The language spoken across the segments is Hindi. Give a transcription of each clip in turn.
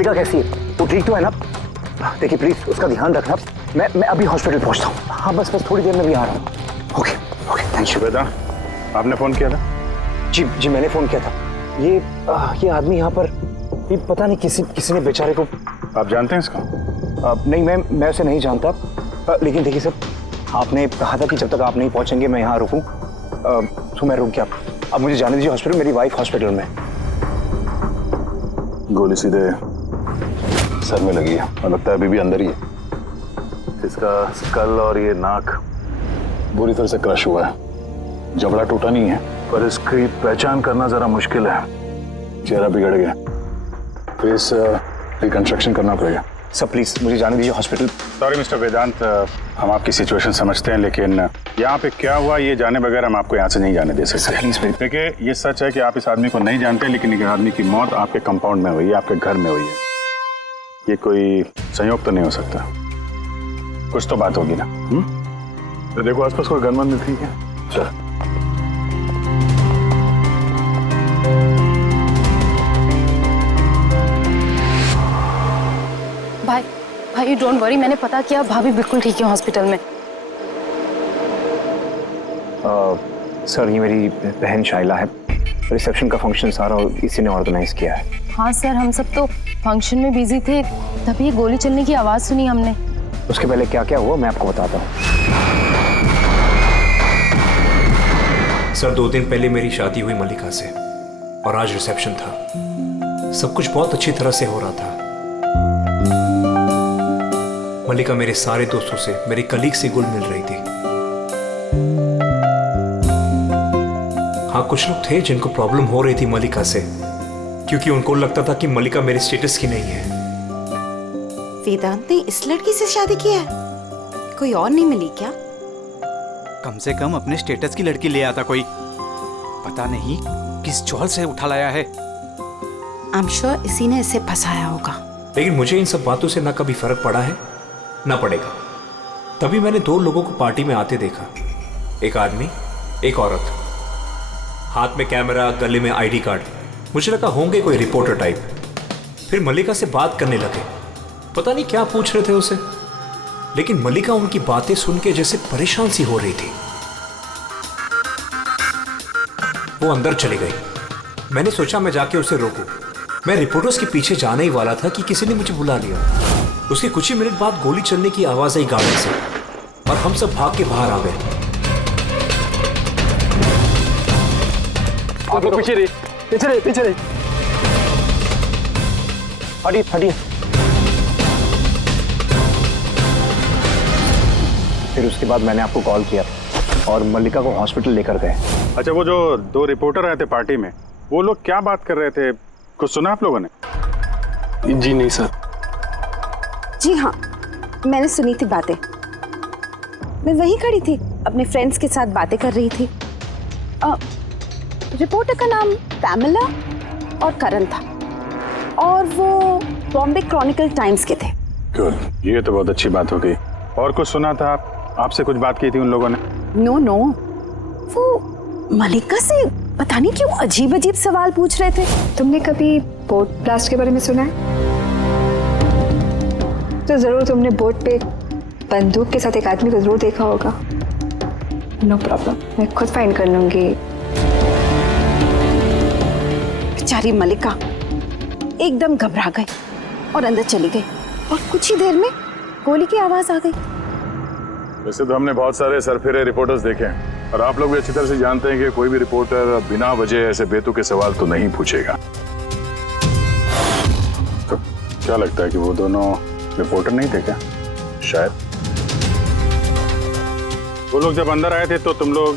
मलिका कैसी है? वो ठीक तो है ना? देखिए प्लीज उसका ध्यान रखना। मैं अभी हॉस्पिटल पहुंचता हूँ। हाँ बस थोड़ी देर में भी आ रहा हूँ। Okay okay thank you. बेटा आपने फोन किया था? जी जी मैंने फोन किया था। ये आदमी यहाँ पर, ये पता नहीं किसी ने बेचारे को। आप जानते हैं इसको? नहीं मैं उसे नहीं जानता। लेकिन देखिए सर, आपने कहा था कि जब तक आप नहीं पहुंचेंगे मैं यहाँ रुकूं, तो मैं रुक गया। अब मुझे जाने दीजिए हॉस्पिटल, मेरी वाइफ हॉस्पिटल में। गोली सीधे सर में लगी है और लगता है अभी भी अंदर ही है। इसका स्कल और ये नाक बुरी तरह से क्रश हुआ है। जबड़ा टूटा नहीं है पर इसकी पहचान करना जरा मुश्किल है। चेहरा बिगड़ गया, फेस रिकंस्ट्रक्शन करना पड़ेगा। सर प्लीज मुझे जाने दीजिए हॉस्पिटल। सॉरी मिस्टर वेदांत, हम आपकी सिचुएशन समझते हैं लेकिन यहाँ पे क्या हुआ ये जाने बगैर हम आपको यहाँ से नहीं जाने दे सकते। प्लीज देखिए ये सच है कि आप इस आदमी को नहीं जानते, लेकिन एक आदमी की मौत आपके कंपाउंड में हुई है, आपके घर में हुई है। ये कोई संयोग तो नहीं हो सकता, कुछ तो बात होगी ना। तो देखो आसपास कोई गनमन नहीं थी क्या? चल भाई डोंट वरी, मैंने पता किया, भाभी बिल्कुल ठीक है हॉस्पिटल में। सर ये मेरी बहन शाइला है, रिसेप्शन का फंक्शन सारा इसी ने ऑर्गेनाइज किया है। हाँ सर, हम सब तो फंक्शन में बिजी थे, तभी गोली चलने की आवाज सुनी हमने। उसके पहले क्या क्या हुआ मैं आपको बताता हूँ। सर 2 दिन पहले मेरी शादी हुई मलिका से और आज रिसेप्शन था। सब कुछ बहुत अच्छी तरह से हो रहा था। मलिका मेरे सारे दोस्तों से, मेरे कलीग से गुल मिल रही थी। हाँ कुछ लोग थे जिनको प्रॉब्लम हो रही थी मलिका से, क्योंकि उनको लगता था कि मलिका मेरे स्टेटस की नहीं है। वेदांत ने इस लड़की से शादी की है? कोई और नहीं मिली क्या? कम से कम अपने स्टेटस की लड़की ले आता कोई। पता नहीं किस चौल से उठा लाया है। आई एम श्योर इसी ने इसे फंसाया होगा। लेकिन मुझे इन सब बातों से ना कभी फर्क पड़ा है ना पड़ेगा। तभी मैंने 2 लोगों को पार्टी में आते देखा, एक आदमी एक औरत, हाथ में कैमरा, गले में आईडी कार्ड। मुझे लगा होंगे कोई रिपोर्टर टाइप। फिर मलिका से बात करने लगे, पता नहीं क्या पूछ रहे थे उसे, लेकिन मलिका उनकी बातें सुन के जैसे परेशान सी हो रही थी। वो अंदर चली गई। मैंने सोचा मैं जाके उसे रोकूं। मैं रिपोर्टर्स के पीछे जाने ही वाला था कि किसी ने मुझे बुला लिया। उसके कुछ ही मिनट बाद गोली चलने की आवाज आई गाड़ी से और हम सब भाग के बाहर आ गए। आप लोग पीछे रहिए। हटिए। फिर उसके बाद मैंने आपको कॉल किया और मल्लिका को हॉस्पिटल लेकर गए। अच्छा, वो जो 2 रिपोर्टर आए थे पार्टी में, वो लोग क्या बात कर रहे थे, कुछ सुना आप लोगों ने? जी नहीं सर। जी हाँ, मैंने सुनी थी बातें। मैं वहीं खड़ी थी, अपने फ्रेंड्स के साथ बातें कर रही थी। रिपोर्टर का नाम पैमेला और करण था और वो बॉम्बे क्रॉनिकल टाइम्स के थे। गुड, ये तो बहुत अच्छी बात हो गई। और कुछ सुना था? आपसे कुछ बात की थी उन लोगों ने? नो, वो मलिका से पता नहीं क्यों अजीब अजीब सवाल पूछ रहे थे। तुमने कभी बोट ब्लास्ट के बारे में सुना है? तो जरूर तुमने बोट पे बंदूक के साथ एक आदमी को जरूर देखा होगा। नो प्रॉब्लम, मैं खुद फाइंड कर लूंगी। बेचारी मलिका एकदम घबरा गई और अंदर चली गई और कुछ ही देर में गोली की आवाज आ गई। वैसे तो हमने बहुत सारे सरफिरे रिपोर्टर्स देखे हैं और आप लोग भी अच्छी तरह से जानते हैं कि कोई भी रिपोर्टर बिना वजह ऐसे बेतुके सवाल तो नहीं पूछेगा। तो क्या लगता है कि वो दोनों रिपोर्टर नहीं थे क्या? शायद। वो लोग जब अंदर आए थे तो तुम लोग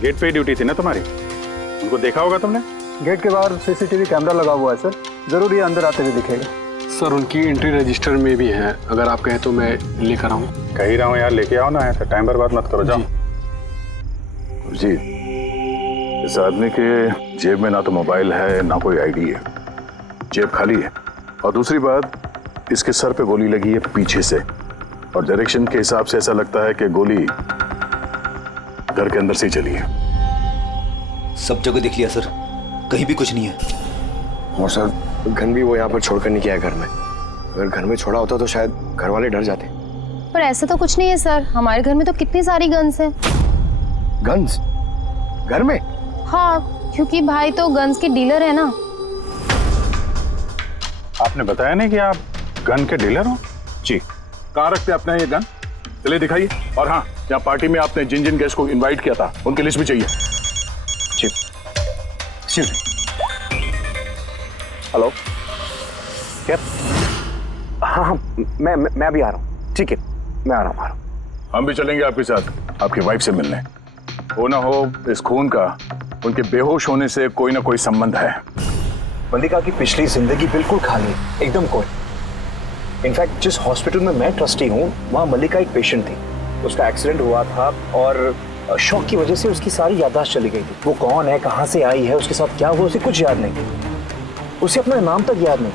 गेट पे ही ड्यूटी थी ना तुम्हारी? उनको देखा होगा तुमने? गेट के बाहर सीसीटीवी कैमरा लगा हुआ है सर, जरूर ये अंदर आते हुए दिखेगा। सर उनकी एंट्री रजिस्टर में भी है, अगर आप कहें तो मैं लेकर आऊँ। कह ही रहा हूँ यार, लेके आओ ना, ऐसा टाइम बर्बाद मत करो। जाओ जी। इस आदमी के जेब में ना तो मोबाइल है ना कोई आईडी है, जेब खाली है। और दूसरी बात, इसके सर पे गोली लगी है पीछे से और डायरेक्शन के हिसाब से ऐसा लगता है कि गोली घर के अंदर से ही चली है। सब जगह देख लिया सर, कहीं भी कुछ नहीं है। और सर गन भी वो यहाँ पर छोड़कर नहीं गया है घर में। अगर घर में छोड़ा होता तो शायद घर वाले डर जाते। पर ऐसा तो कुछ नहीं है सर, हमारे घर में तो कितनी सारी गन्स हैं। गन्स घर में? हाँ, क्योंकि भाई तो गन्स के डीलर है ना। आपने बताया नहीं कि आप गन के डीलर हो? जी। कहाँ रखते हैं अपने ये गन? चलिए दिखाइए। और हाँ, यहाँ पार्टी में आपने जिन जिन गेस्ट को इनवाइट किया था उनकी लिस्ट भी चाहिए। जी। हेलो, क्या? हाँ हाँ, मैं भी आ रहा हूँ। ठीक है, मैं आ रहा हूँ। हम भी चलेंगे आपके साथ आपकी वाइफ से मिलने। हो ना हो इस खून का उनके बेहोश होने से कोई ना कोई संबंध है। मल्लिका की पिछली जिंदगी बिल्कुल खाली है, एकदम कोई। इनफैक्ट जिस हॉस्पिटल में मैं ट्रस्टी हूँ वहाँ मल्लिका एक पेशेंट थी। उसका एक्सीडेंट हुआ था और शॉक की वजह से उसकी सारी याददाश्त चली गई थी। वो कौन है, कहाँ से आई है, उसके साथ क्या हुआ, उसे कुछ याद नहीं। उसे अपना नाम तक याद नहीं।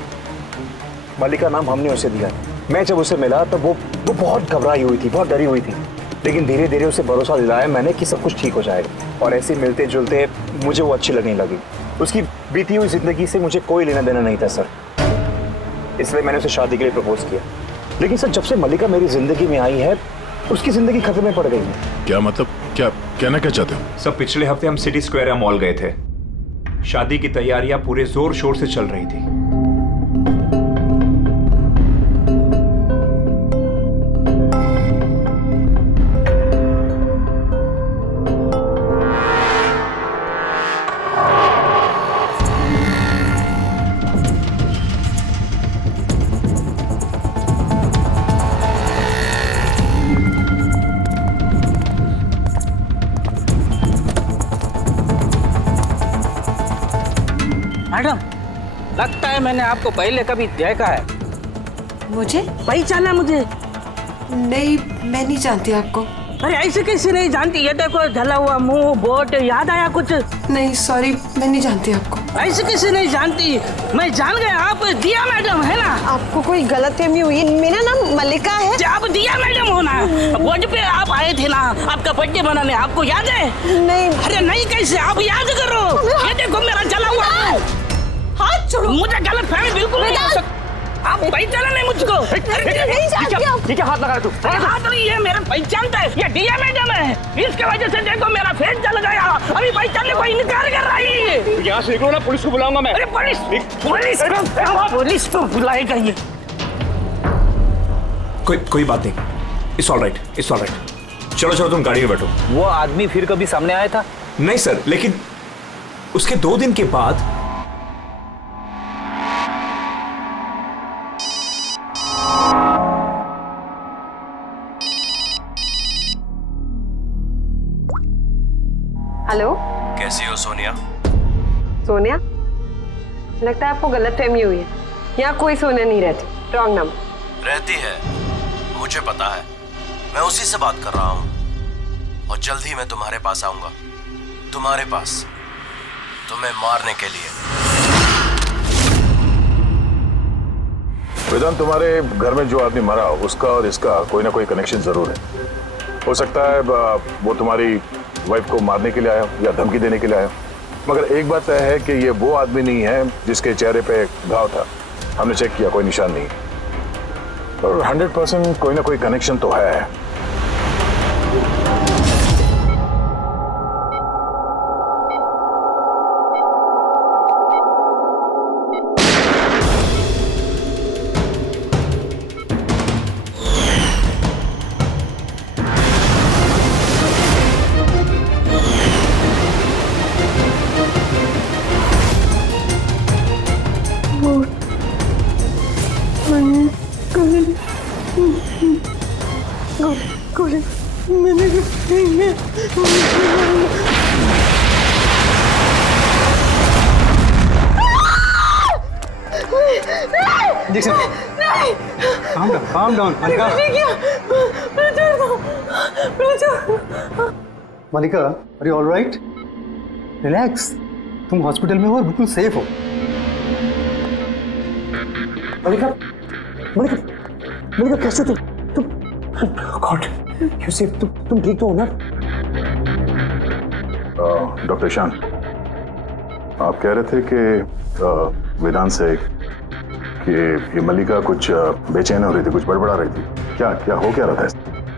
मल्लिका नाम हमने उसे दिया। मैं जब उसे मिला तब वो बहुत घबराई हुई थी, बहुत डरी हुई थी। लेकिन धीरे धीरे उसे भरोसा दिलाया मैंने कि सब कुछ ठीक हो जाएगा। और ऐसे मिलते जुलते मुझे वो अच्छी लगने लगी। उसकी बीती हुई जिंदगी से मुझे कोई लेना देना नहीं था सर, इसलिए मैंने उसे शादी के लिए प्रपोज किया। लेकिन सर जब से मल्लिका मेरी जिंदगी में आई है उसकी जिंदगी खतरे में पड़ गई है। क्या मतलब? क्या कहना क्या चाहते हो? सब पिछले हफ्ते हम सिटी स्क्वायर मॉल गए थे। शादी की तैयारियां पूरे जोर शोर से चल रही थी। मैडम, लगता है मैंने आपको पहले कभी देखा है। मुझे पहचाना मुझे? नहीं, मैं नहीं जानती आपको। अरे ऐसे कैसे नहीं जानती? ये देखो, ढला हुआ मुंह, बोट, याद आया कुछ? नहीं सॉरी, मैं नहीं जानती आपको। ऐसे कैसे नहीं जानती? मैं जान गया, आप दिया मैडम है ना? आपको कोई गलतफहमी हुई। मेरा नाम मल्लिका है। आप दिया मैडम हो ना? बोर्ड पे आप आए थे ना आपका बर्थडे मनाने, आपको याद है? नहीं। अरे नहीं कैसे, आप याद करो। ये देखो मेरा जला हुआ मुंह। हाथ छोड़ो। मुझे गलतफहमी बिल्कुल नहीं हो सकती। आप पहचाना नहीं मुझको? नहीं जानती आप। ठीक है, हाथ लगा तू। हाथ नहीं, ये मेरा पहचानता है। ये दिया मैडम है, इसके वजह से देखो मेरा फेस जल गया। अभी पहचानने को इनकार कर रही है। यहाँ से निकलो ना, पुलिस को बुलाऊंगा मैं। अरे पुलिस तो बुलाएगा ये। कोई बात नहीं, it's all right, it's all right. चलो तुम गाड़ी में बैठो। वो आदमी फिर कभी सामने आया था? नहीं सर, लेकिन उसके 2 दिन के बाद हेलो, कैसी हो सोनिया? सोनिया? लगता है आपको गलतफहमी हुई है। यहाँ कोई सोनिया नहीं रहती। Wrong number. रहती है, मुझे पता है। मैं उसी से बात कर रहा हूँ और जल्द ही मैं तुम्हारे पास आऊंगा। तुम्हारे पास, तुम्हें मारने के लिए। वेदांत, तुम्हारे घर में जो आदमी मरा उसका और इसका कोई ना कोई कनेक्शन जरूर है। हो सकता है वो तुम्हारी वाइफ को मारने के लिए आया या धमकी देने के लिए आया, मगर एक बात तय है कि ये वो आदमी नहीं है जिसके चेहरे पे घाव था। हमने चेक किया, कोई निशान नहीं, और 100% कोई ना कोई कनेक्शन तो है। Calm down, Malika. Malika, are you all right? Relax. तुम हॉस्पिटल में हो और बिल्कुल सेफ हो। मल्लिका कैसे तुम गॉड, यू सेफ? तुम ठीक तो हो ना? डॉक्टर ईशान, आप कह रहे थे कि वेदांत से कि ये मल्लिका कुछ बेचैन हो रही थी, कुछ बड़बड़ा रही थी। क्या क्या हो क्या रहा था?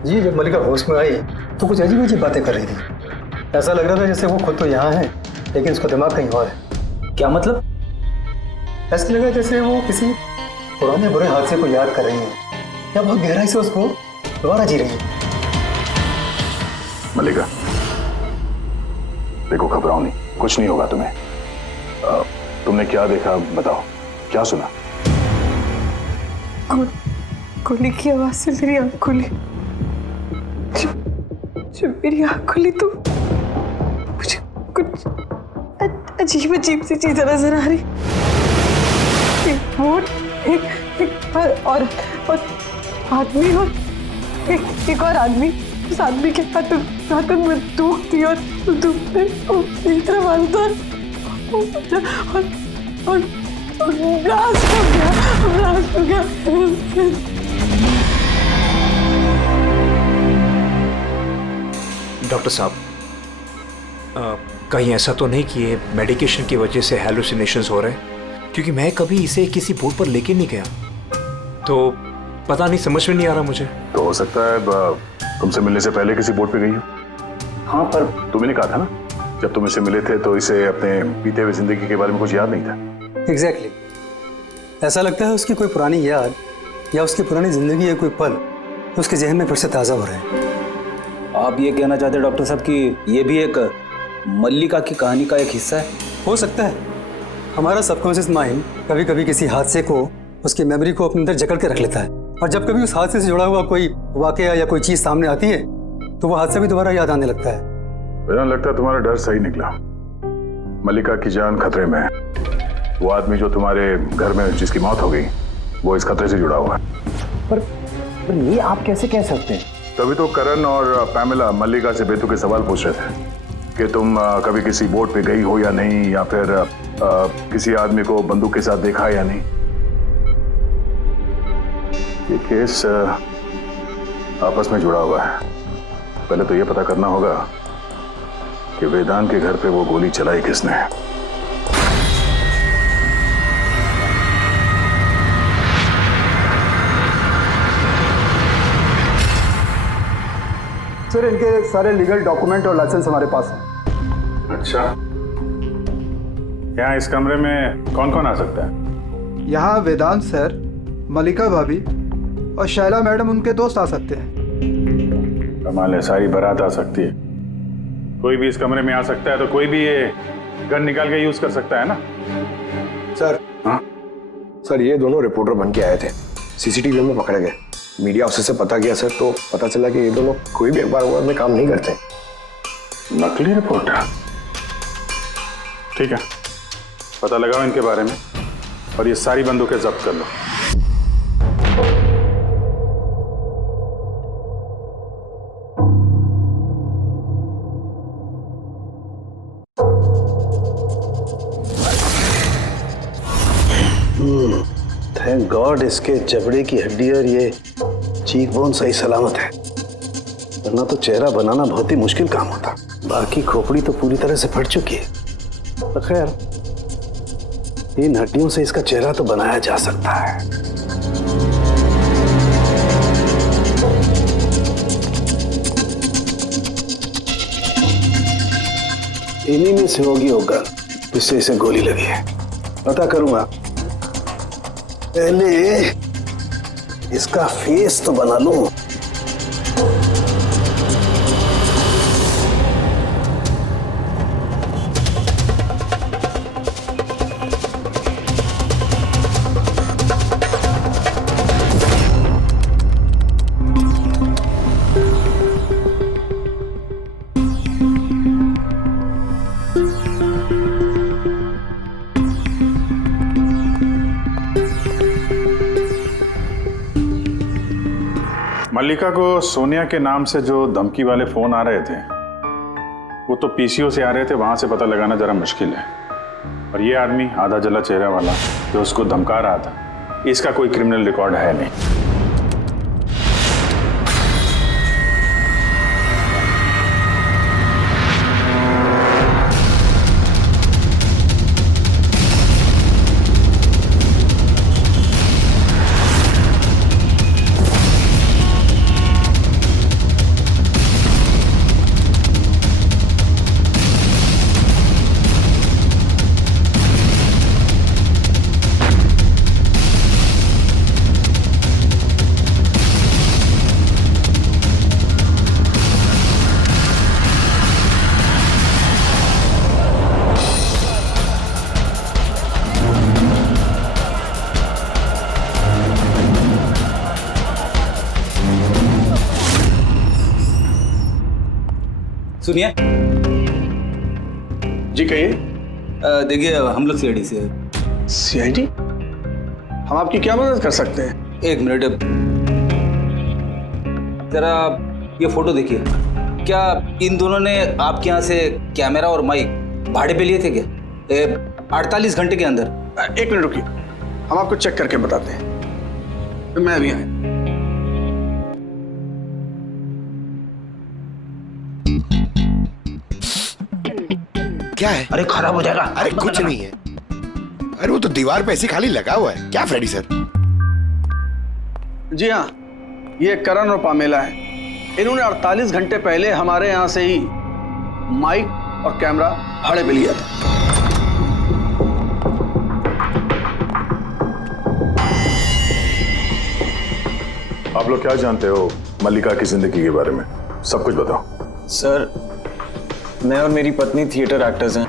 जी, जब मल्लिका होश में आई तो कुछ अजीब अजीब बातें कर रही थी। ऐसा लग रहा था जैसे वो खुद तो यहाँ है लेकिन उसका दिमाग कहीं और है। क्या मतलब? ऐसा लगा जैसे वो किसी पुराने बुरे हादसे को याद कर रही है या बहुत गहराई से उसको दोबारा जी रही है। मल्लिका देखो, घबराओ नहीं, कुछ नहीं होगा तुम्हें। तुमने क्या देखा बताओ, क्या सुना? गोली की आवाज से मेरी आंख खुली। जब मेरी आंख खुली तो मुझे कुछ अजीब अजीब सी चीजें नजर आ रही। एक बोट, एक और आदमी और एक और आदमी। उस आदमी के हाथ में बंदूक थी और मेरी तरफ आता और ब्लास्ट हो गया। डॉक्टर साहब, कहीं ऐसा तो नहीं कि ये मेडिकेशन की वजह से हैलुसिनेशंस हो रहे हैं? क्योंकि मैं कभी इसे किसी बोर्ड पर लेके नहीं गया, तो पता नहीं, समझ में नहीं आ रहा मुझे। तो हो सकता है तुमसे मिलने से पहले किसी बोट पे गई हो। हाँ, पर तुम्हें नहीं कहा था ना, जब तुम इसे मिले थे तो इसे अपने बीते हुए जिंदगी के बारे में कुछ याद नहीं था। एग्जैक्टली। ऐसा लगता है उसकी कोई पुरानी याद या उसकी पुरानी जिंदगी या कोई पल उसके जहन में फिर से ताज़ा हो रहे हैं। आप ये कहना चाहते हैं डॉक्टर साहब कि ये भी एक मल्लिका की कहानी का एक हिस्सा है? हो सकता है। हमारा सबकॉन्शियस माइंड कभी कभी किसी हादसे को, उसकी मेमोरी को अपने अंदर जकड़ के रख लेता है, और जब कभी उस हादसे से जुड़ा हुआ कोई वाकया या कोई चीज सामने आती है तो वो हादसा भी दोबारा याद आने लगता है। मुझे लगता है तुम्हारा डर सही निकला। मल्लिका की जान खतरे में है। वो आदमी जो तुम्हारे घर में जिसकी मौत हो गई वो इस खतरे से जुड़ा हुआ है। पर ये आप कैसे कह सकते हैं? तभी तो करण और पैमिला मल्लिका से बेतुके सवाल पूछ रहे थे कि तुम कभी किसी बोट पे गई हो या नहीं, या फिर किसी आदमी को बंदूक के साथ देखा या नहीं। ये केस आपस में जुड़ा हुआ है। पहले तो ये पता करना होगा कि वेदांत के घर पे वो गोली चलाई किसने। सर, इनके सारे लीगल डॉक्यूमेंट और लाइसेंस हमारे पास हैं। अच्छा, यहाँ इस कमरे में कौन कौन आ सकता है? यहाँ वेदांत सर, मल्लिका भाभी और शैला मैडम उनके दोस्त आ सकते हैं। कमाल है, सारी बारात आ सकती है। कोई भी इस कमरे में आ सकता है, तो कोई भी ये गन निकाल के यूज कर सकता है ना? सर, हाँ सर, ये दोनों रिपोर्टर बन के आए थे, सीसीटीवी में पकड़े गए। मीडिया ऑफिसर से पता किया सर, तो पता चला कि ये दोनों कोई भी अखबार में काम नहीं करते। नकली रिपोर्टर? ठीक है, पता लगाओ इनके बारे में और ये सारी बंदूकें जब्त कर लो। थैंक गॉड इसके जबड़े की हड्डी और ये चीक बोन सही सलामत है, वरना तो चेहरा बनाना बहुत ही मुश्किल काम होता। बाकी खोपड़ी तो पूरी तरह से फट चुकी है, पर खैर इन हड्डियों से इसका चेहरा तो बनाया जा सकता है। इन्हीं में से होगी होगा जिससे इसे गोली लगी है। पता करूंगा, पहले इसका फेस तो बना लूं। मल्लिका को सोनिया के नाम से जो धमकी वाले फोन आ रहे थे वो तो पीसीओ से आ रहे थे, वहां से पता लगाना जरा मुश्किल है। और ये आदमी आधा जला चेहरा वाला जो उसको धमका रहा था, इसका कोई क्रिमिनल रिकॉर्ड है नहीं। सुनिए जी कहिए। देखिए हम लोग सीआईडी से सीआईडी, हम आपकी क्या मदद कर सकते हैं? एक मिनट जरा ये फोटो देखिए। क्या इन दोनों ने आपके यहाँ से कैमरा और माइक भाड़े पे लिए थे क्या 48 घंटे के अंदर? एक मिनट रुकिए, हम आपको चेक करके बताते हैं। मैं अभी आया। क्या है? अरे खराब हो जाएगा। अरे कुछ नहीं है। अरे वो तो दीवार पे ऐसे खाली लगा हुआ है। क्या फ्रेडी सर? जी हाँ, ये करण और पामेला है। इन्होंने 48 घंटे पहले हमारे यहाँ से ही माइक और कैमरा भाड़े पे लिया था। आप लोग क्या जानते हो मल्लिका की जिंदगी के बारे में? सब कुछ बताओ। सर, मैं और मेरी पत्नी थिएटर एक्टर्स हैं।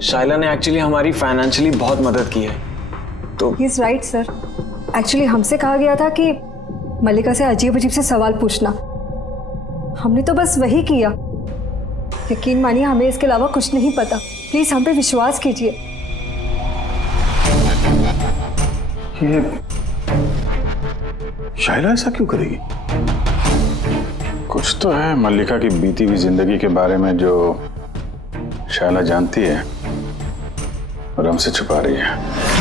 शाइला ने एक्चुअली हमारी फाइनेंशियली बहुत मदद की है। तो he is right sir. Actually हमसे कहा गया था कि मल्लिका से अजीब अजीब से सवाल पूछना। हमने तो बस वही किया। यकीन मानिए हमें इसके अलावा कुछ नहीं पता। प्लीज हम पे विश्वास कीजिए। ये शाइला ऐसा क्यों करेगी? कुछ तो है मल्लिका की बीती हुई जिंदगी के बारे में जो शाइला जानती है और हमसे छुपा रही है।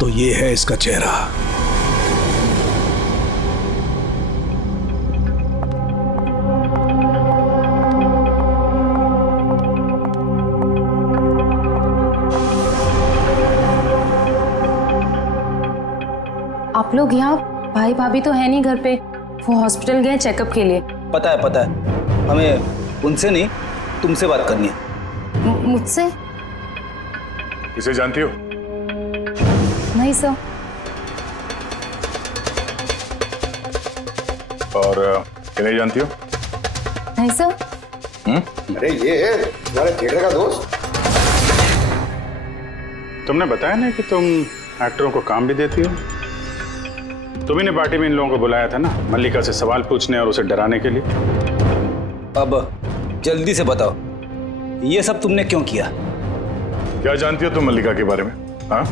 तो ये है इसका चेहरा। आप लोग यहाँ, भाई भाभी तो है नहीं घर पे, वो हॉस्पिटल गए चेकअप के लिए। पता है, हमें उनसे नहीं तुमसे बात करनी है। मुझसे? इसे जानती हो? नहीं सर। और इन्हें जानती हो? नहीं सर। अरे ये है तुम्हारे थिएटर का दोस्त। तुमने बताया ना कि तुम एक्टरों को काम भी देती हो। तुम्ही ने पार्टी में इन लोगों को बुलाया था ना मल्लिका से सवाल पूछने और उसे डराने के लिए। अब जल्दी से बताओ ये सब तुमने क्यों किया? क्या जानती हो तुम मल्लिका के बारे में? हाँ,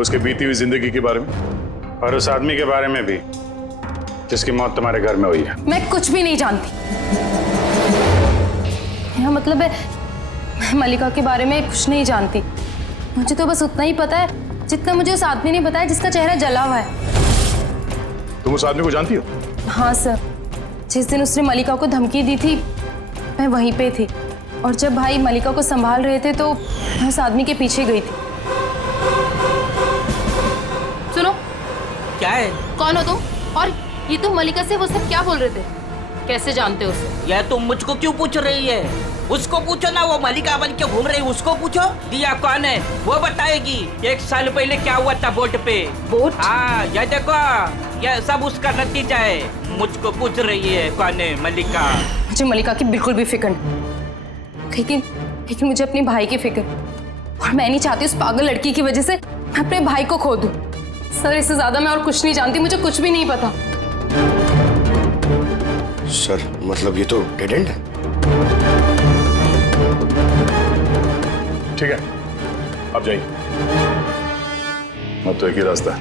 उसके बीती हुई जिंदगी के बारे में और उस आदमी के बारे में भी जिसकी मौत तुम्हारे घर में हुई है। मैं कुछ भी नहीं जानती। मेरा मतलब है मैं मल्लिका के बारे में कुछ नहीं जानती। मुझे तो बस उतना ही पता है जितना मुझे उस आदमी ने बताया जिसका चेहरा जला हुआ है। तुम उस आदमी को जानती हो? हाँ सर, जिस दिन उसने मल्लिका को धमकी दी थी मैं वहीं पे थी, और जब भाई मल्लिका को संभाल रहे थे तो मैं उस आदमी के पीछे गई थी। सुनो, क्या है? कौन हो तुम? और ये तुम मल्लिका से वो सब क्या बोल रहे थे? कैसे जानते हो उसे? यह तुम मुझको क्यों पूछ रही है? उसको पूछो ना, वो मल्लिका बन के घूम रही, उसको पूछो। दिया कौन है वो बताएगी। 1 साल पहले क्या हुआ था बोट पे। बोट? हाँ, यह देखो, यह सब उसका नतीजा है। मुझको पूछ रही है कौन है मल्लिका। मुझे मल्लिका की बिल्कुल भी फिक्र नहीं, लेकिन मुझे अपने भाई की फिक्र, और मैं नहीं चाहती उस पागल लड़की की वजह से मैं अपने भाई को खो दूं। सर, इससे ज्यादा मैं और कुछ नहीं जानती, मुझे कुछ भी नहीं पता। सर, मतलब ये तो डेड एंड है। ठीक है, अब जाइए। अब तो एक ही रास्ता है।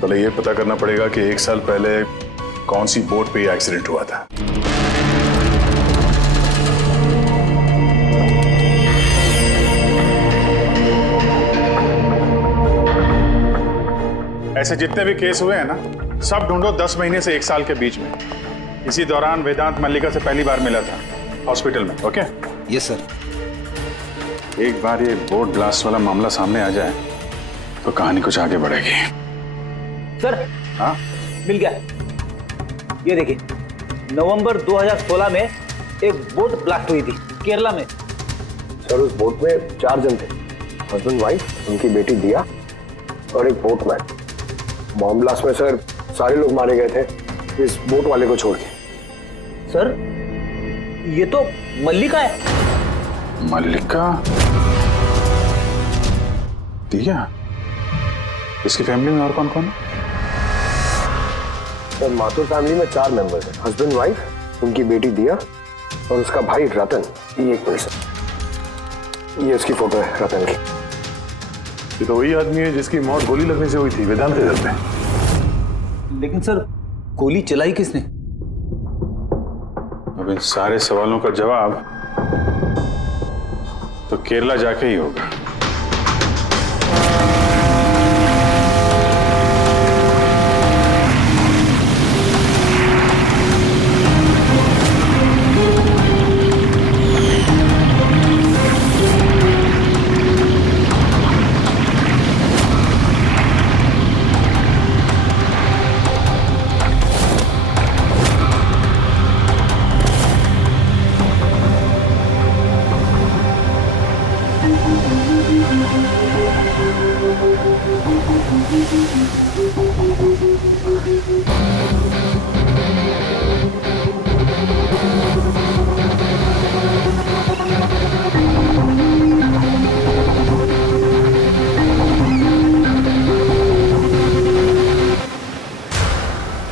पहले ये पता करना पड़ेगा कि 1 साल पहले कौन सी बोट पे ये एक्सीडेंट हुआ था। ऐसे जितने भी केस हुए हैं ना, सब ढूंढो 10 महीने से 1 साल के बीच में। इसी दौरान वेदांत मल्लिका से पहली बार मिला था हॉस्पिटल में। ओके? Yes sir. एक बार ये बोट ब्लास्ट वाला मामला सामने आ जाए तो कहानी कुछ आगे बढ़ेगी। सर, हाँ, मिल गया। ये देखिए, नवंबर 2016 में एक बोट ब्लास्ट हुई थी केरला में। सर उस बोट में 4 जन थे, हस्बैंड वाइफ, उनकी बेटी दिया और एक बोटमैन। बॉम्ब ब्लास्ट में सर सारे लोग मारे गए थे इस बोट वाले को छोड़ के। सर ये तो मल्लिका है। मल्लिका? दिया? इसकी फैमिली में और कौन कौन है? सर माथुर फैमिली में 4 मेंबर हैं, हस्बैंड वाइफ, उनकी बेटी दिया और उसका भाई रतन। ये एक मिनट सर, ये उसकी फोटो है रतन की। ये तो वही आदमी है जिसकी मौत गोली लगने से हुई थी वेदांत नगर में। लेकिन सर गोली चलाई किसने? अब इन सारे सवालों का जवाब तो केरला जाके ही होगा।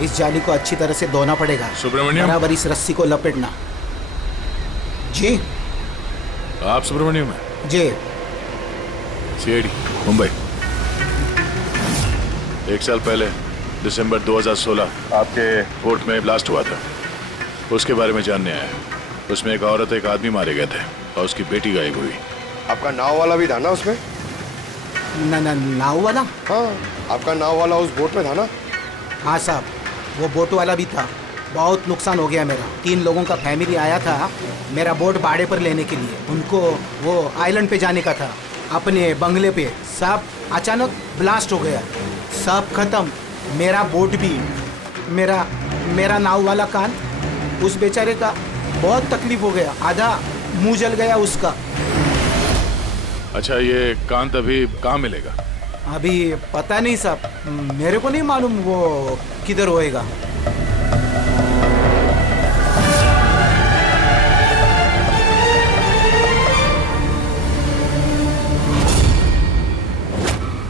इस जाली को अच्छी तरह से धोना पड़ेगा। सुब्रमण्यम, बराबर इस रस्सी को लपेटना। जी आप सुब्रमण्यम है? जी। सीआईडी मुंबई। 1 साल पहले दिसंबर 2016 आपके कोर्ट में ब्लास्ट हुआ था, उसके बारे में जानने आया। उसमें एक औरत एक आदमी मारे गए थे और उसकी बेटी गायब हुई। आपका नाव वाला भी था ना उसमें? नाव वाला? हाँ, आपका नाव वाला उस बोट में था ना? हाँ साहब, वो बोट वाला भी था। बहुत नुकसान हो गया मेरा। 3 लोगों का फैमिली आया था मेरा बोट भाड़े पर लेने के लिए। उनको वो आइलैंड पे जाने का था, अपने बंगले पे। सब अचानक ब्लास्ट हो गया, सब खत्म। मेरा बोट भी, मेरा नाव वाला कान, उस बेचारे का बहुत तकलीफ हो गया। आधा मुंह जल गया उसका। अच्छा, ये कांत अभी कहाँ मिलेगा? अभी पता नहीं साहब, मेरे को नहीं मालूम वो किधर होएगा।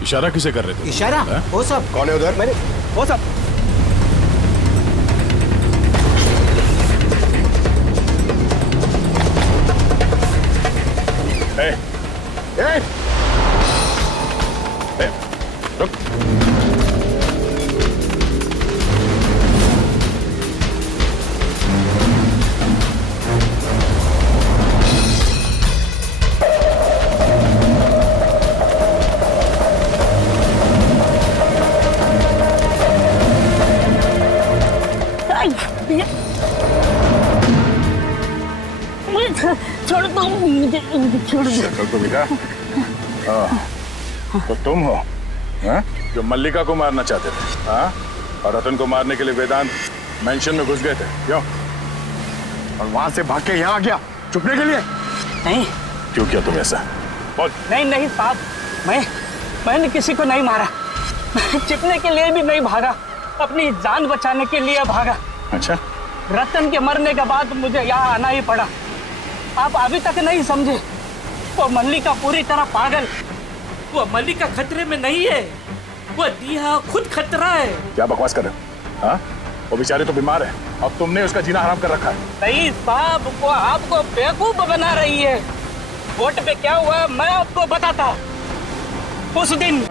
इशारा किसे कर रहे थे? इशारा? वो सब कौन है उधर? मैंने वो सब रुक। छोड़ दो मुझे, छोड़ दो। शक्ल तो दिखा। तो तुम हो हा? जो मल्लिका को मारना चाहते थे, हाँ? और रतन को मारने के लिए वेदांत मेंशन में घुस गए थे, क्यों? और वहां से भाग के यहाँ आ गया छुपने के लिए? नहीं। क्यों किया तुम ऐसा? बोल। नहीं साहब, मैंने किसी को नहीं मारा। छिपने के लिए भी नहीं भागा, अपनी जान बचाने के लिए भागा। अच्छा, रतन के मरने के बाद मुझे यहाँ आना ही पड़ा। आप अभी तक नहीं समझे, वो मल्लिका पूरी तरह पागल। वो मल्लिका खतरे में नहीं है, वो दिया खुद खतरा है। क्या बकवास कर रहे हो? हाँ? वो बेचारे तो बीमार है और तुमने उसका जीना हराम कर रखा है। नहीं साहब, वो आपको बेवकूफ बना रही है। बोट पे क्या हुआ मैं आपको बताता। उस दिन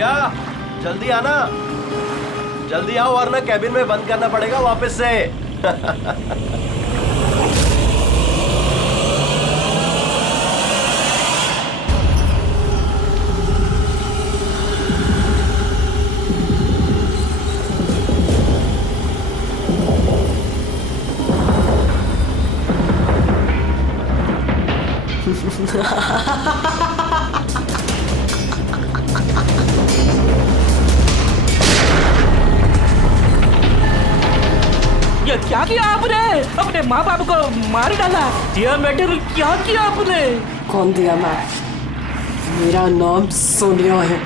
दिया जल्दी आना, जल्दी आओ वरना कैबिन में बंद करना पड़ेगा वापस से। ये क्या किया आपने? अपने माँ बाप को मार डाला। दिया मैटर क्या किया आपने? कौन दिया मैं? मेरा नाम सोनिया है।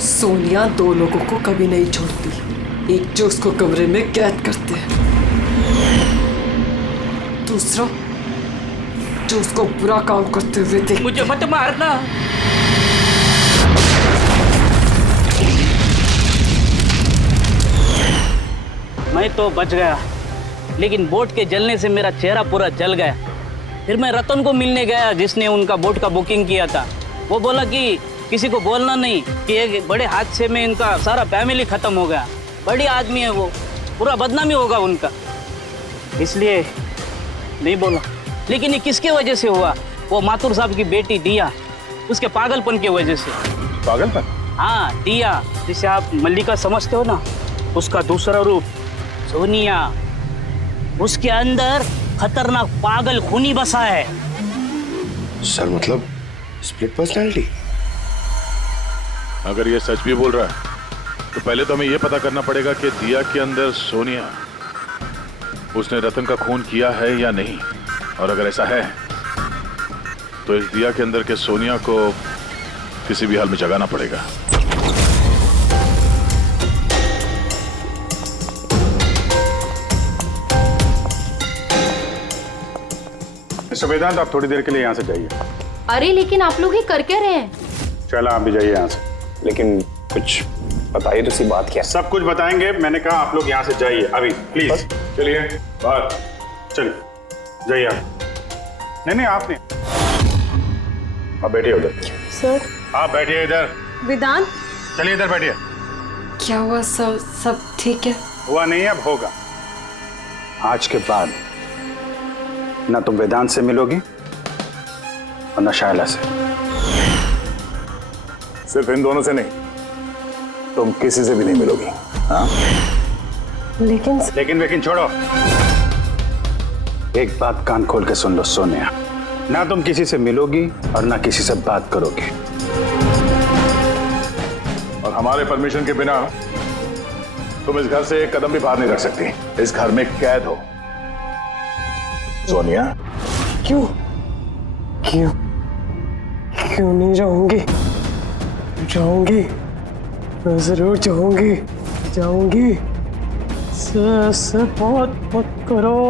सोनिया दो लोगों को कभी नहीं छोड़ती। एक जो उसको कमरे में कैद करते हैं, दूसरा जो उसको बुरा काम करते हुए देख। मुझे मत मारना। मैं तो बच गया, लेकिन बोट के जलने से मेरा चेहरा पूरा जल गया। फिर मैं रतन को मिलने गया जिसने उनका बोट का बुकिंग किया था। वो बोला कि किसी को बोलना नहीं कि एक बड़े हादसे में इनका सारा फैमिली खत्म हो गया। बड़ी आदमी है वो, पूरा बदनामी होगा उनका, इसलिए नहीं बोला। लेकिन ये किसके वजह से हुआ? वो माथुर साहब की बेटी दिया, उसके पागलपन की वजह से। पागलपन? हाँ, दिया जिसे आप मल्लिका समझते हो ना, उसका दूसरा रूप सोनिया। उसके अंदर खतरनाक पागल खूनी बसा है। सर मतलब स्प्लिट पर्सनालिटी? अगर ये सच भी बोल रहा है तो पहले तो हमें ये पता करना पड़ेगा कि दिया के अंदर सोनिया, उसने रतन का खून किया है या नहीं। और अगर ऐसा है तो इस दिया के अंदर के सोनिया को किसी भी हाल में जगाना पड़ेगा। मिस्टर वेदांत, आप थोड़ी देर के लिए यहाँ से जाइए। अरे लेकिन आप लोग ही कर क्या रहे हैं? चला, आप भी जाइए यहाँ से। लेकिन कुछ बताइए तो सी बात क्या? सब कुछ बताएंगे। मैंने कहा आप लोग यहाँ से जाइए अभी, प्लीज। चलिए बाहर, चलिए जाइए आप। नहीं आप नहीं, आप बैठिए उधर। सर। आप बैठिए इधर। वेदांत। चलिए इधर बैठिए। क्या हुआ? सब ठीक है? हुआ नहीं, अब होगा। आज के बाद ना तुम वेदांत से मिलोगी और ना शायला से। सिर्फ इन दोनों से नहीं, तुम किसी से भी नहीं मिलोगी। हाँ? लेकिन छोड़ो। एक बात कान खोल के सुन लो सोनिया, ना तुम किसी से मिलोगी और ना किसी से बात करोगी। और हमारे परमिशन के बिना तुम इस घर से एक कदम भी बाहर नहीं रख सकती। इस घर में कैद हो। सोनिया। क्यों नहीं जाऊंगी? मैं जरूर जाऊंगी। से बहुत मत करो,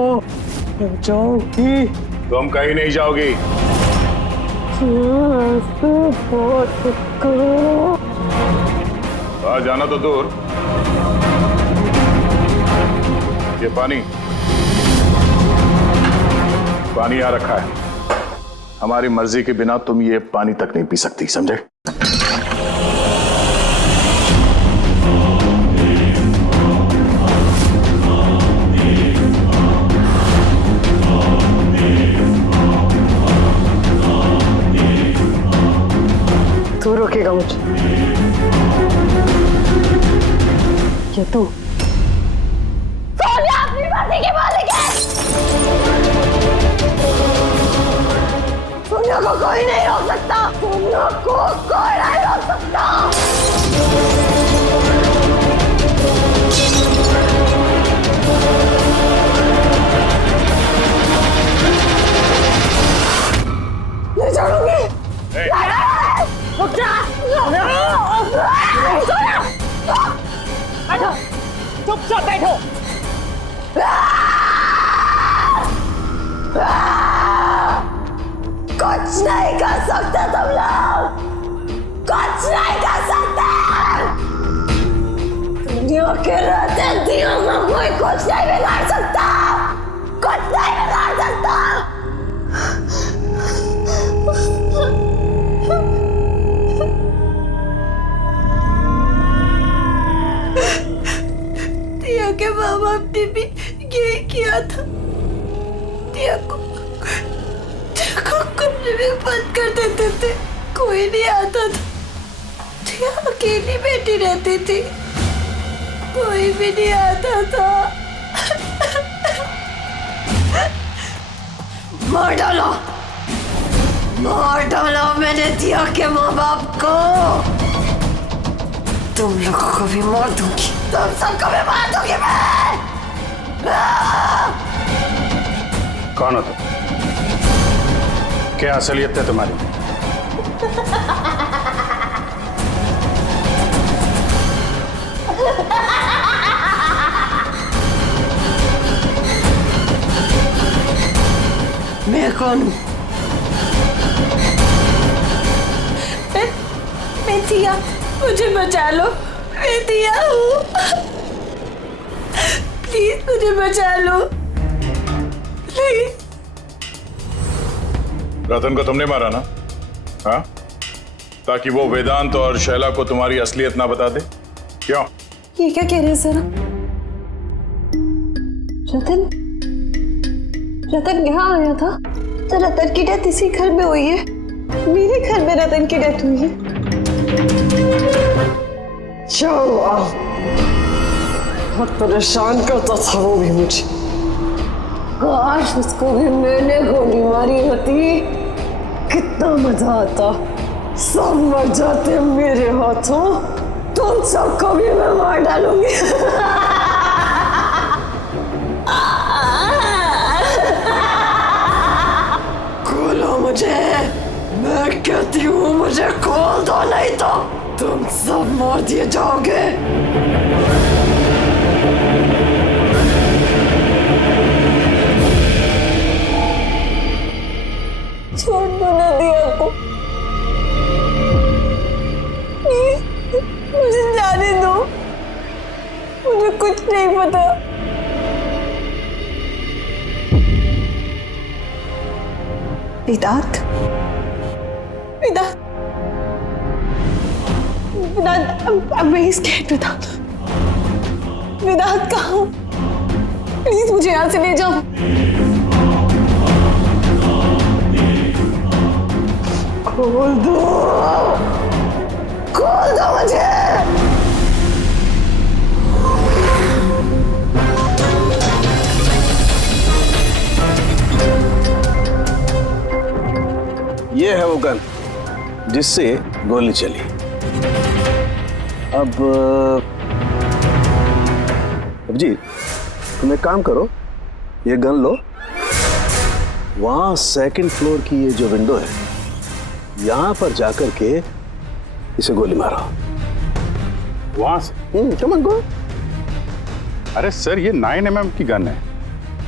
जाऊंगी। तुम कहीं नहीं जाओगी। बहुत मत करो। बाहर जाना तो दूर, ये पानी यहाँ रखा है। हमारी मर्जी के बिना तुम ये पानी तक नहीं पी सकती, समझे? तू रोकेगा मुझे क्या? तू सोनिया अपनी मर्जी की मालिक है। सोनिया को कोई नहीं रोक सकता। सोनिया को कोई नहीं रोक सकता। नहीं छोड़ूंगी। रुक जा। बैठो, चुपचाप बैठो। कुछ नहीं कर सकते तुम लोग, कुछ नहीं कर सकते। दुनिया के रहते दियों को कोई कुछ नहीं बिगाड़ सकता, कुछ नहीं बिगाड़ सकता। हमने भी यही किया था। टिया को कमरे में बंद कर देते थे, कोई नहीं आता था। टिया अकेली बैठी रहती थी, कोई भी नहीं आता था। मार डाला मैंने टिया के माँ बाप को। तुम लोगों को भी मार दूंगी, तुम सबको भी मार दूंगी मैं। कौन हो तुम? क्या असलियत है तुम्हारी? मैं कौन हूँ? मैं टिया, मुझे बचा लो। मैं टिया हूँ, प्लीज मुझे बचा लो, प्लीज। रतन को तुमने मारा ना? हाँ, ताकि वो वेदांत और शैला को तुम्हारी असलियत ना बता दे? क्यों? ये क्या कह रहे हैं सर? रतन यहाँ आया था? तो रतन की डेथ इसी घर में हुई है, मेरे घर में रतन की डेथ हुई है। बहुत परेशान करता था वो भी मुझे। काश उसको भी मैंने गोली मारी होती, कितना मजा आता। सब मर जाते मेरे हाथों, तुम सबको भी मैं मार डालूंगी। खोलो मुझे, मैं कहती हूँ मुझे खोल दो, नहीं तो तुम सब मार दिए जाओगे। छोड़ दो ना दिया को, मुझे जाने दो, मुझे कुछ नहीं पता। वेदांत, वेदांत, I'm very scared, वेदांत। वेदांत कहाँ हो? प्लीज मुझे यहाँ से ले जाओ। खोल दो मुझे। ये है वो गन जिससे गोली चली। अब जी तुम एक काम करो, ये गन लो, वहां सेकंड फ्लोर की ये जो विंडो है यहां पर जाकर के इसे गोली मारो। वहां से? Come on go. अरे सर, ये 9mm की गन है।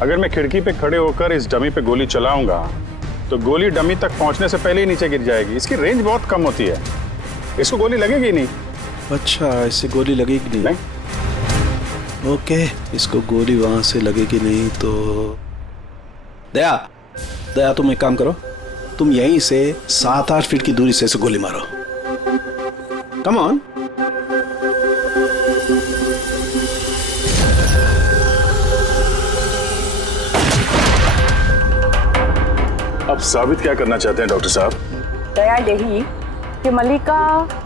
अगर मैं खिड़की पे खड़े होकर इस डमी पे गोली चलाऊंगा तो गोली डमी तक पहुंचने से पहले ही नीचे गिर जाएगी। इसकी रेंज बहुत कम होती है, इसको गोली लगेगी नहीं। अच्छा, इससे गोली लगेगी नहीं? ओके, इसको गोली वहां से लगेगी नहीं तो दया तुम एक काम करो, तुम यहीं से 7-8 फीट की दूरी से इसे गोली मारो। Come on. अब साबित क्या करना चाहते हैं डॉक्टर साहब? दया यही कि मल्लिका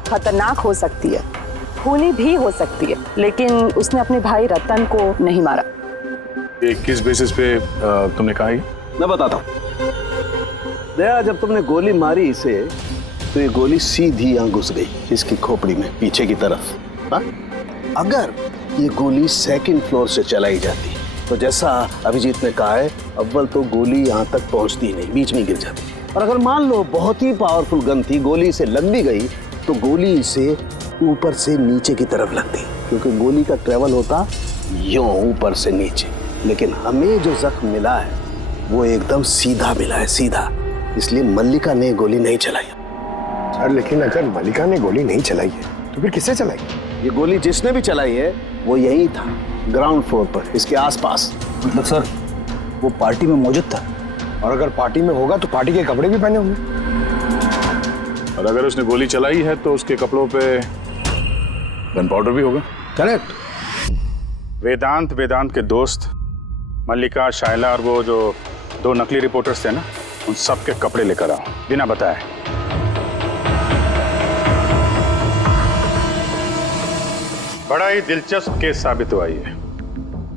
खतरनाक हो सकती है, खूनी भी हो सकती है, लेकिन उसने अपने भाई रतन को नहीं मारा। ये किस बेसिस पे तुमने कहा? मैं बताता हूँ। दया, जब तुमने गोली मारी इसे तो ये गोली सीधी यहाँ घुस गई इसकी खोपड़ी में पीछे की तरफ। हा? अगर ये गोली सेकंड फ्लोर से चलाई जाती तो जैसा अभिजीत ने कहा है, अव्वल तो गोली यहाँ तक पहुँचती नहीं, बीच में गिर जाती। और अगर मान लो बहुत ही पावरफुल गन थी, गोली से लग भी गई तो गोली इसे ऊपर से नीचे की तरफ लगती, क्योंकि गोली का ट्रेवल होता यूं ऊपर से नीचे। लेकिन हमें जो जख्म मिला है वो एकदम सीधा मिला है, सीधा। इसलिए मल्लिका ने गोली नहीं चलाई। सर, लेकिन अगर मल्लिका ने गोली नहीं चलाई है तो फिर किसने चलाई? ये गोली जिसने भी चलाई है वो यही था, ग्राउंड फ्लोर पर, इसके आसपास। मतलब सर, वो पार्टी में मौजूद था? और अगर पार्टी में होगा तो पार्टी के कपड़े भी पहने होंगे। और अगर उसने गोली चलाई है तो उसके कपड़ों पे गन पाउडर भी होगा। करेक्ट। वेदांत के दोस्त मल्लिका, शायला और वो जो 2 नकली रिपोर्टर्स थे ना, उन सब के कपड़े लेकर आओ बिना बताए। बड़ा ही दिलचस्प केस साबित हुआ ये।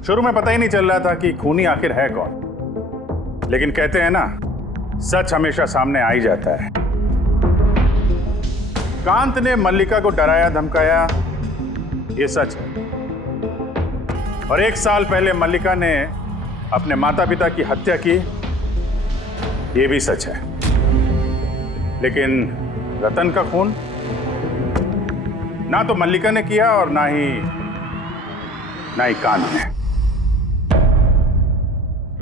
शुरू में पता ही नहीं चल रहा था कि खूनी आखिर है कौन, लेकिन कहते हैं ना, सच हमेशा सामने आ ही जाता है। कांत ने मल्लिका को डराया धमकाया, ये सच है। और 1 साल पहले मल्लिका ने अपने माता पिता की हत्या की, ये भी सच है। लेकिन रतन का खून ना तो मल्लिका ने किया और ना ही कांत ने।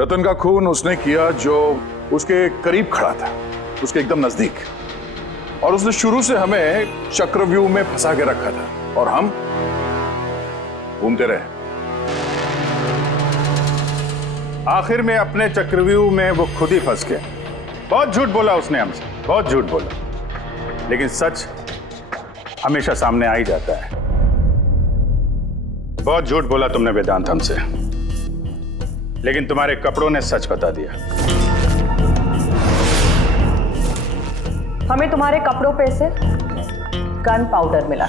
रतन का खून उसने किया जो उसके करीब खड़ा था, उसके एकदम नजदीक, और उसने शुरू से हमें चक्रव्यूह में फंसा के रखा था और हम घूमते रहे। आखिर में अपने चक्रव्यूह में वो खुद ही फंस गया। बहुत झूठ बोला उसने हमसे, बहुत झूठ बोला, लेकिन सच हमेशा सामने आ ही जाता है। बहुत झूठ बोला तुमने वेदांत हमसे, लेकिन तुम्हारे कपड़ों ने सच बता दिया। हमें तुम्हारे कपड़ों पे से गन पाउडर मिला।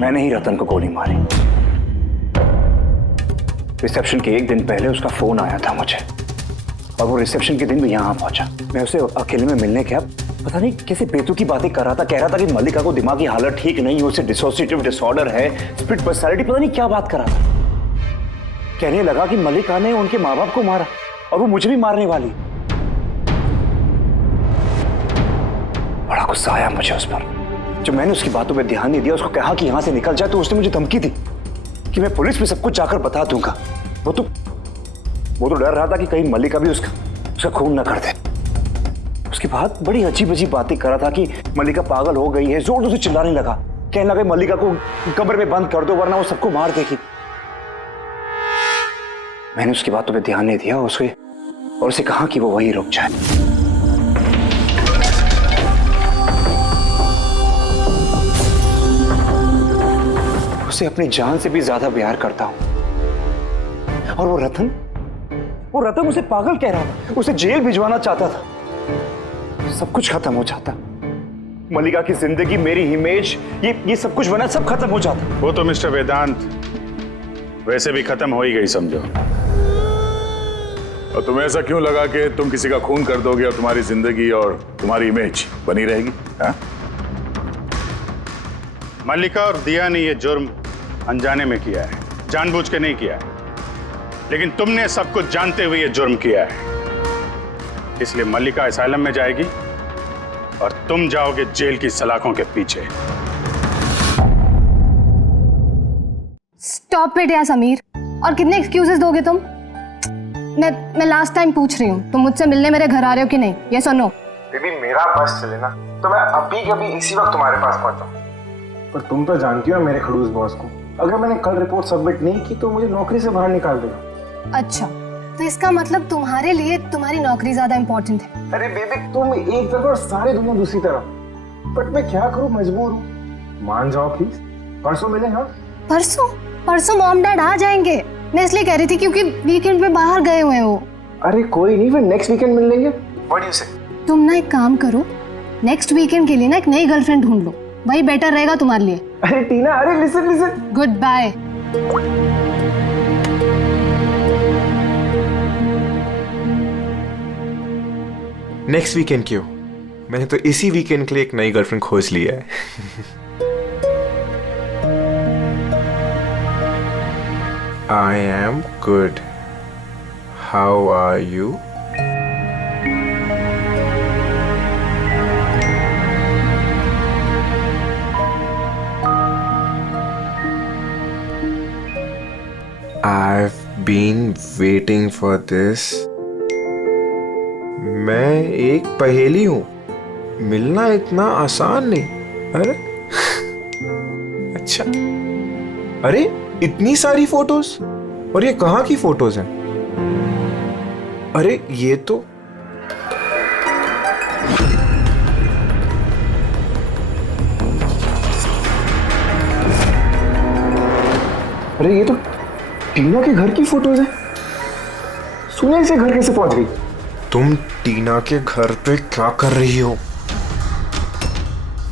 मैंने ही रतन को गोली मारी। रिसेप्शन के 1 दिन पहले उसका फोन आया था मुझे, और वो रिसेप्शन के दिन भी यहाँ पहुंचा। मैं उसे अकेले में मिलने गया, पता नहीं कैसे बेतुकी बातें कर रहा था। कह रहा था कि मल्लिका को दिमागी हालत ठीक नहीं है, उसे डिसोसिएटिव डिसऑर्डर है, स्प्लिट पर्सनालिटी, पता नहीं क्या बात कर रहा था। कहने लगा कि मल्लिका ने उनके माँ बाप को मारा और वो मुझे भी मारने वाली। बड़ा गुस्सा आया मुझे उस पर। जब मैंने उसकी बातों पे ध्यान नहीं दिया, उसको कहा कि यहां से निकल जाए, तो उसने मुझे धमकी दी कि मैं पुलिस में सब कुछ जाकर बता दूंगा। वो तो डर रहा था कि कहीं मल्लिका भी उसका खून न कर दे। उसके बाद बड़ी अजीब अजीब बातें कर रहा था कि मल्लिका पागल हो गई है, जोर जोर से चिल्लाने लगा, कहने लगा मल्लिका को कब्र में बंद कर दो वरना वो सबको मार देगी। मैंने उसकी बातों पे ध्यान नहीं दिया और उसे कहा कि वो वहीं रुक जाए। उसे अपनी जान से भी ज्यादा प्यार करता हूं। और वो रतन उसे पागल कह रहा था, उसे जेल भिजवाना चाहता था। सब कुछ खत्म हो जाता, मल्लिका की जिंदगी, मेरी इमेज, ये सब कुछ बना, सब खत्म हो जाता। वो तो मिस्टर वेदांत वैसे भी खत्म हो ही गई समझो। और तुम्हें ऐसा क्यों लगा कि तुम किसी का खून कर दोगे और तुम्हारी जिंदगी और तुम्हारी इमेज बनी रहेगी? हाँ? मल्लिका और दिया ने ये जुर्म अनजाने में किया है, जानबूझ के नहीं किया है। लेकिन तुमने सब कुछ जानते हुए ये जुर्म किया है। इसलिए मल्लिका असाइलम में जाएगी और तुम जाओगे जेल की सलाखों के पीछे। स्टॉप इट यार समीर, और कितने एक्सक्यूजेस दोगे तुम? मैं लास्ट टाइम पूछ रही हूँ, तुम मुझसे मिलने मेरे घर आ रहे हो कि नहीं? ये सुनो बेबी, मेरा बस चले ना तो मैं अभी इसी वक्त तुम्हारे पास पहुंचा। पर तुम तो जानती हो मेरे खड़ूस बॉस को, अगर मैंने कल रिपोर्ट सबमिट नहीं की तो मुझे नौकरी से बाहर निकाल देगा। अच्छा, तो इसका मतलब तुम्हारे लिए तुम्हारी नौकरी ज्यादा इम्पोर्टेंट है। अरे बेबी, तुम एक तरफ और सारी दुनिया दूसरी तरफ। बट मैं क्या करूं, मजबूर हूं। मान जाओ प्लीज, परसों मिले। हाँ परसों मॉम डैड आ जाएंगे। मैं इसलिए कह रही थी क्योंकि वीकेंड पे बाहर गए हुए हो। अरे कोई नहीं, फिर नेक्स्ट वीकेंड मिल लेंगे। व्हाट डू यू से? तुम ना एक काम करो, नेक्स्ट वीकेंड के लिए ना एक नई गर्लफ्रेंड ढूंढ लो, वही बेटर रहेगा तुम्हारे लिए। अरे टीना, अरे listen. Good bye. Next weekend क्यों? मैंने तो इसी वीकेंड के लिए एक नई गर्लफ्रेंड खोज लिया है। I am good. How are you? I've been waiting for this. मैं एक पहेली हूँ, मिलना इतना आसान नहीं। अरे अच्छा, अरे इतनी सारी फोटोज, और ये कहाँ की फोटोज हैं? अरे ये तो अरे ये तो टीना के घर की फोटोज है। सोनिया इसे घर कैसे पहुंच गई? तुम टीना के घर पे क्या कर रही हो?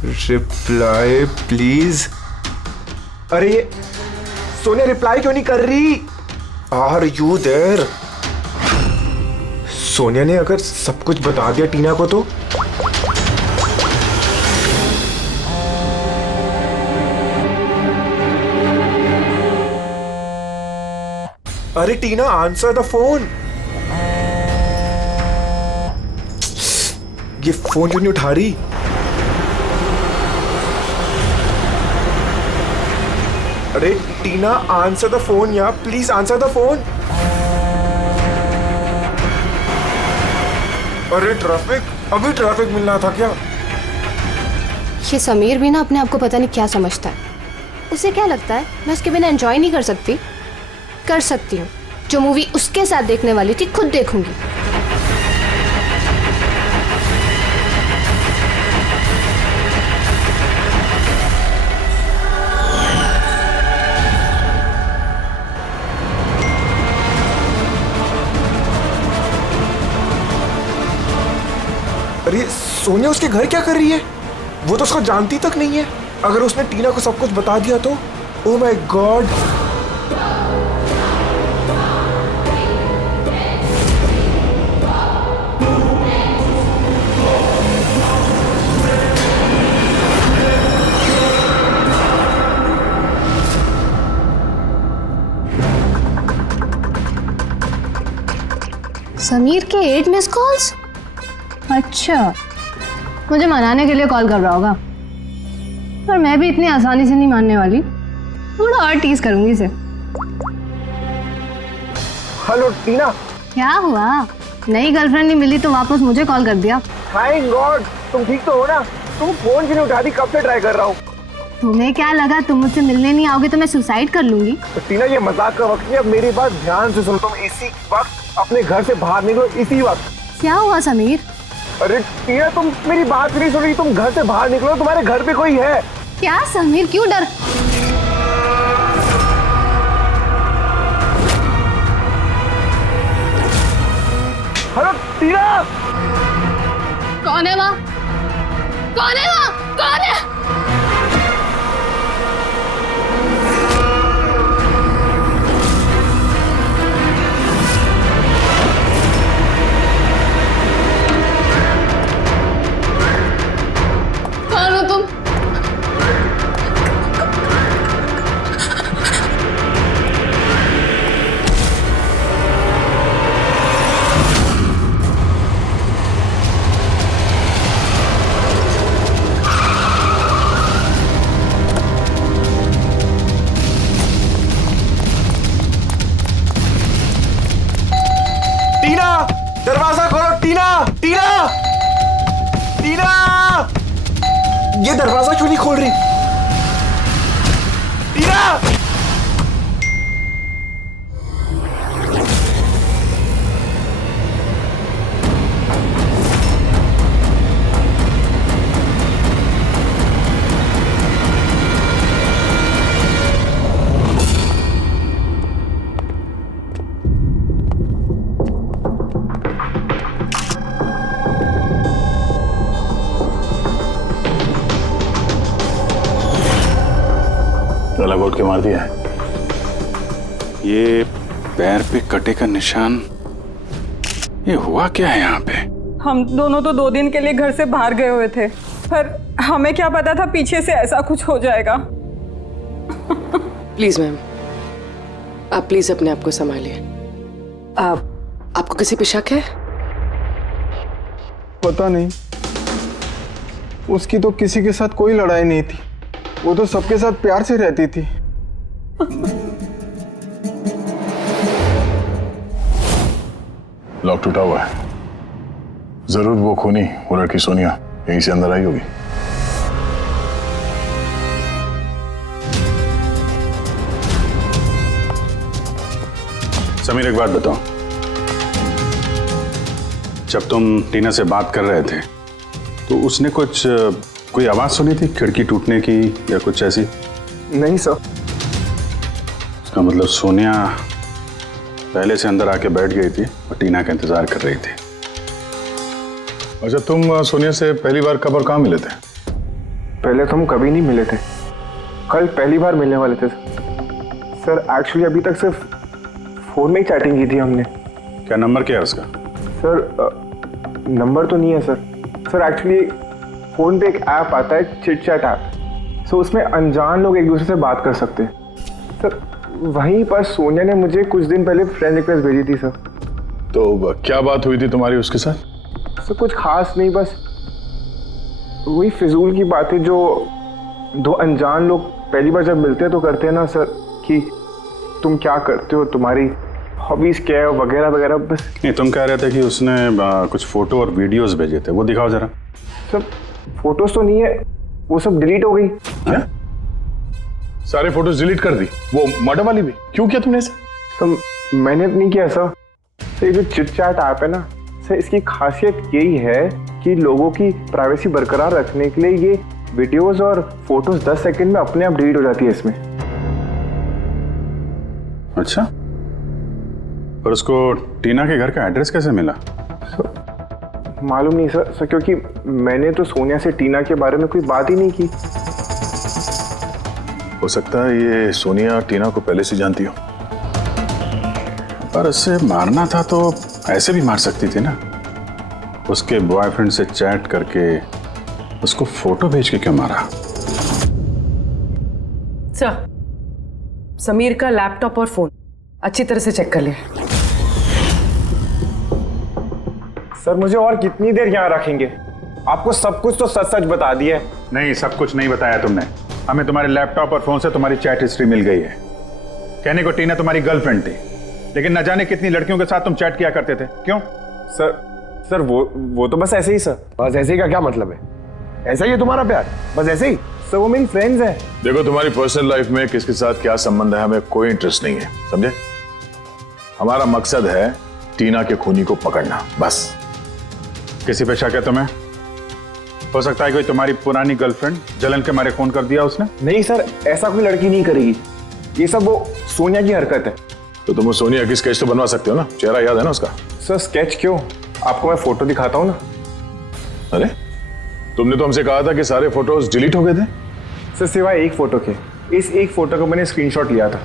Reply please. अरे ये सोनिया रिप्लाई क्यों नहीं कर रही? Are you there? सोनिया ने अगर सब कुछ बता दिया टीना को तो? अरे टीना, आंसर द फोन। ये फोन क्यों नहीं उठा रही? अरे टीना, आंसर द फोन यार, प्लीज आंसर द फोन। अरे ट्रैफिक, अभी ट्रैफिक मिल रहा था क्या? ये समीर भी ना अपने आप को पता नहीं क्या समझता है। उसे क्या लगता है मैं उसके बिना एंजॉय नहीं कर सकती? कर सकती हूँ। जो मूवी उसके साथ देखने वाली थी खुद देखूंगी। अरे सोनिया उसके घर क्या कर रही है? वो तो उसको जानती तक नहीं है। अगर उसने टीना को सब कुछ बता दिया तो? Oh my God. समीर के 8 मिस कॉल्स? अच्छा, मुझे मनाने के लिए कॉल कर रहा होगा, पर मैं भी इतनी आसानी से नहीं मानने वाली। थोड़ा और टीज करूंगी इसे। हेलो टीना। क्या हुआ? नई गर्लफ्रेंड नहीं मिली तो वापस मुझे कॉल कर दिया। थैंक गॉड, तुम ठीक तो हो ना? तुम फोन क्यों नहीं उठाती? कब से ट्राई कर रहा हूँ। तुम्हें क्या लगा तुम मुझसे मिलने नहीं आओगे तो मैं सुसाइड कर लूंगी? तो टीना, ये मजाक का वक्त नहीं, अब मेरी बात ध्यान से सुनो। तुम इसी वक्त अपने घर से बाहर निकलो, इसी वक्त। क्या हुआ समीर? अरे टीना, तुम मेरी बात नहीं सुन रही। तुम घर से बाहर निकलो, तुम्हारे घर पे कोई है। क्या समीर, क्यों डर? हेलो टीना। कौन है वहाँ? कौन है वहाँ? कौन है? कौन हो तुम? टीना, दरवाजा खोलो। टीना, टीना, टीना, ये दरवाजा क्यों नहीं खोल रही? टीना! गला घोट के मार दिया है। ये पैर पे कटे का निशान, ये हुआ क्या है यहाँ पे? हम दोनों तो 2 दिन के लिए घर से बाहर गए हुए थे, पर हमें क्या पता था पीछे से ऐसा कुछ हो जाएगा। प्लीज मैम, आप प्लीज अपने आप को संभालिए। आपको किसी पे शक है? पता नहीं, उसकी तो किसी के साथ कोई लड़ाई नहीं थी। वो तो सबके साथ प्यार से रहती थी। लॉक टूटा हुआ है। जरूर वो खूनी, वो लड़की सोनिया यहीं से अंदर आई होगी। समीर, एक बात बताओ, जब तुम टीना से बात कर रहे थे तो उसने कोई आवाज सुनी थी, खिड़की टूटने की या कुछ ऐसी? नहीं सर, इसका मतलब सोनिया पहले से अंदर आके बैठ गई थी और टीना का इंतजार कर रही थी। अच्छा, तुम सोनिया से पहली बार कब और कहाँ मिले थे? पहले तो हम कभी नहीं मिले थे, कल पहली बार मिलने वाले थे सर। एक्चुअली अभी तक सिर्फ फोन में ही चैटिंग की थी हमने। क्या नंबर क्या है उसका? सर नंबर तो नहीं है सर। सर एक्चुअली फ़ोन पे एक ऐप आता है, चिट चैट ऐप। सो उसमें अनजान लोग एक दूसरे से बात कर सकते हैं सर। वहीं पर सोनिया ने मुझे कुछ दिन पहले फ्रेंड रिक्वेस्ट भेजी थी सर। तो क्या बात हुई थी तुम्हारी उसके साथ? सर कुछ खास नहीं, बस वही फिजूल की बातें जो दो अनजान लोग पहली बार जब मिलते हैं तो करते हैं ना सर, कि तुम क्या करते हो, तुम्हारी हॉबीज क्या है वगैरह वगैरह। बस नहीं, तुम कह रहे थे कि उसने कुछ फोटो और वीडियोस भेजे थे, वो दिखाओ जरा। सब फोटोज तो नहीं है, वो सब डिलीट हो गई। क्या? सारे फोटोज डिलीट कर दी? वो मर्डर वाली भी? क्यों किया तुमने ऐसा? सर मैंने नहीं किया सर। ये जो चिट चैट ऐप है ना सर, इसकी खासियत यही है कि लोगों की प्राइवेसी बरकरार रखने के लिए ये वीडियोस और फोटोज 10 सेकंड में अपने आप डिलीट हो जाती है इसमें। अच्छा, और उसको टीना के घर का एड्रेस कैसे मिला? मालूम नहीं सर, क्योंकि मैंने तो सोनिया से टीना के बारे में कोई बात ही नहीं की। हो सकता है ये सोनिया टीना को पहले से जानती हो, पर उससे मारना था तो ऐसे भी मार सकती थी ना। उसके बॉयफ्रेंड से चैट करके उसको फोटो भेज के क्यों मारा? सर, समीर का लैपटॉप और फोन अच्छी तरह से चेक कर लिया। सर मुझे और कितनी देर यहाँ रखेंगे? आपको सब कुछ तो सच सच बता दिया है। नहीं, सब कुछ नहीं बताया तुमने। हमें तुम्हारे लैपटॉप और फोन से तुम्हारी चैट हिस्ट्री मिल गई है। कहने को टीना तुम्हारी गर्लफ्रेंड थी, लेकिन न जाने कितनी लड़कियों के साथ तुम चैट किया करते थे। क्यों? सर वो तो बस ऐसे ही सर। बस ऐसे ही का क्या मतलब है? ऐसा ही है तुम्हारा प्यार? बस ऐसे ही? सर वो मेरी फ्रेंड्स है। देखो, तुम्हारी पर्सनल लाइफ में किसके साथ क्या संबंध है हमें कोई इंटरेस्ट नहीं है, समझे? हमारा मकसद है टीना के खूनी को पकड़ना, बस। किसी पे शक है तुम्हें? हो सकता है कोई तुम्हारी पुरानी गर्लफ्रेंड जलन के मारे फोन कर दिया उसने? नहीं सर, ऐसा कोई लड़की नहीं करेगी। ये सब वो सोनिया की हरकत है। तो तुम सोनिया की स्केच तो बनवा सकते हो ना? चेहरा याद है ना उसका? सर स्केच क्यों, आपको मैं फोटो दिखाता हूँ ना। अरे, तुमने तो हमसे कहा था कि सारे फोटोज डिलीट हो गए थे। सर सिवाय एक फोटो के। इस एक फोटो को मैंने स्क्रीनशॉट लिया था।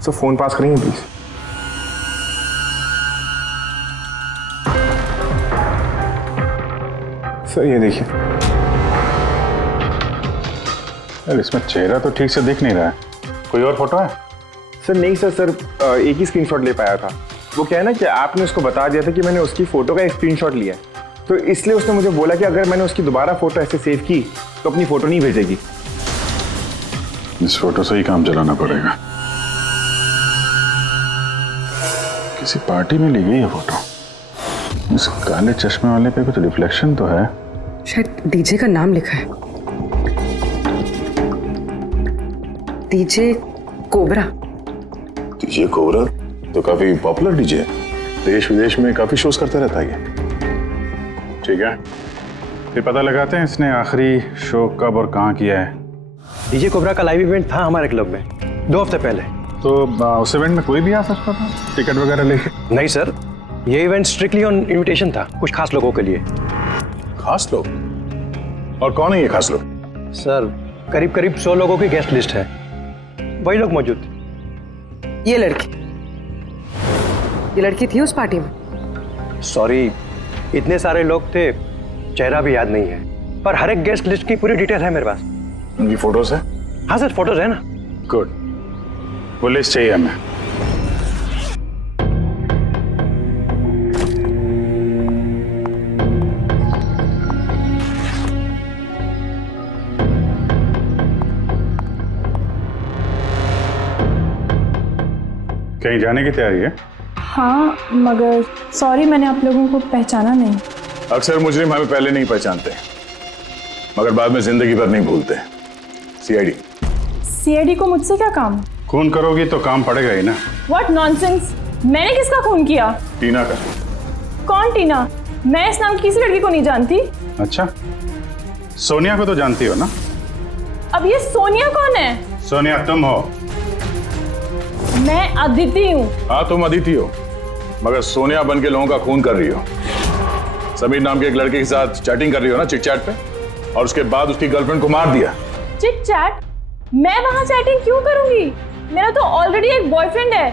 सर फोन पास करेंगे प्लीज? सर ये देखिए। यार इसमें चेहरा तो ठीक से दिख नहीं रहा है। कोई और फोटो है? सर नहीं सर, एक ही स्क्रीनशॉट ले पाया था। वो क्या है ना कि आपने उसको बता दिया था कि मैंने उसकी फोटो का एक स्क्रीनशॉट लिया है, तो इसलिए उसने मुझे बोला कि अगर मैंने उसकी दोबारा फोटो ऐसे सेव की तो अपनी फोटो नहीं भेजेगी। इस फोटो से ही काम चलाना पड़ेगा। किसी पार्टी में ली गई है फोटो। इस काले चश्मे वाले पे कुछ रिफ्लेक्शन तो है। शायद डीजे का नाम लिखा है, डीजे कोबरा। डीजे कोबरा तो काफी पॉपुलर डीजे है, देश विदेश में काफी शोज करता रहता है। ठीक है, फिर पता लगाते हैं इसने आखिरी शो कब और कहाँ किया है। डीजे कोबरा का लाइव इवेंट था हमारे क्लब में 2 हफ्ते पहले। तो उस इवेंट में कोई भी आ सकता था टिकट वगैरह लेके? नहीं सर, ये इवेंट स्ट्रिक्टली ऑन इनविटेशन था, कुछ खास लोगों के लिए। खास लोग? और कौन है ये खास लोग? सर करीब करीब 100 लोगों की गेस्ट लिस्ट है, वही लोग मौजूद थे। ये लड़की थी उस पार्टी में? सॉरी, इतने सारे लोग थे, चेहरा भी याद नहीं है, पर हर एक गेस्ट लिस्ट की पूरी डिटेल है मेरे पास। उनकी फोटोज है? हाँ सर, फोटोज है ना। गुड, वो लिस्ट चाहिए हमें। कहीं जाने की तैयारी है? हाँ, मगर सॉरी मैंने आप लोगों को पहचाना नहीं। अक्सर मुजरिम हमें पहले नहीं पहचानते, मगर बाद में जिंदगी भर नहीं भूलते। सीआईडी। सीआईडी को मुझसे क्या काम? खून करोगी तो काम पड़ेगा ही ना। व्हाट नॉनसेंस, मैंने किसका खून किया? टीना का। कौन टीना? मैं इस नाम की किसी लड़की को नहीं जानती। अच्छा, सोनिया को तो जानती हो ना? अब ये सोनिया कौन है? सोनिया तुम हो। मैं अदिति हूँ। हाँ तुम अदिति हो, मगर सोनिया बन के लोगों का खून कर रही हो। समीर नाम के एक लड़के के साथ चैटिंग कर रही हो ना चिट चैट पे, और उसके बाद उसकी गर्लफ्रेंड को मार दिया। Chit chat? मैं वहाँ चैटिंग क्यों करूंगी? मेरा तो ऑलरेडी एक बॉयफ्रेंड है।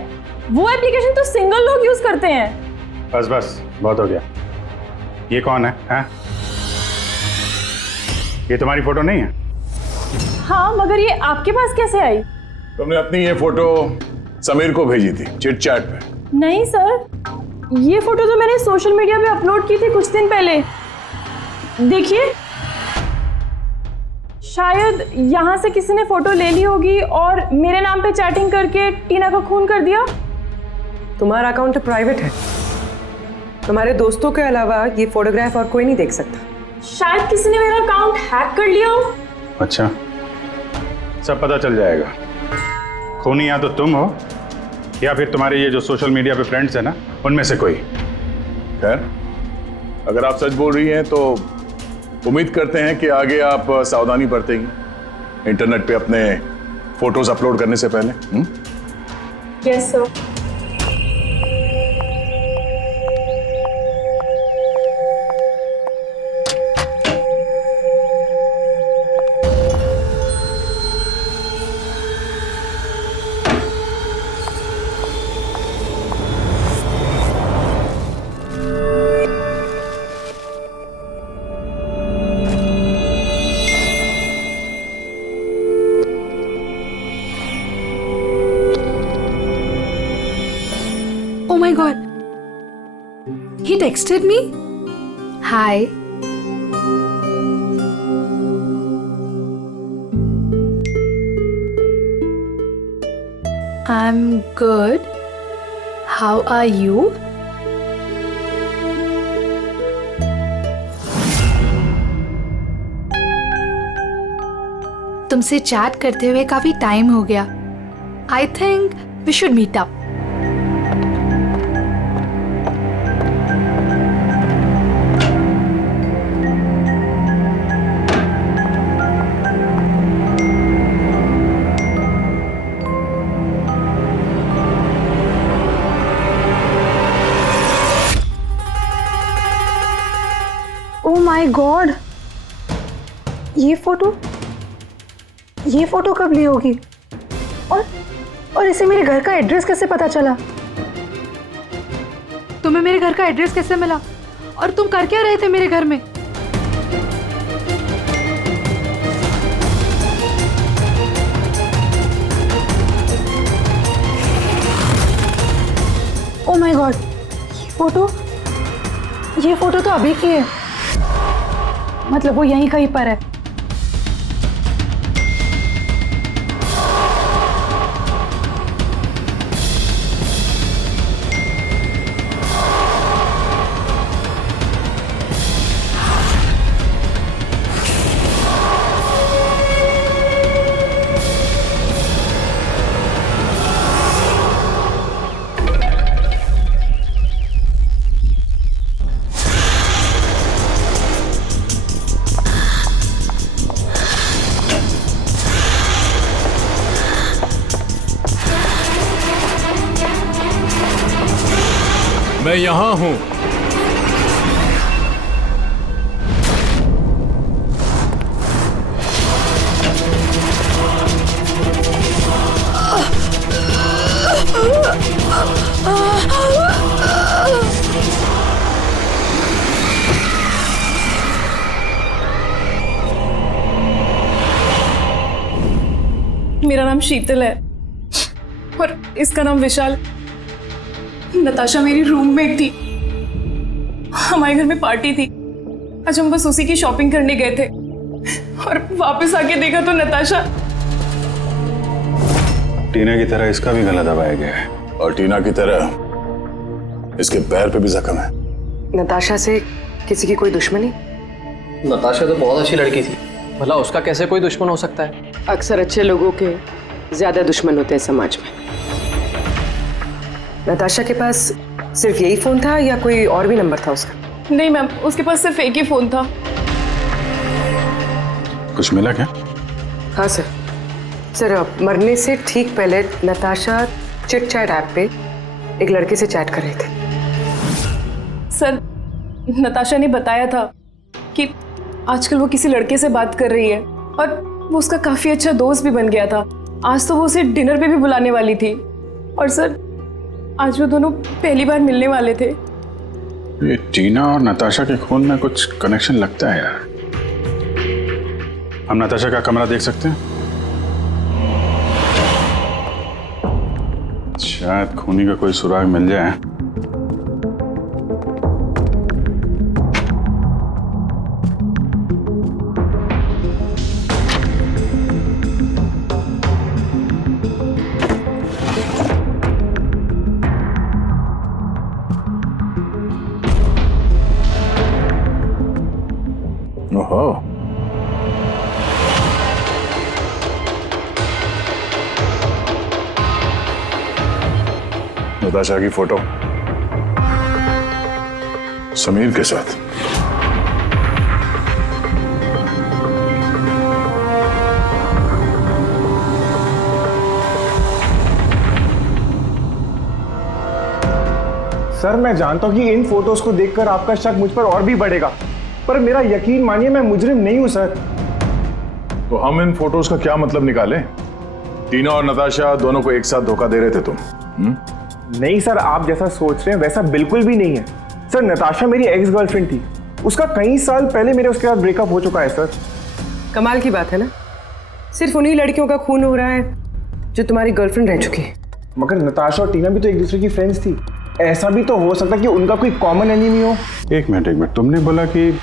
वो एप्लीकेशन तो सिंगल लोग यूज करते हैं। बस बस बहुत हो गया। ये कौन है, हाँ? ये तुम्हारी फोटो नहीं है? हाँ, मगर ये आपके पास कैसे आई? तुमने अपनी ये फोटो समीर को भेजी थी चिट चैट पे? नहीं सर, ये फोटो तो मैंने सोशल मीडिया पे अपलोड की थी कुछ दिन पहले। देखिए, शायद यहाँ से किसी ने फोटो ले ली होगी और मेरे नाम पे चैटिंग करके टीना का खून कर दिया। तुम्हारा अकाउंट प्राइवेट है, तुम्हारे दोस्तों के अलावा ये फोटोग्राफ और कोई नहीं देख सकता। शायद किसी ने मेरा अकाउंट हैक कर लिया हो। अच्छा, सब पता चल जाएगा। खूनी या तो तुम हो या फिर तुम्हारे ये जो सोशल मीडिया पे फ्रेंड्स है ना, उनमें से कोई। खैर, अगर आप सच बोल रही हैं तो उम्मीद करते हैं कि आगे आप सावधानी बरतेंगी इंटरनेट पे अपने फोटोज अपलोड करने से पहले। Yes sir. Oh my god. He texted me? Hi. I'm good. How are you? तुमसे चैट करते हुए काफी टाइम हो गया। I think we should meet up. Oh my God, ये फोटो कब ली होगी? और इसे मेरे घर का एड्रेस कैसे पता चला? तुम्हें मेरे घर का एड्रेस कैसे मिला? और तुम कर क्या रहे थे मेरे घर में? ओह माय गॉड, ये फोटो तो अभी की है। मतलब वो यहीं कहीं पर है। मैं यहां हूं। मेरा नाम शीतल है और इसका नाम विशाल। नताशा मेरी रूममेट थी। हमारे घर में पार्टी थी। आज हम बस उसी की शॉपिंग करने गए थे और वापस आके देखा तो नताशा। टीना की तरह इसका भी गला दबाया गया है और टीना की तरह इसके पैर पे भी जख्म है। नताशा से किसी की कोई दुश्मनी? नताशा तो बहुत अच्छी लड़की थी, भला उसका कैसे कोई दुश्मन हो सकता है? अक्सर अच्छे लोगों के ज्यादा दुश्मन होते हैं समाज में। नताशा के पास सिर्फ यही फोन था या कोई और भी नंबर था उसका? नहीं मैम, उसके पास सिर्फ एक ही फोन था। कुछ मिला क्या? हाँ सर। सर, मरने से ठीक पहले नताशा चिट चैट ऐप पे एक लड़के से चैट कर रहे थे। सर, नताशा ने बताया था कि आजकल वो किसी लड़के से बात कर रही है और वो उसका काफी अच्छा दोस्त भी बन गया था। आज तो वो उसे डिनर पे भी बुलाने वाली थी। और सर, आज वो दोनों पहली बार मिलने वाले थे। ये टीना और नताशा के खून में कुछ कनेक्शन लगता है यार। हम नताशा का कमरा देख सकते हैं? शायद खूनी का कोई सुराग मिल जाए। ओहो, नताशा की फोटो समीर के साथ। सर, मैं जानता हूँ कि इन फोटोज को देखकर आपका शक मुझ पर और भी बढ़ेगा, पर मेरा यकीन मानिए, मैं मुजरिम नहीं हूं सर। तो हम इन फोटोज का क्या मतलब निकालें? टीना और नताशा दोनों को एक साथ धोखा दे रहे थे तुम? नहीं सर, आप जैसा सोच रहे हैं वैसा बिल्कुल भी नहीं है सर। नताशा मेरी एक्स गर्लफ्रेंड थी, उसका कई साल पहले मेरे उसके साथ ब्रेकअप हो चुका है सर। कमाल की बात है ना, सिर्फ उन्हीं लड़कियों का खून हो रहा है जो तुम्हारी गर्लफ्रेंड रह चुकी है। मगर नताशा और टीना भी तो एक दूसरे की फ्रेंड्स थी। ऐसा भी तो हो सकता है कि उनका कोई कॉमन एनिमी हो। एक मिनट, तुमने बोला कि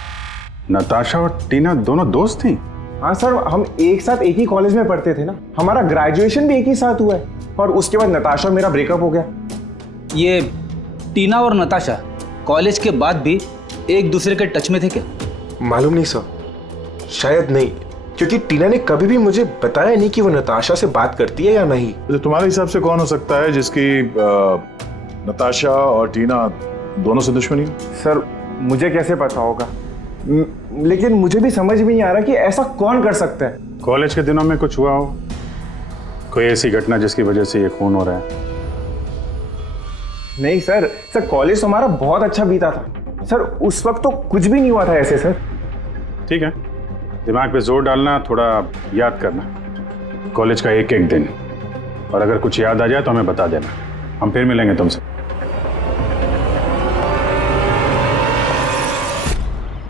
नताशा और टीना दोनों दोस्त थी? हाँ सर, हम एक साथ एक ही कॉलेज में पढ़ते थे ना, हमारा ग्रेजुएशन भी एक ही साथ हुआ है। और उसके बाद नताशा और मेरा ब्रेकअप हो गया। ये टीना और नताशा कॉलेज के बाद भी एक दूसरे के टच में थे क्या? मालूम नहीं सर, शायद नहीं, क्योंकि टीना ने कभी भी मुझे बताया नहीं कि वो नताशा से बात करती है या नहीं। तो तुम्हारे हिसाब से कौन हो सकता है जिसकी नताशा और टीना दोनों से दुश्मनी हो? सर, मुझे कैसे पता होगा, लेकिन मुझे भी समझ में नहीं आ रहा कि ऐसा कौन कर सकता है। कॉलेज के दिनों में कुछ हुआ हो, कोई ऐसी घटना जिसकी वजह से ये खून हो रहा है? नहीं सर, कॉलेज तो हमारा बहुत अच्छा बीता था सर, उस वक्त तो कुछ भी नहीं हुआ था ऐसे सर। ठीक है, दिमाग पे जोर डालना, थोड़ा याद करना कॉलेज का एक एक दिन, और अगर कुछ याद आ जाए तो हमें बता देना, हम फिर मिलेंगे तुमसे।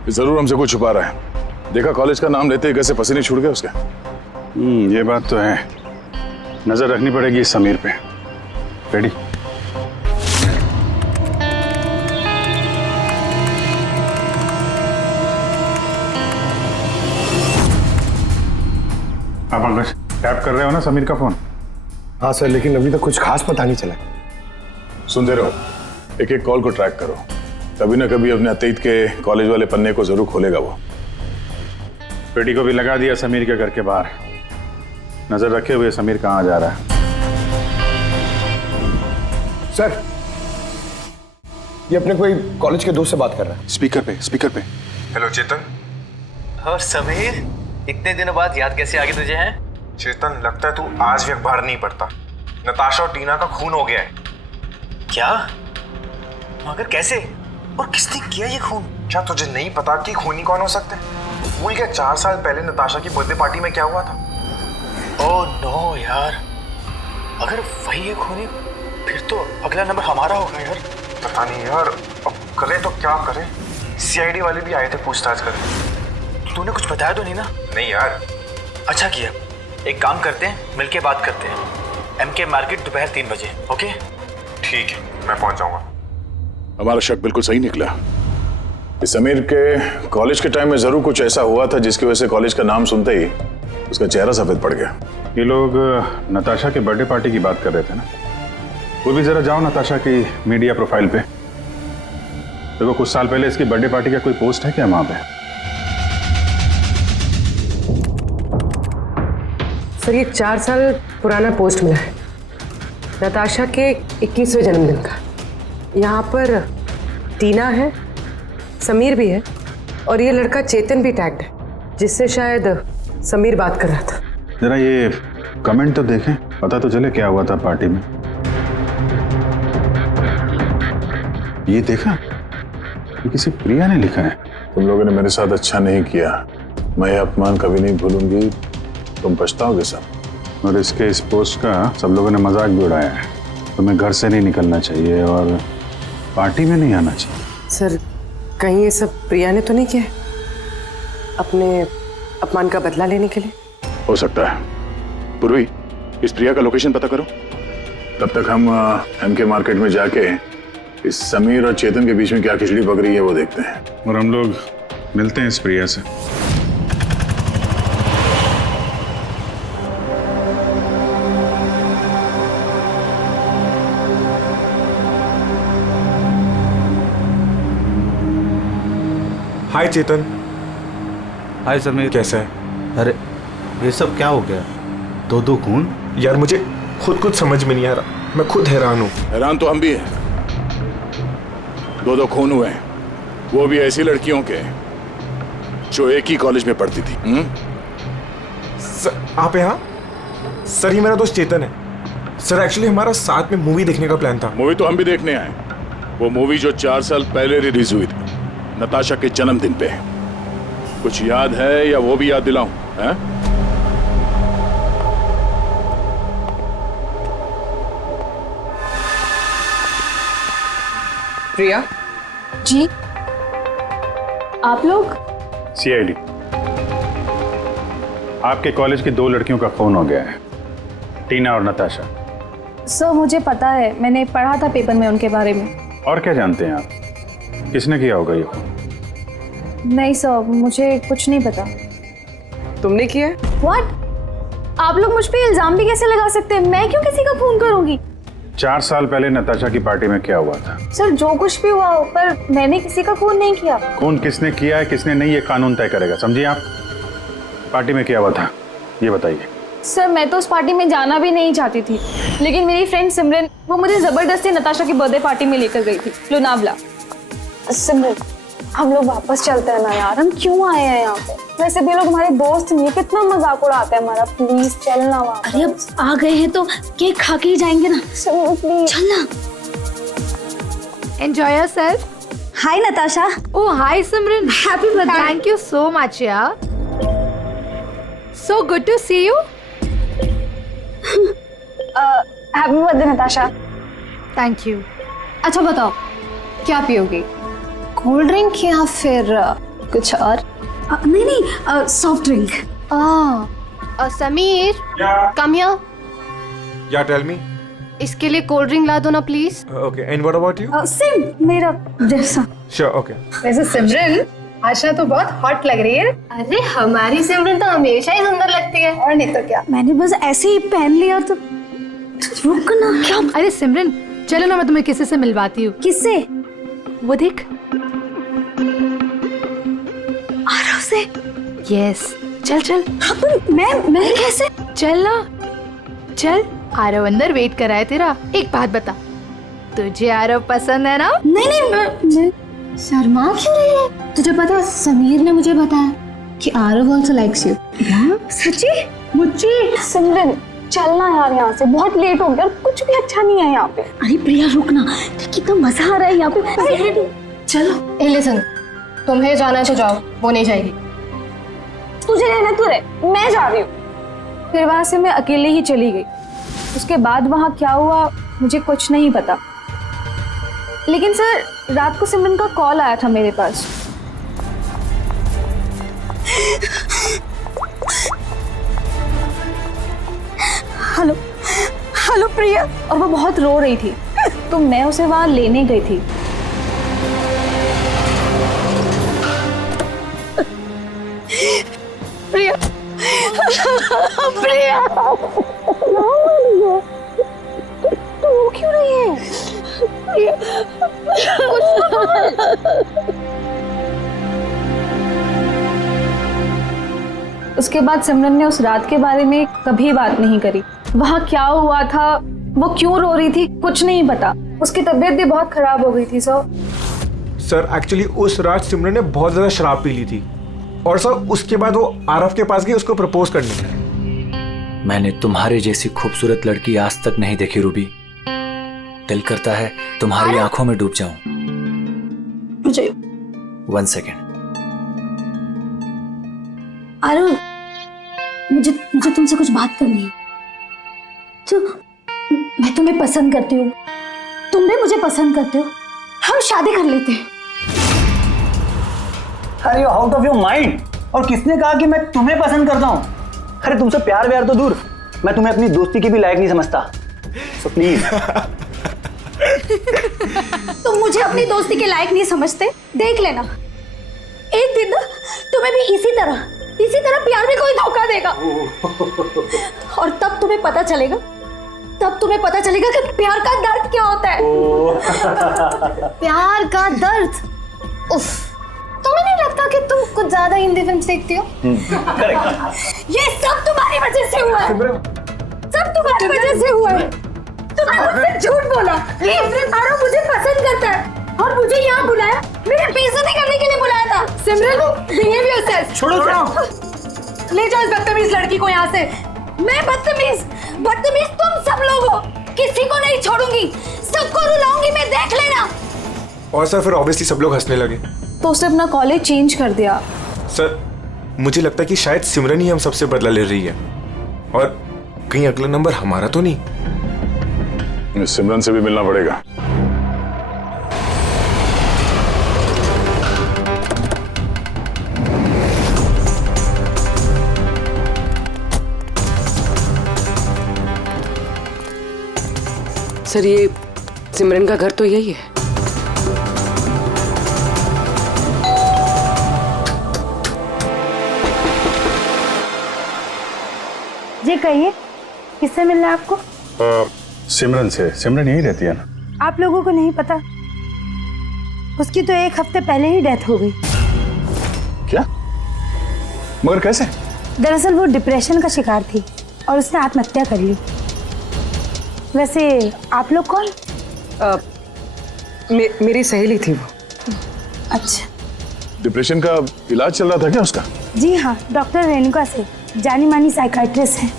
जरूर हमसे कुछ छुपा रहा है। देखा कॉलेज का नाम लेते ही कैसे पसीने छूट गए उसके। ये बात तो है, नजर रखनी पड़ेगी इस समीर पे। रेडी? आप अंकज टैप कर रहे हो ना समीर का फोन? हाँ सर, लेकिन अभी तक कुछ खास पता नहीं चला। सुनते रहो, एक एक कॉल को ट्रैक करो, कभी ना कभी अपने अतीत के कॉलेज वाले पन्ने को जरूर खोलेगा वो। पेटी को भी लगा दिया समीर के घर के बाहर, नजर रखे हुए समीर कहाँ जा रहा है। सर, ये अपने कोई कॉलेज के दोस्त से बात कर रहा है। स्पीकर पे। हेलो चेतन। हाँ समीर, इतने दिनों बाद याद कैसे आ गई तुझे? हैं चेतन, लगता है तू आज भी अखबार नहीं पढ़ता। नताशा और टीना का खून हो गया है। क्या? मगर कैसे और किसने किया ये खून? क्या तुझे नहीं पता कि खूनी कौन हो सकते हैं? भूल गया 4 साल पहले नताशा की बर्थडे पार्टी में क्या हुआ था? ओह नो यार, अगर वही है खूनी फिर तो अगला नंबर हमारा होगा यार। पता नहीं यार, अब करें तो क्या करें? सीआईडी वाले भी आए थे पूछताछ करने। तूने कुछ बताया तो नहीं ना? नहीं यार। अच्छा किया, एक काम करते हैं, मिलके बात करते हैं। एमके मार्केट दोपहर 3 बजे। ओके ठीक है, मैं पहुंच जाऊंगा। हमारा शक बिल्कुल सही निकला। इस समीर के कॉलेज के टाइम में जरूर कुछ ऐसा हुआ था जिसकी वजह से कॉलेज का नाम सुनते ही उसका चेहरा सफेद पड़ गया। ये लोग नताशा के बर्थडे पार्टी की बात कर रहे थे ना? वो भी जरा जाओ नताशा की मीडिया प्रोफाइल पे, देखो कुछ साल पहले इसकी बर्थडे पार्टी का कोई पोस्ट है क्या वहां पे? सर, ये 4 साल पुराना पोस्ट मिला है, नताशा के 21वें जन्मदिन का। यहाँ पर टीना है, समीर भी है, और ये लड़का चेतन भी टैग्ड है, जिससे शायद समीर बात कर रहा था। जरा ये कमेंट तो देखें, पता तो चले क्या हुआ था पार्टी में। ये देखा, ये किसी प्रिया ने लिखा है। तुम लोगों ने मेरे साथ अच्छा नहीं किया, मैं यह अपमान कभी नहीं भूलूंगी, तुम पछताओगे सब। और इसके इस पोस्ट का सब लोगों ने मजाक भी उड़ाया है। तुम्हें घर से नहीं निकलना चाहिए और पार्टी में नहीं आना चाहिए। सर, कहीं ये सब प्रिया ने तो नहीं किया अपने अपमान का बदला लेने के लिए? हो सकता है। पूर्वी, इस प्रिया का लोकेशन पता करो। तब तक हम एमके मार्केट में जाके इस समीर और चेतन के बीच में क्या खिचड़ी पक रही है वो देखते हैं, और हम लोग मिलते हैं इस प्रिया से। हाय चेतन। हाय समीर, कैसा है? अरे ये सब क्या हो गया? दो खून? यार मुझे खुद कुछ समझ में नहीं आ रहा, मैं खुद हैरान हूँ। हैरान तो हम भी हैं। दो खून हुए हैं, वो भी ऐसी लड़कियों के जो एक ही कॉलेज में पढ़ती थी। आप यहाँ? सर, ये मेरा दोस्त चेतन है। सर, एक्चुअली हमारा साथ में मूवी देखने का प्लान था। मूवी तो हम भी देखने आए। वो मूवी जो 4 साल पहले रिलीज हुई थी, नताशा के जन्मदिन पे। कुछ याद है या वो भी याद दिलाऊं? हैं? प्रिया जी, आप लोग? CID, आपके कॉलेज की 2 लड़कियों का खून हो गया है, टीना और नताशा। सर, मुझे पता है, मैंने पढ़ा था पेपर में उनके बारे में। और क्या जानते हैं आप? किसने किया होगा ये खून? नहीं सर, मुझे कुछ नहीं पता। तुमने किया? What? आप लोग मुझ पे इल्जाम भी कैसे लगा सकते हैं? मैं क्यों किसी का खून करूंगी? 4 साल पहले नताशा की पार्टी में क्या हुआ था? सर, जो कुछ भी हुआ हो, पर मैंने किसी का खून नहीं किया। खून किसने किया है किसने नहीं, ये कानून तय करेगा, समझिए आप। पार्टी में क्या हुआ था ये बताइए। सर, मैं तो उस पार्टी में जाना भी नहीं चाहती थी, लेकिन मेरी फ्रेंड सिमरन वो मुझे जबरदस्ती नताशा की बर्थडे पार्टी में लेकर गई थी, लोनावला। सिमरन, हम लोग वापस चलते हैं ना यार, हम क्यों आए हैं यहाँ पे? वैसे भी लोग हमारे दोस्त नहीं है, कितना मजाक उड़ाते हैं हमारा। प्लीज चलना वापस। अरे अब आ गए हैं तो केक खा के ही जाएंगे ना। प्लीज चलना। Enjoy yourself. Hi Natasha. Oh, hi Simran. Happy birthday. Thank you so much, yeah. So good to see you. Happy birthday Natasha. Thank you. अच्छा बताओ, क्या पियोगी? कोल्ड ड्रिंक या फिर कुछ और? नहीं, soft drink. Sameer, come here. Yeah, tell me. इसके लिए कोल्ड ड्रिंक ला दो ना please. Okay, and what about you? Same, मेरा जैसा। Sure, okay. वैसे सिमरन, आशा तो बहुत हॉट लग रही है। अरे हमारी सिमरन तो हमेशा ही सुंदर लगती है। और नहीं तो क्या। मैंने बस ऐसे ही पहन लिया तो रुक ना। क्या? अरे सिमरन, चलो ना मैं तुम्हें किसी से मिलवाती हूँ। किससे? वो देख। आरव से? यस, चल चल। मैं कैसे? चल ना, चल। आरव अंदर वेट कर रहा है तेरा। एक बात बता, तुझे आरव पसंद है ना? नहीं, मैं शर्मा क्यों रही है? तुझे पता, समीर ने मुझे बताया कि आरव आल्सो लाइक्स यू। सच्ची? मुझे? सिमरन, चलना यार यहाँ से, बहुत लेट हो गया, कुछ भी अच्छा नहीं है यहाँ पे। अरे प्रिया रुक ना, कितना मजा आ रहा है यहाँ पे। चलो। ए लिसन, तुम्हें जाना है तो जाओ, वो नहीं जाएगी। तुझे रहना तू रहे, मैं जा रही हूँ। फिर वहां से मैं अकेले ही चली गई। उसके बाद वहां क्या हुआ मुझे कुछ नहीं पता, लेकिन सर रात को सिमरन का कॉल आया था मेरे पास। हेलो हेलो प्रिया। और वो बहुत रो रही थी, तो मैं उसे वहां लेने गई थी। प्रिया प्रिया तू क्यों रही है? उसके बाद सिमरन ने उस रात के बारे में कभी बात नहीं करी। वहाँ क्या हुआ था, वो क्यों रो रही थी, कुछ नहीं पता। उसकी तबीयत भी बहुत खराब हो गई थी सर एक्चुअली उस रात सिमरन ने बहुत ज्यादा शराब पी ली थी, और सर उसके बाद वो आरव के पास गई उसको प्रपोज करने। मैंने तुम्हारे जैसी खूबसूरत लड़की आज तक नहीं देखी रूबी। दिल करता है तुम्हारी आंखों में डूब जाऊं। मुझे 1 सेकेंड। आरव, मुझे मुझे तुमसे कुछ बात करनी है। तो मैं तुम्हें पसंद करती हूँ, तुम भी मुझे पसंद करते हो, हम शादी कर लेते हैं। अरे आउट ऑफ योर माइंड। और किसने कहा कि मैं तुम्हें पसंद करता हूँ? अरे तुमसे प्यार व्यार तो दूर, मैं तुम्हें अपनी दोस्ती के भी लायक नहीं समझता। So please. तुम मुझे अपनी दोस्ती के लायक नहीं समझते, देख लेना एक दिन ना तुम्हें भी इसी तरह प्यार में कोई धोखा देगा। और तब तुम्हें पता चलेगा कि प्यार का दर्द क्या होता है। प्यार का दर्द। उफ, तुम्हें नहीं लगता कि तुम कुछ ज्यादा हिंदी फिल्म देखती हो? ये सब तुम्हारी वजह से हुआ है, सब तुम्हारी वजह से हुआ है। तुमने मुझसे झूठ बोला कि आरव मुझे पसंद करता है और मुझे यहाँ बुलाया, मेरे बेइज्जती करने के लिए बुलाया था। सिमरन, बिहेव योरसेल्फ। छोड़ो, ले जाओ इस बदतमीज लड़की को यहाँ से। मैं बदतमीज तुम सब लोग हो। किसी को नहीं छोड़ूंगी, सबको रुलाऊंगी मैं, देख लेना। और सर फिर ऑब्वियसली सब लोग हंसने लगे। तो उसने अपना कॉलेज चेंज कर दिया। सर मुझे लगता है कि शायद सिमरन ही हम सबसे बदला ले रही है, और कहीं अगला नंबर हमारा तो नहीं। सिमरन से भी मिलना पड़ेगा। सर, ये सिमरन का घर तो यही है। जी कहिए, किससे मिलना है आपको? सिमरन से। सिमरन यही रहती है ना? आप लोगों को नहीं पता, उसकी तो 1 हफ्ते पहले ही डेथ हो गई। क्या? मगर कैसे? दरअसल वो डिप्रेशन का शिकार थी और उसने आत्महत्या कर ली। वैसे आप लोग कौन? मेरी सहेली थी वो। अच्छा। डिप्रेशन का इलाज चल रहा था क्या उसका? जी हाँ, डॉक्टर रेणुका से, जानी मानी साइकाइट्रिस्ट है।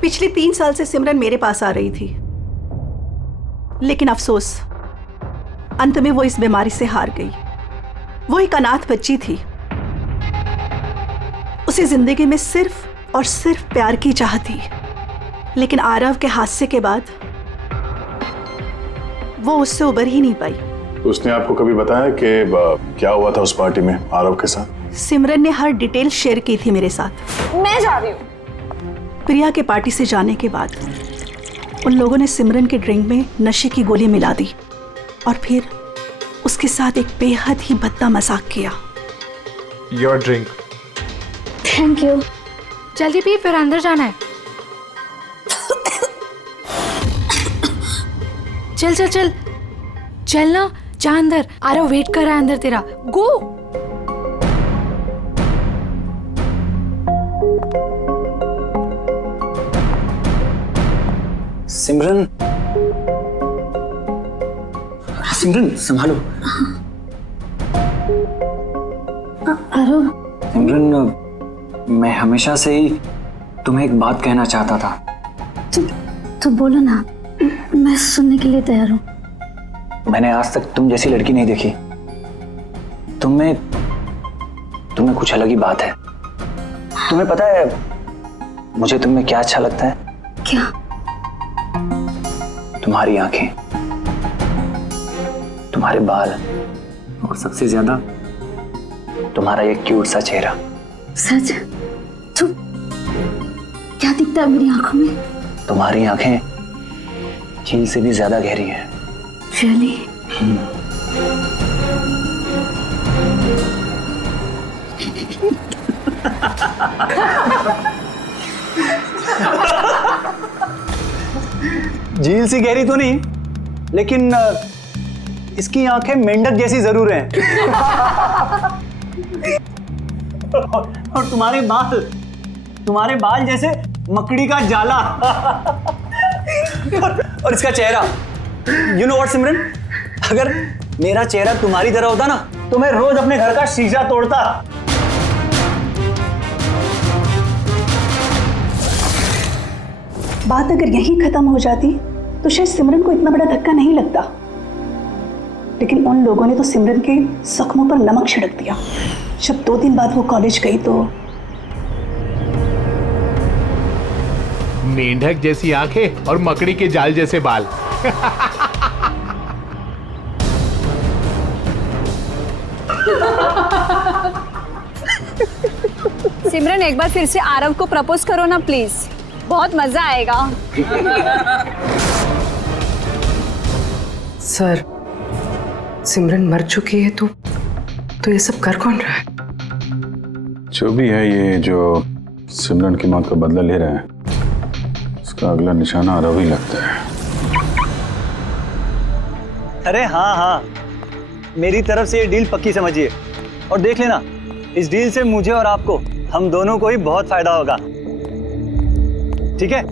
पिछले 3 साल से सिमरन मेरे पास आ रही थी, लेकिन अफसोस अंत में वो इस बीमारी से हार गई। वो एक अनाथ बच्ची थी, उसे जिंदगी में सिर्फ और सिर्फ प्यार की चाह थी, लेकिन आरव के हादसे के बाद वो उससे उबर ही नहीं पाई। उसने आपको कभी बताया कि क्या हुआ था उस पार्टी में आरव के साथ? सिमरन ने हर डिटेल शेयर की थी मेरे साथ। मैं जा रही हूँ। प्रिया के पार्टी से जाने के बाद उन लोगों ने सिमरन के ड्रिंक में नशे की गोली मिला दी और फिर उसके साथ एक बेहद ही भद्दा मजाक किया। Your drink. Thank you. जल्दी पी, फिर अंदर जाना है। चल चल चल चल ना, जा अंदर। आरव वेट कर रहा है अंदर तेरा। गो। सिमरन, सिमरन संभालो। आरव। सिमरन, मैं हमेशा से ही तुम्हें एक बात कहना चाहता था। तो बोलो ना, मैं सुनने के लिए तैयार हूँ। मैंने आज तक तुम जैसी लड़की नहीं देखी। तुम्हें कुछ अलग ही बात है। तुम्हें पता है मुझे तुम्हें क्या अच्छा लगता है? क्या? तुम्हारी आंखें, तुम्हारे बाल और सबसे ज्यादा तुम्हारा ये क्यूट सा चेहरा। सच? तो क्या दिखता है मेरी आंखों में? तुम्हारी आंखें झील से भी ज्यादा गहरी हैं। Really? झील सी गहरी तो नहीं, लेकिन इसकी आंखें मेंढक जैसी जरूर हैं। और तुम्हारे बाल जैसे मकड़ी का जाला। और इसका चेहरा, यू नो व्हाट सिमरन, अगर मेरा चेहरा तुम्हारी तरह होता ना तो मैं रोज अपने घर का शीशा तोड़ता। बात अगर यहीं खत्म हो जाती तो शायद सिमरन को इतना बड़ा धक्का नहीं लगता, लेकिन उन लोगों ने तो सिमरन के जख्मों पर नमक छिड़क दिया। जब 2 दिन बाद वो कॉलेज गई तो मेंढक जैसी आंखें और मकड़ी के जाल जैसे बाल। सिमरन एक बार फिर से आरव को प्रपोज करो ना प्लीज, बहुत मजा आएगा। सर, सिमरन मर चुकी है तो ये सब कर कौन रहा है? जो भी है ये जो सिमरन की मौत का बदला ले रहा है, उसका अगला निशाना आरव ही लगता है। अरे हाँ हाँ, मेरी तरफ से ये डील पक्की समझिए और देख लेना, इस डील से मुझे और आपको, हम दोनों को ही बहुत फायदा होगा। ठीक है?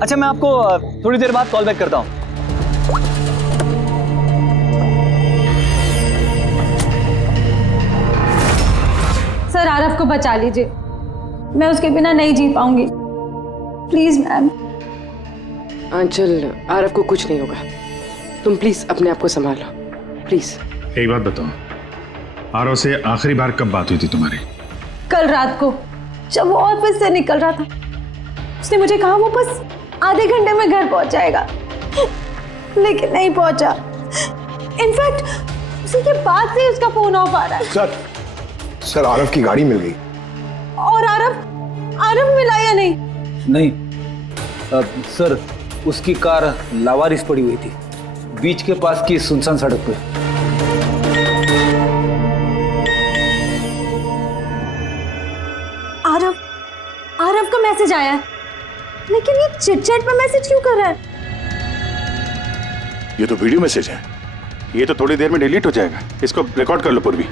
अच्छा, मैं आपको थोड़ी देर बाद कॉल बैक करता हूँ। सर आरव को बचा लीजिए, मैं उसके बिना नहीं जी पाऊंगी, प्लीज मैम। आंचल, आरव को कुछ नहीं होगा, तुम प्लीज अपने आप को संभालो, प्लीज। एक बात बताओ, आरव से आखिरी बार कब बात हुई थी तुम्हारी? कल रात को, जब वो ऑफिस से निकल रहा था। उसने मुझे कहा वो बस आधे घंटे में घर पहुंच जाएगा, लेकिन नहीं पहुंचा। इनफैक्ट उसी के बाद से उसका फोन ऑफ आ रहा है। सर आरव की गाड़ी मिल गई। और आरव मिला या नहीं? नहीं सर, उसकी कार लावारिस पड़ी हुई थी बीच के पास की सुनसान सड़क पे। आरव का मैसेज आया है, लेकिन ये चिट-चैट पे मैसेज क्यों कर रहा है? ये तो वीडियो मैसेज है, ये तो थोड़ी देर में डिलीट हो जाएगा। इसको रिकॉर्ड कर लो पूर्वी।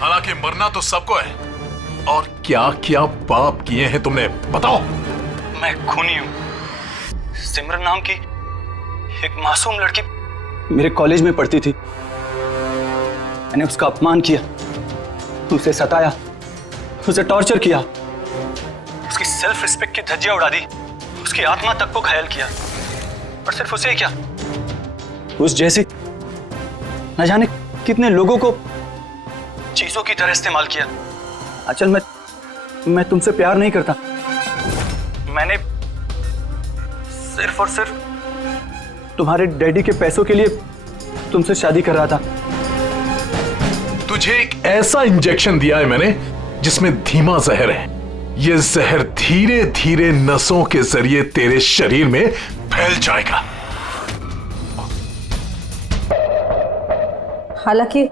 हालांकि मरना तो सबको है, और क्या क्या पाप किए हैं तुमने, बताओ। मैं खूनी हूँ। सिमरन नाम की एक मासूम लड़की मेरे कॉलेज में पढ़ती थी। मैंने उसका अपमान किया, उसे सताया, उसे टॉर्चर किया, उसकी सेल्फ रिस्पेक्ट की धज्जियां उड़ा दी, उसकी आत्मा तक को घायल किया। और सिर्फ उसे क्या, उस जैसे न जाने कितने लोगों को चीजों की तरह इस्तेमाल किया। अचल, मैं तुमसे प्यार नहीं करता। मैंने सिर्फ और सिर्फ तुम्हारे डैडी के पैसों के लिए तुमसे शादी कर रहा था। तुझे एक ऐसा इंजेक्शन दिया है मैंने जिसमें धीमा जहर है। ये जहर धीरे धीरे नसों के जरिए तेरे शरीर में फैल जाएगा। हालांकि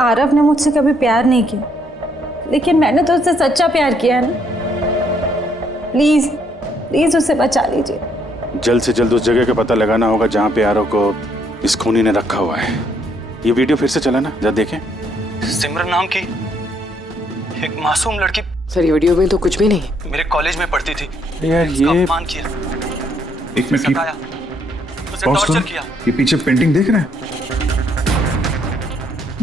आरव ने मुझसे कभी प्यार नहीं किया, लेकिन मैंने तो उससे सच्चा प्यार किया है ना। प्लीज प्लीज उसे बचा लीजिए। जल्द से जल्द उस जगह का पता लगाना होगा जहां पे आरव को इस खूनी ने रखा हुआ है। ये वीडियो फिर से चला ना, जरा देखें। सिमरन नाम की एक मासूम लड़की, सर ये वीडियो में तो कुछ भी नहीं। मेरे कॉलेज में पढ़ती थी। यार ये अपमान किया, एक मिनट सताया, उसे टॉर्चर किया। ये पीछे पेंटिंग देख रहे हैं?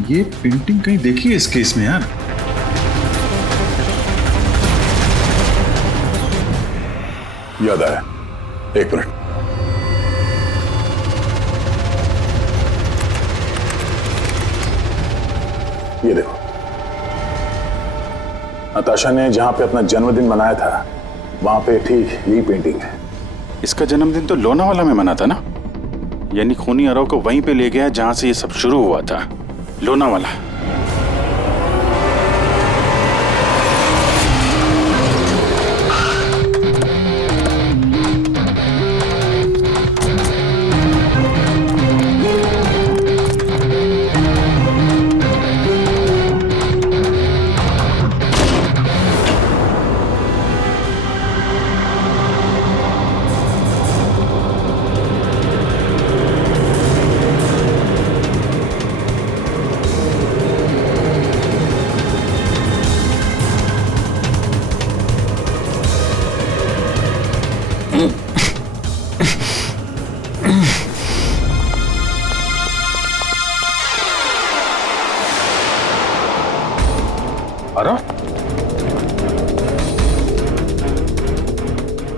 ये पेंटिंग कहीं देखी है इस केस में यार। याद आया, एक मिनट। ये देखो, नताशा ने जहां पे अपना जन्मदिन मनाया था वहां पे ठीक यही पेंटिंग है। इसका जन्मदिन तो लोनावाला में मना था ना, यानी खूनी आरव को वहीं पे ले गया जहां से ये सब शुरू हुआ था, लोनावाला।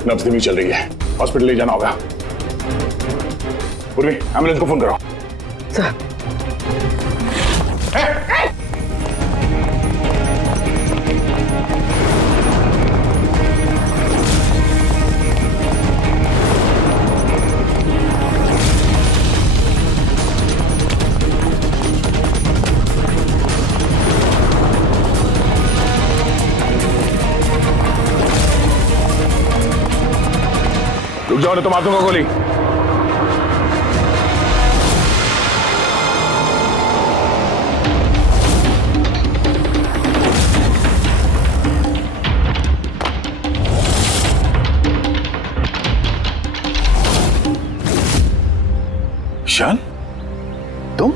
नब्ज धीमी चल रही है, हॉस्पिटल ले जाना होगा। पूर्वी एम्बुलेंस को फोन करो। सर रुक जाओ, नहीं तो मार दूंगा गोली। ईशान, तुम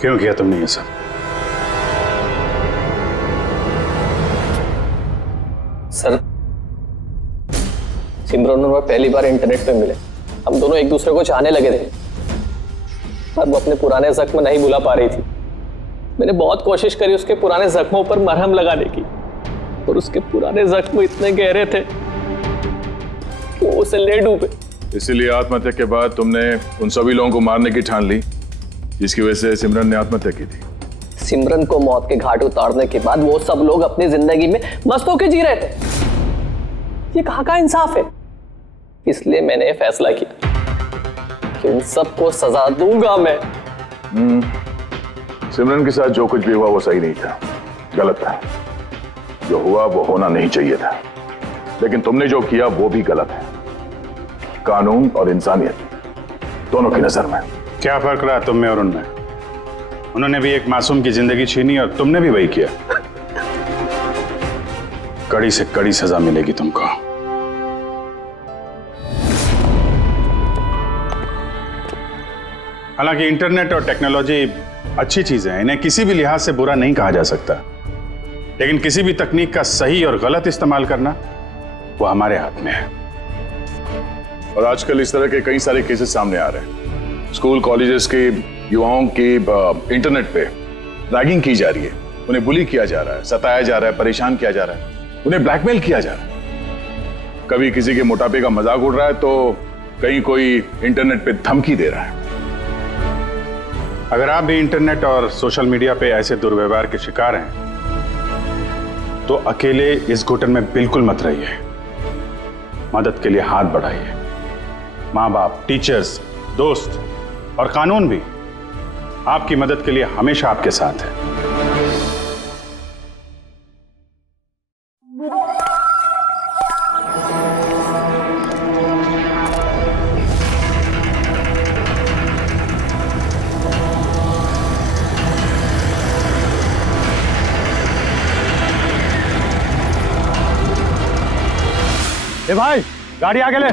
क्यों किया तुमने ये सब? सर, सिमरन और मैं पहली बार इंटरनेट पे मिले। हम दोनों एक दूसरे को चाहने लगे थे, पर वो अपने पुराने जख्म नहीं भुला पा रही थी। मैंने बहुत कोशिश करी उसके पुराने जख्मों पर मरहम लगाने की, और उसके पुराने जख्म इतने गहरे थे कि वो उसे ले डूबे। इसीलिए आत्महत्या के बाद तुमने उन सभी लोगों को मारने की ठान ली जिसकी वजह से सिमरन ने आत्महत्या की थी। सिमरन को मौत के घाट उतारने के बाद वो सब लोग अपनी जिंदगी में मस्त होकर जी रहे थे। ये कहाँ का इंसाफ है? इसलिए मैंने फैसला किया कि उन सबको सजा दूंगा मैं। सिमरन के साथ जो कुछ भी हुआ वो सही नहीं था, गलत था। जो हुआ वो होना नहीं चाहिए था, लेकिन तुमने जो किया वो भी गलत है। कानून और इंसानियत दोनों की नजर में क्या फर्क रहा तुम में और उनमें? उन्होंने भी एक मासूम की जिंदगी छीनी और तुमने भी वही किया। कड़ी से कड़ी सजा मिलेगी तुमको। हालांकि इंटरनेट और टेक्नोलॉजी अच्छी चीजें हैं, इन्हें किसी भी लिहाज से बुरा नहीं कहा जा सकता, लेकिन किसी भी तकनीक का सही और गलत इस्तेमाल करना वो हमारे हाथ में है। और आजकल इस तरह के कई सारे केसेस सामने आ रहे हैं। स्कूल कॉलेजेस के युवाओं की इंटरनेट पे रैगिंग की जा रही है, उन्हें बुली किया जा रहा है, सताया जा रहा है, परेशान किया जा रहा है, उन्हें ब्लैकमेल किया जा रहा है। कभी किसी के मोटापे का मजाक उड़ रहा है तो कहीं कोई इंटरनेट पे धमकी दे रहा है। अगर आप भी इंटरनेट और सोशल मीडिया पे ऐसे दुर्व्यवहार के शिकार हैं तो अकेले इस घुटन में बिल्कुल मत रहिए। मदद के लिए हाथ बढ़ाइए। माँ बाप, टीचर्स, दोस्त और कानून भी आपकी मदद के लिए हमेशा आपके साथ है। ए भाई, गाड़ी आगे ले।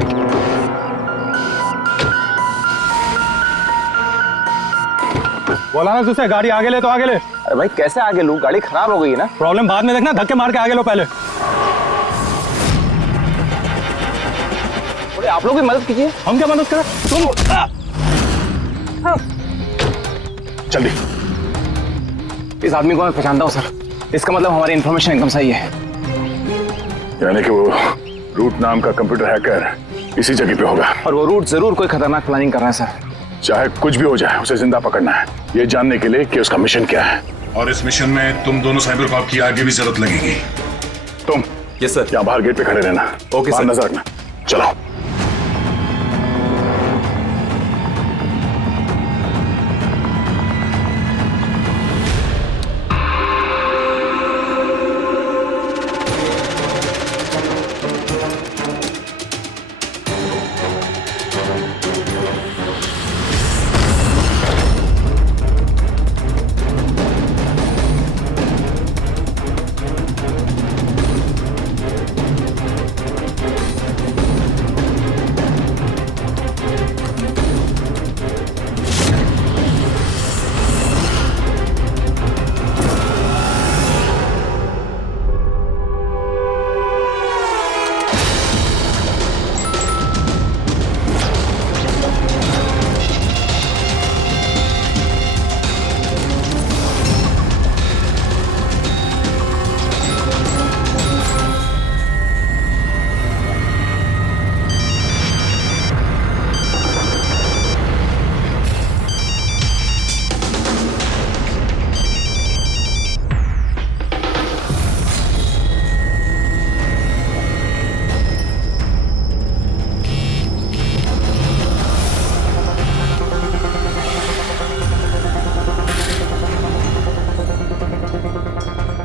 बोला ना तुझसे, गाड़ी आगे ले तो आगे ले। अरे भाई कैसे आगे लूं? गाड़ी खराब हो गई है ना। प्रॉब्लम बाद में देखना, धक्के मार के आगे लो पहले। अरे आप लोग भी मदद कीजिए। हम क्या मदद करें? तुम जल्दी। इस आदमी को मैं पहचानता हूँ सर। इसका मतलब हमारी इन्फॉर्मेशन एकदम सही है। यानी कि वो रूट नाम का कंप्यूटर हैकर इसी जगह पे होगा। और वो रूट जरूर कोई खतरनाक प्लानिंग कर रहा है सर। चाहे कुछ भी हो जाए, उसे जिंदा पकड़ना है, ये जानने के लिए कि उसका मिशन क्या है। और इस मिशन में तुम दोनों साइबर कॉप की आगे भी जरूरत लगेगी। तुम यस सर। यहाँ बाहर गेट पे खड़े रहना। Okay sir. नजर रखना। चलो।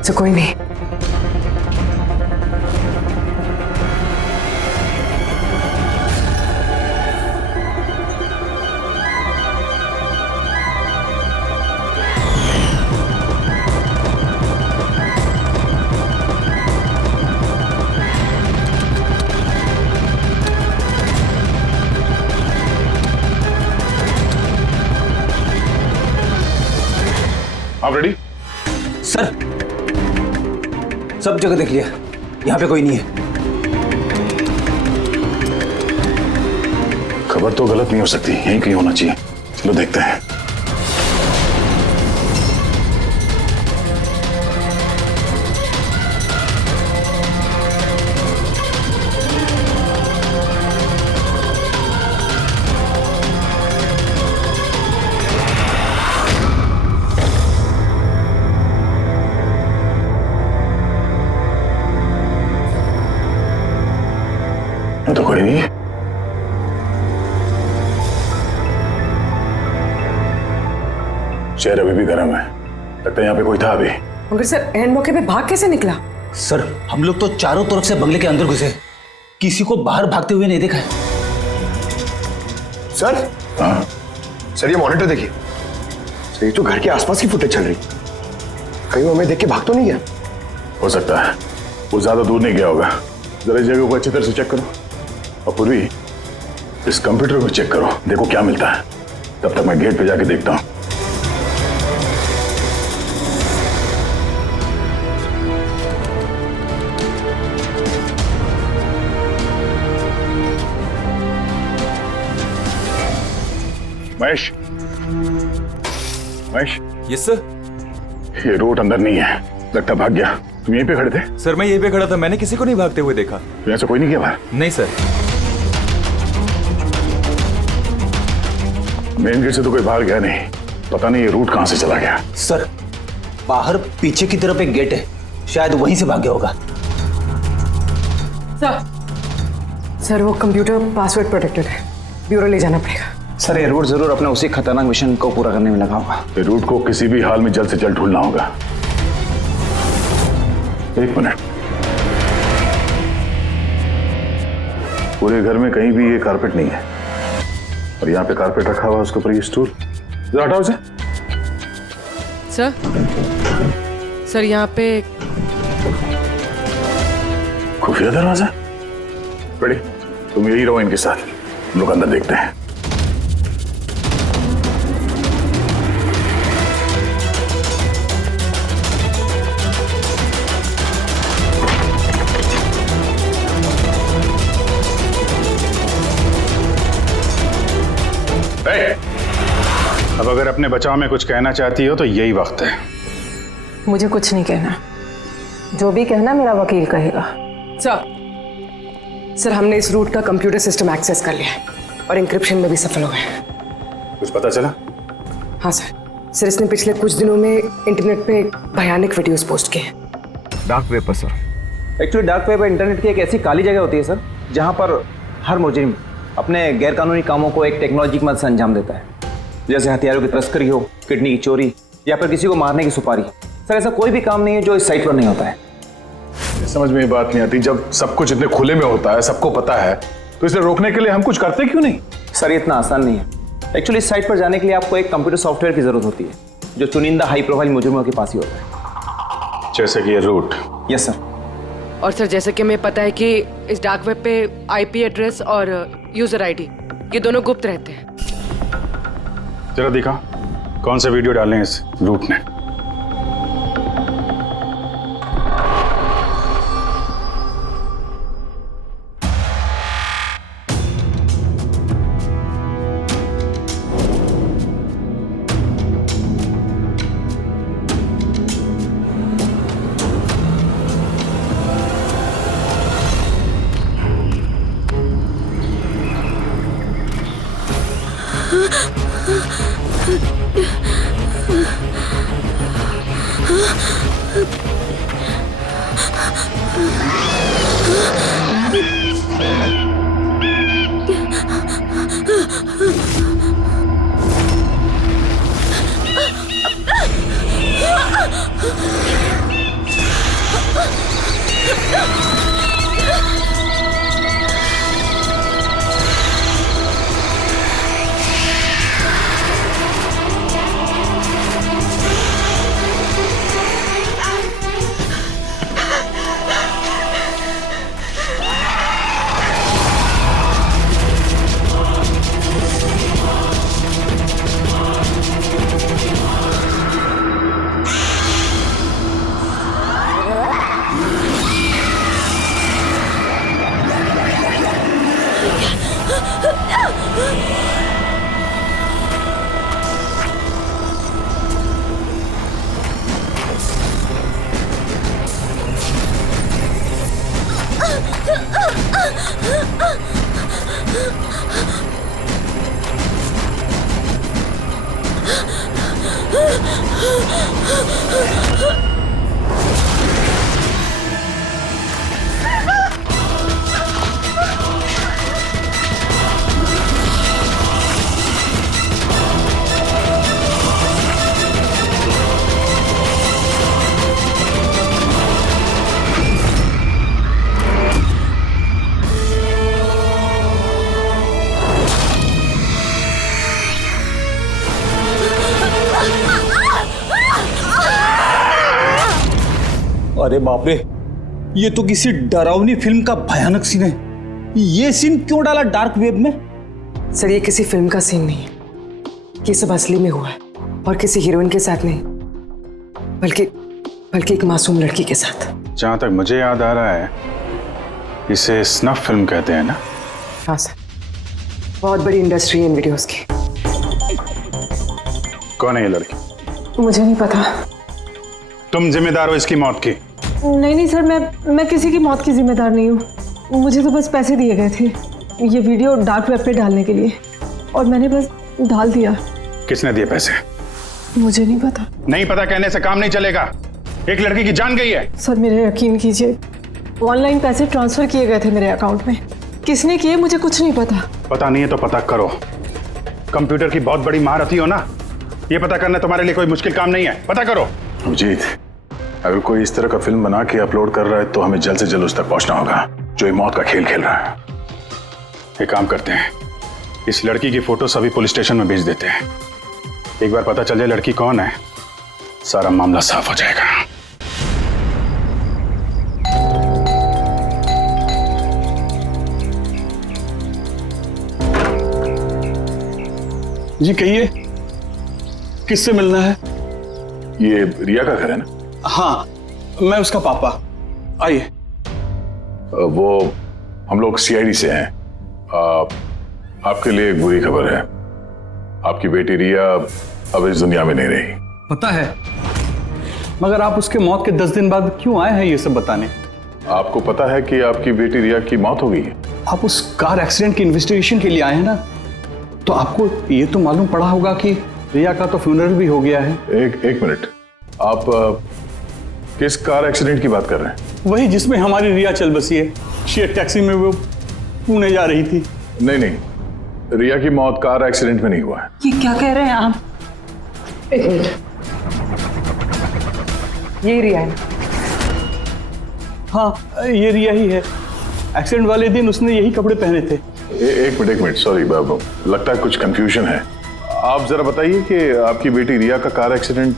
सर कोई नहीं। आप रेडी? सर सब जगह देख लिया, यहाँ पे कोई नहीं है। खबर तो गलत नहीं हो सकती, यहीं कहीं होना चाहिए। चलो देखते हैं। तो कोई नहीं है। शहर अभी भी गर्म है, लगता है यहाँ पे कोई था अभी। मगर सर एंड मौके पे भाग कैसे निकला? सर हम लोग तो चारों तरफ से बंगले के अंदर घुसे, किसी को बाहर भागते हुए नहीं देखा है। सर हाँ सर, ये मॉनिटर देखिए सर, ये तो घर के आसपास की फुटेज चल रही, कहीं वो हमें देख के भाग तो नहीं गया? हो सकता है, वो ज्यादा दूर नहीं गया होगा। जरा इस जगह को अच्छी तरह से चेक करो, और पूर्वी इस कंप्यूटर को चेक करो, देखो क्या मिलता है। तब तक मैं गेट पे जाके देखता हूँ। महेश, महेश। Yes sir. ये रोड अंदर नहीं है, लगता भाग गया। तुम यहीं पे खड़े थे? सर मैं यहीं पे खड़ा था, मैंने किसी को नहीं भागते हुए देखा। यहाँ से कोई नहीं गया बाहर? नहीं सर। मेन गेट से तो कोई बाहर गया नहीं, पता नहीं ये रूट कहां से चला गया। सर बाहर पीछे की तरफ एक गेट है, शायद वहीं से भाग गया होगा। सर वो कंप्यूटर पासवर्ड प्रोटेक्टेड है, ब्यूरो ले जाना पड़ेगा। सर ये रूट जरूर अपने उसी खतरनाक मिशन को पूरा करने में लगा होगा। ये रूट को किसी भी हाल में जल्द से जल्द ढूंढना होगा। एक मिनट, पूरे घर में कहीं भी ये कारपेट नहीं है, और यहाँ पे कारपेट रखा हुआ, उसके ऊपर ये स्टूल। जरा हटाओ इसे। सर यहाँ पे खुफिया दरवाजा। बड़ी, तुम यही रहो इनके साथ, हम लोग अंदर देखते हैं। अब अगर अपने बचाव में कुछ कहना चाहती हो तो यही वक्त है। मुझे कुछ नहीं कहना, जो भी कहना मेरा वकील कहेगा। सर हमने इस रूट का कंप्यूटर सिस्टम एक्सेस कर लिया है और इंक्रिप्शन में भी सफल हो गए। कुछ पता चला? हाँ सर इसने पिछले कुछ दिनों में इंटरनेट पे भयानक वीडियोस पोस्ट किए हैं। डार्क वेब पर sir. Actually dark web internet की एक ऐसी काली जगह होती है सर, जहाँ पर हर मुजरिम अपने गैरकानूनी कामों को एक टेक्नोलॉजी की मदद से अंजाम देता है, जैसे हथियारों की तस्करी हो, किडनी की चोरी, या फिर किसी को मारने की सुपारी। सर ऐसा कोई भी काम नहीं है जो इस साइट पर नहीं होता है। समझ में ये बात नहीं आती, जब सब कुछ इतने खुले में होता है, सबको पता है, तो इसे रोकने के लिए हम कुछ करते क्यों नहीं? सर ये इतना आसान नहीं है। एक्चुअली इस साइट पर जाने के लिए आपको एक कंप्यूटर सॉफ्टवेयर की जरूरत होती है, जो चुनिंदा हाई प्रोफाइल मुजरिमों के पास ही होता है। जैसे कि ये रूट। Yes sir. और सर जैसे कि हमें पता है कि इस डार्क वेब पे IP एड्रेस और यूजर ID ये दोनों गुप्त रहते हैं। जरा दिखा कौन से वीडियो डाले हैं इस रूट ने। अरे बाप रे, ये तो किसी डरावनी फिल्म का भयानक सीन है। ये सीन क्यों डाला डार्क वेब में? सर ये किसी फिल्म का सीन नहीं है, ये सब असली में हुआ है और किसी हीरोइन के साथ नहीं, बल्कि एक मासूम लड़की के साथ। जहां तक मुझे याद आ रहा है इसे स्नफ फिल्म कहते हैं ना? हाँ सर, बहुत बड़ी इंडस्ट्री है इन वीडियोस की। कौन है ये लड़की? मुझे नहीं पता। तुम जिम्मेदार हो इसकी मौत की? नहीं सर, मैं किसी की मौत की जिम्मेदार नहीं हूँ। मुझे तो बस पैसे दिए गए थे ये वीडियो डार्क वेब पे डालने के लिए, और मैंने बस डाल दिया। किसने दिए पैसे? मुझे नहीं पता। नहीं पता कहने से काम नहीं चलेगा। एक लड़की की जान गई है। सर मेरे यकीन कीजिए, ऑनलाइन पैसे ट्रांसफर किए गए थे मेरे अकाउंट में। किसने किए मुझे कुछ नहीं पता। पता नहीं है तो पता करो। कंप्यूटर की बहुत बड़ी महारथी हो ना, ये पता करना तुम्हारे लिए कोई मुश्किल काम नहीं है। पता करो। अभिजीत, अगर कोई इस तरह का फिल्म बना के अपलोड कर रहा है तो हमें जल्द से जल्द उस तक पहुंचना होगा जो ये मौत का खेल खेल रहा है। एक काम करते हैं, इस लड़की की फोटो सभी पुलिस स्टेशन में भेज देते हैं। एक बार पता चल जाए लड़की कौन है, सारा मामला साफ हो जाएगा। जी कहिए, किससे मिलना है? ये रिया का घर है ना? हाँ, मैं उसका पापा। आइए। वो हम लोग सीआईडी से हैं। आपके लिए एक बुरी खबर है। आपकी बेटी रिया अब इस दुनिया में नहीं रही। पता है, मगर आप उसके मौत के 10 दिन बाद क्यों आए हैं ये सब बताने? आपको पता है कि आपकी बेटी रिया की मौत हो गई है? आप उस कार एक्सीडेंट की इन्वेस्टिगेशन के लिए आए हैं ना, तो आपको ये तो मालूम पड़ा होगा कि रिया का तो फ्यूनरल भी हो गया है। एक मिनट, आप किस कार एक्सीडेंट की बात कर रहे हैं? वही जिसमें हमारी रिया चल बसी है। शेयर टैक्सी में वो पुणे जा रही थी। नहीं, रिया की मौत कार एक्सीडेंट में नहीं हुआ है। ये क्या कह रहे हैं आप? एक मिनट, ये रिया है? हाँ, ये रिया ही है। एक्सीडेंट वाले दिन उसने यही कपड़े पहने थे। एक मिनट, सॉरी बाबू, लगता है कुछ कंफ्यूजन है। आप जरा बताइए कि आपकी बेटी रिया का कार एक्सीडेंट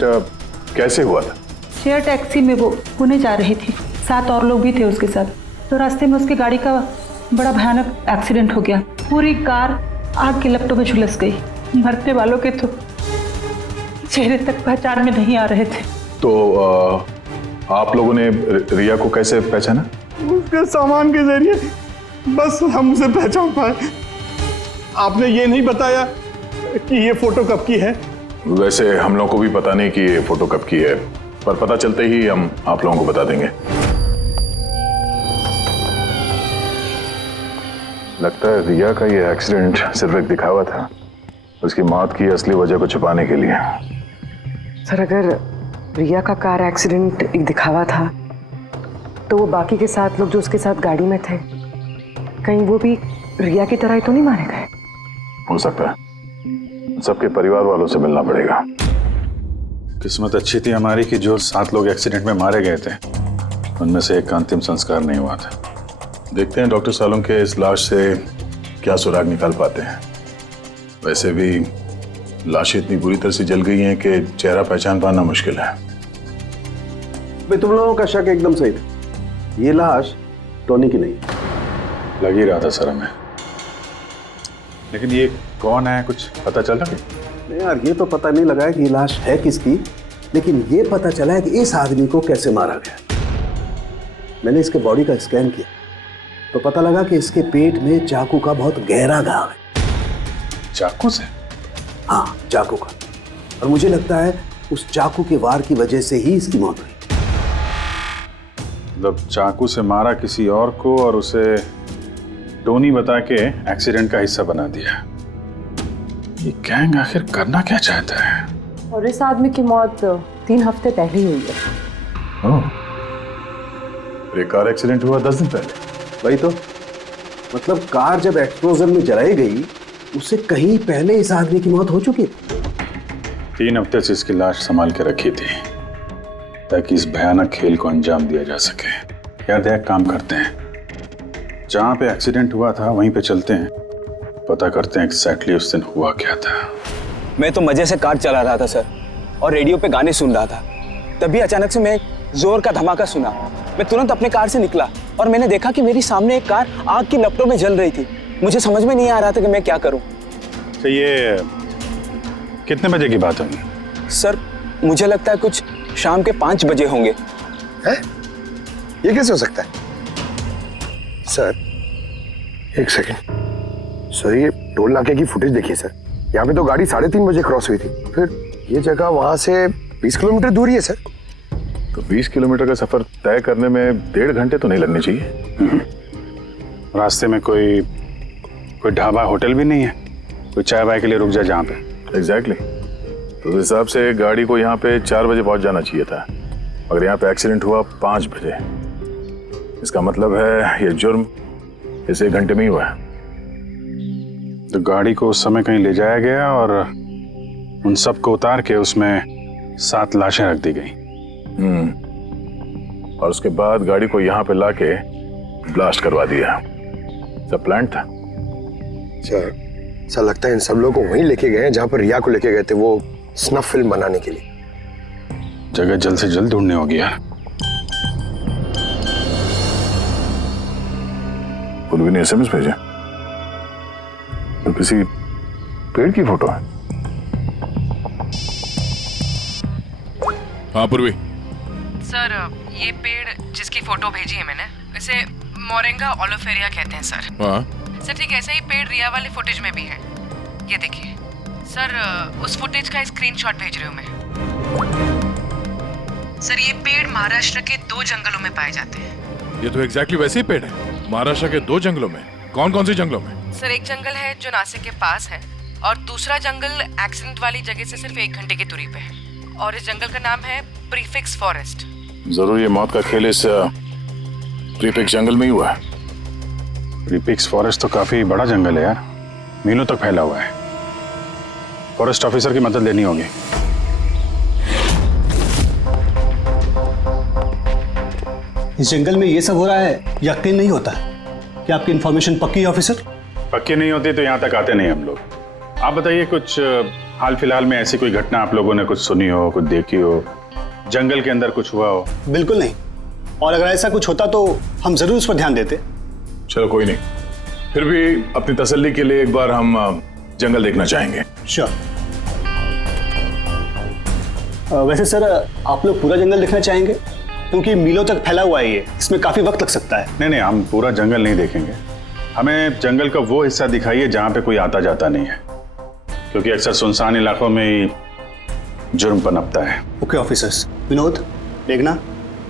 कैसे हुआ था? शेयर टैक्सी में वो पुणे जा रही थी, 7 और लोग भी थे उसके साथ। तो रास्ते में उसकी गाड़ी का बड़ा भयानक एक्सीडेंट हो गया। पूरी कार आग की लपटों में झुलस गई। मरने वालों के तो चेहरे तक पहचान में नहीं आ रहे थे। तो आप लोगों ने रिया को कैसे पहचाना? उसके सामान के जरिए बस हम उसे पहचान पाए। आपने ये नहीं बताया कि ये फोटो कब की है? वैसे हम लोगों को भी पता नहीं कि ये फोटो कब की है, पर पता चलते ही हम आप लोगों को बता देंगे। लगता है रिया का ये एक्सीडेंट सिर्फ एक दिखावा था, उसकी मौत की असली वजह को छुपाने के लिए। सर अगर रिया का कार एक्सीडेंट एक दिखावा था, तो वो बाकी के 7 लोग जो उसके साथ गाड़ी में थे, कहीं वो भी रिया की तरह ही तो नहीं मारे गए? हो सकता है, सबके परिवार वालों से मिलना पड़ेगा। किस्मत अच्छी थी हमारी कि जो 7 लोग एक्सीडेंट में मारे गए थे उनमें से एक का अंतिम संस्कार नहीं हुआ था। देखते हैं डॉक्टर सालुंके इस लाश से क्या सुराग निकाल पाते हैं। वैसे भी लाशें इतनी बुरी तरह से जल गई हैं कि चेहरा पहचान पाना मुश्किल है। भाई तुम लोगों का शक एकदम सही था, ये लाश टोनी की नहीं है। लग ही रहा था सर हमें, लेकिन ये कौन है कुछ पता चल रहा है? नहीं यार, ये तो पता नहीं लगा है कि ये लाश है किसकी, लेकिन ये पता चला है कि इस आदमी को कैसे मारा गया। मैंने इसके बॉडी का स्कैन किया तो पता लगा कि इसके पेट में चाकू का बहुत गहरा घाव है। चाकू से? हाँ, चाकू का। और मुझे लगता है उस चाकू के वार की वजह से ही इसकी मौत हुई। मतलब चाकू से मारा किसी और को और उसे टोनी बता के एक्सीडेंट का हिस्सा बना दिया। ये गैंग आखिर करना क्या चाहता है? और इस आदमी की मौत 3 हफ्ते पहले ही हुई है। ओह, ये कार एक्सीडेंट हुआ 10 दिन पहले। वही तो, मतलब कार जब एक्सप्लोजन में जलाई गई उससे कहीं पहले इस आदमी की मौत हो चुकी थी। 3 हफ्ते से इसकी लाश संभाल के रखी थी ताकि इस भयानक खेल को अंजाम दिया जा सके। यार देख, काम करते हैं, जहां पे एक्सीडेंट हुआ था वहीं पे चलते हैं, पता करते हैं एग्जैक्टली उस दिन हुआ क्या था। मैं तो मजे से कार चला रहा था सर, और रेडियो पे गाने सुन रहा था। तभी अचानक से मैं एक जोर का धमाका सुना। मैं तुरंत अपने कार से निकला और मैंने देखा कि मेरी सामने एक कार आग की लपटों में जल रही थी। मुझे समझ में नहीं आ रहा था कि मैं क्या करूं। तो ये कितने बजे की बात होगी? सर मुझे लगता है कुछ शाम के 5 बजे होंगे। है? ये कैसे हो सकता है? सर एक सेकंड सर, ये टोल नाके की फुटेज देखिए सर। यहाँ पे तो गाड़ी 3:30 बजे क्रॉस हुई थी, फिर ये जगह वहां से 20 किलोमीटर दूर ही है सर। तो 20 किलोमीटर का सफर तय करने में 1.5 घंटे तो नहीं लगने चाहिए। रास्ते में कोई ढाबा होटल भी नहीं है, कोई चाय वाय के लिए रुक जाए जहाँ पे। एग्जैक्टली। तो उस हिसाब से गाड़ी को यहाँ पे 4 बजे पहुंच जाना चाहिए था, अगर यहाँ पे एक्सीडेंट हुआ 5 बजे। इसका मतलब है ये जुर्म इस 1 घंटे में ही हुआ है। तो गाड़ी को उस समय कहीं ले जाया गया और उन सबको उतार के उसमें 7 लाशें रख दी गई। और उसके बाद गाड़ी को यहाँ पे लाके ब्लास्ट करवा दिया। सब प्लान था। सर लगता है इन सब लोगों को वहीं लेके गए हैं जहां पर रिया को लेके गए थे, वो स्नफ फिल्म बनाने के लिए। जगह जल्द से जल्द ढूंढनी होगी यार। पूर्वी ने SMS भेजा तो किसी पेड़ की फोटो है। हाँ पूर्वी। सर ये पेड़ जिसकी फोटो भेजी है मैंने, इसे मोरिंगा ओलिफेरिया कहते हैं सर। हाँ सर ठीक ऐसा ही पेड़ रिया वाले फुटेज में भी है। ये देखिए सर, उस फुटेज का स्क्रीनशॉट भेज रही हूँ मैं। सर ये पेड़ महाराष्ट्र के 2 जंगलों में पाए जाते हैं। ये तो एग्जैक्टली वैसे ही पेड़ है, महाराष्ट्र के 2 जंगलों में। कौन कौन से जंगलों में? सर एक जंगल है जो नासिक के पास है, और दूसरा जंगल एक्सीडेंट वाली जगह से सिर्फ 1 घंटे की दूरी पे है, और इस जंगल का नाम है प्रीफिक्स फॉरेस्ट। जरूर ये मौत का खेल इस प्रीफिक्स जंगल में ही हुआ है। प्रीफिक्स फॉरेस्ट तो काफी बड़ा जंगल है यार, मीलों तक फैला हुआ है। फॉरेस्ट ऑफिसर की मदद लेनी होगी। इस जंगल में ये सब हो रहा है, यकीन नहीं होता। क्या आपकी इन्फॉर्मेशन पक्की है ऑफिसर? पक्की नहीं होती तो यहाँ तक आते नहीं हम लोग। आप बताइए, कुछ हाल फिलहाल में ऐसी कोई घटना आप लोगों ने कुछ सुनी हो, कुछ देखी हो, जंगल के अंदर कुछ हुआ हो? बिल्कुल नहीं, और अगर ऐसा कुछ होता तो हम जरूर उस पर ध्यान देते। चलो कोई नहीं, फिर भी अपनी तसल्ली के लिए एक बार हम जंगल देखना चाहेंगे। श्योर। वैसे सर आप लोग पूरा जंगल देखना चाहेंगे? क्योंकि मीलों तक फैला हुआ है ये, इसमें काफी वक्त लग सकता है। नहीं, हम पूरा जंगल नहीं देखेंगे। हमें जंगल का वो हिस्सा दिखाइए जहाँ पे कोई आता जाता नहीं है, क्योंकि अक्सर सुनसान इलाकों में ही जुर्म पनपता है। Okay officers. विनोद, देखना,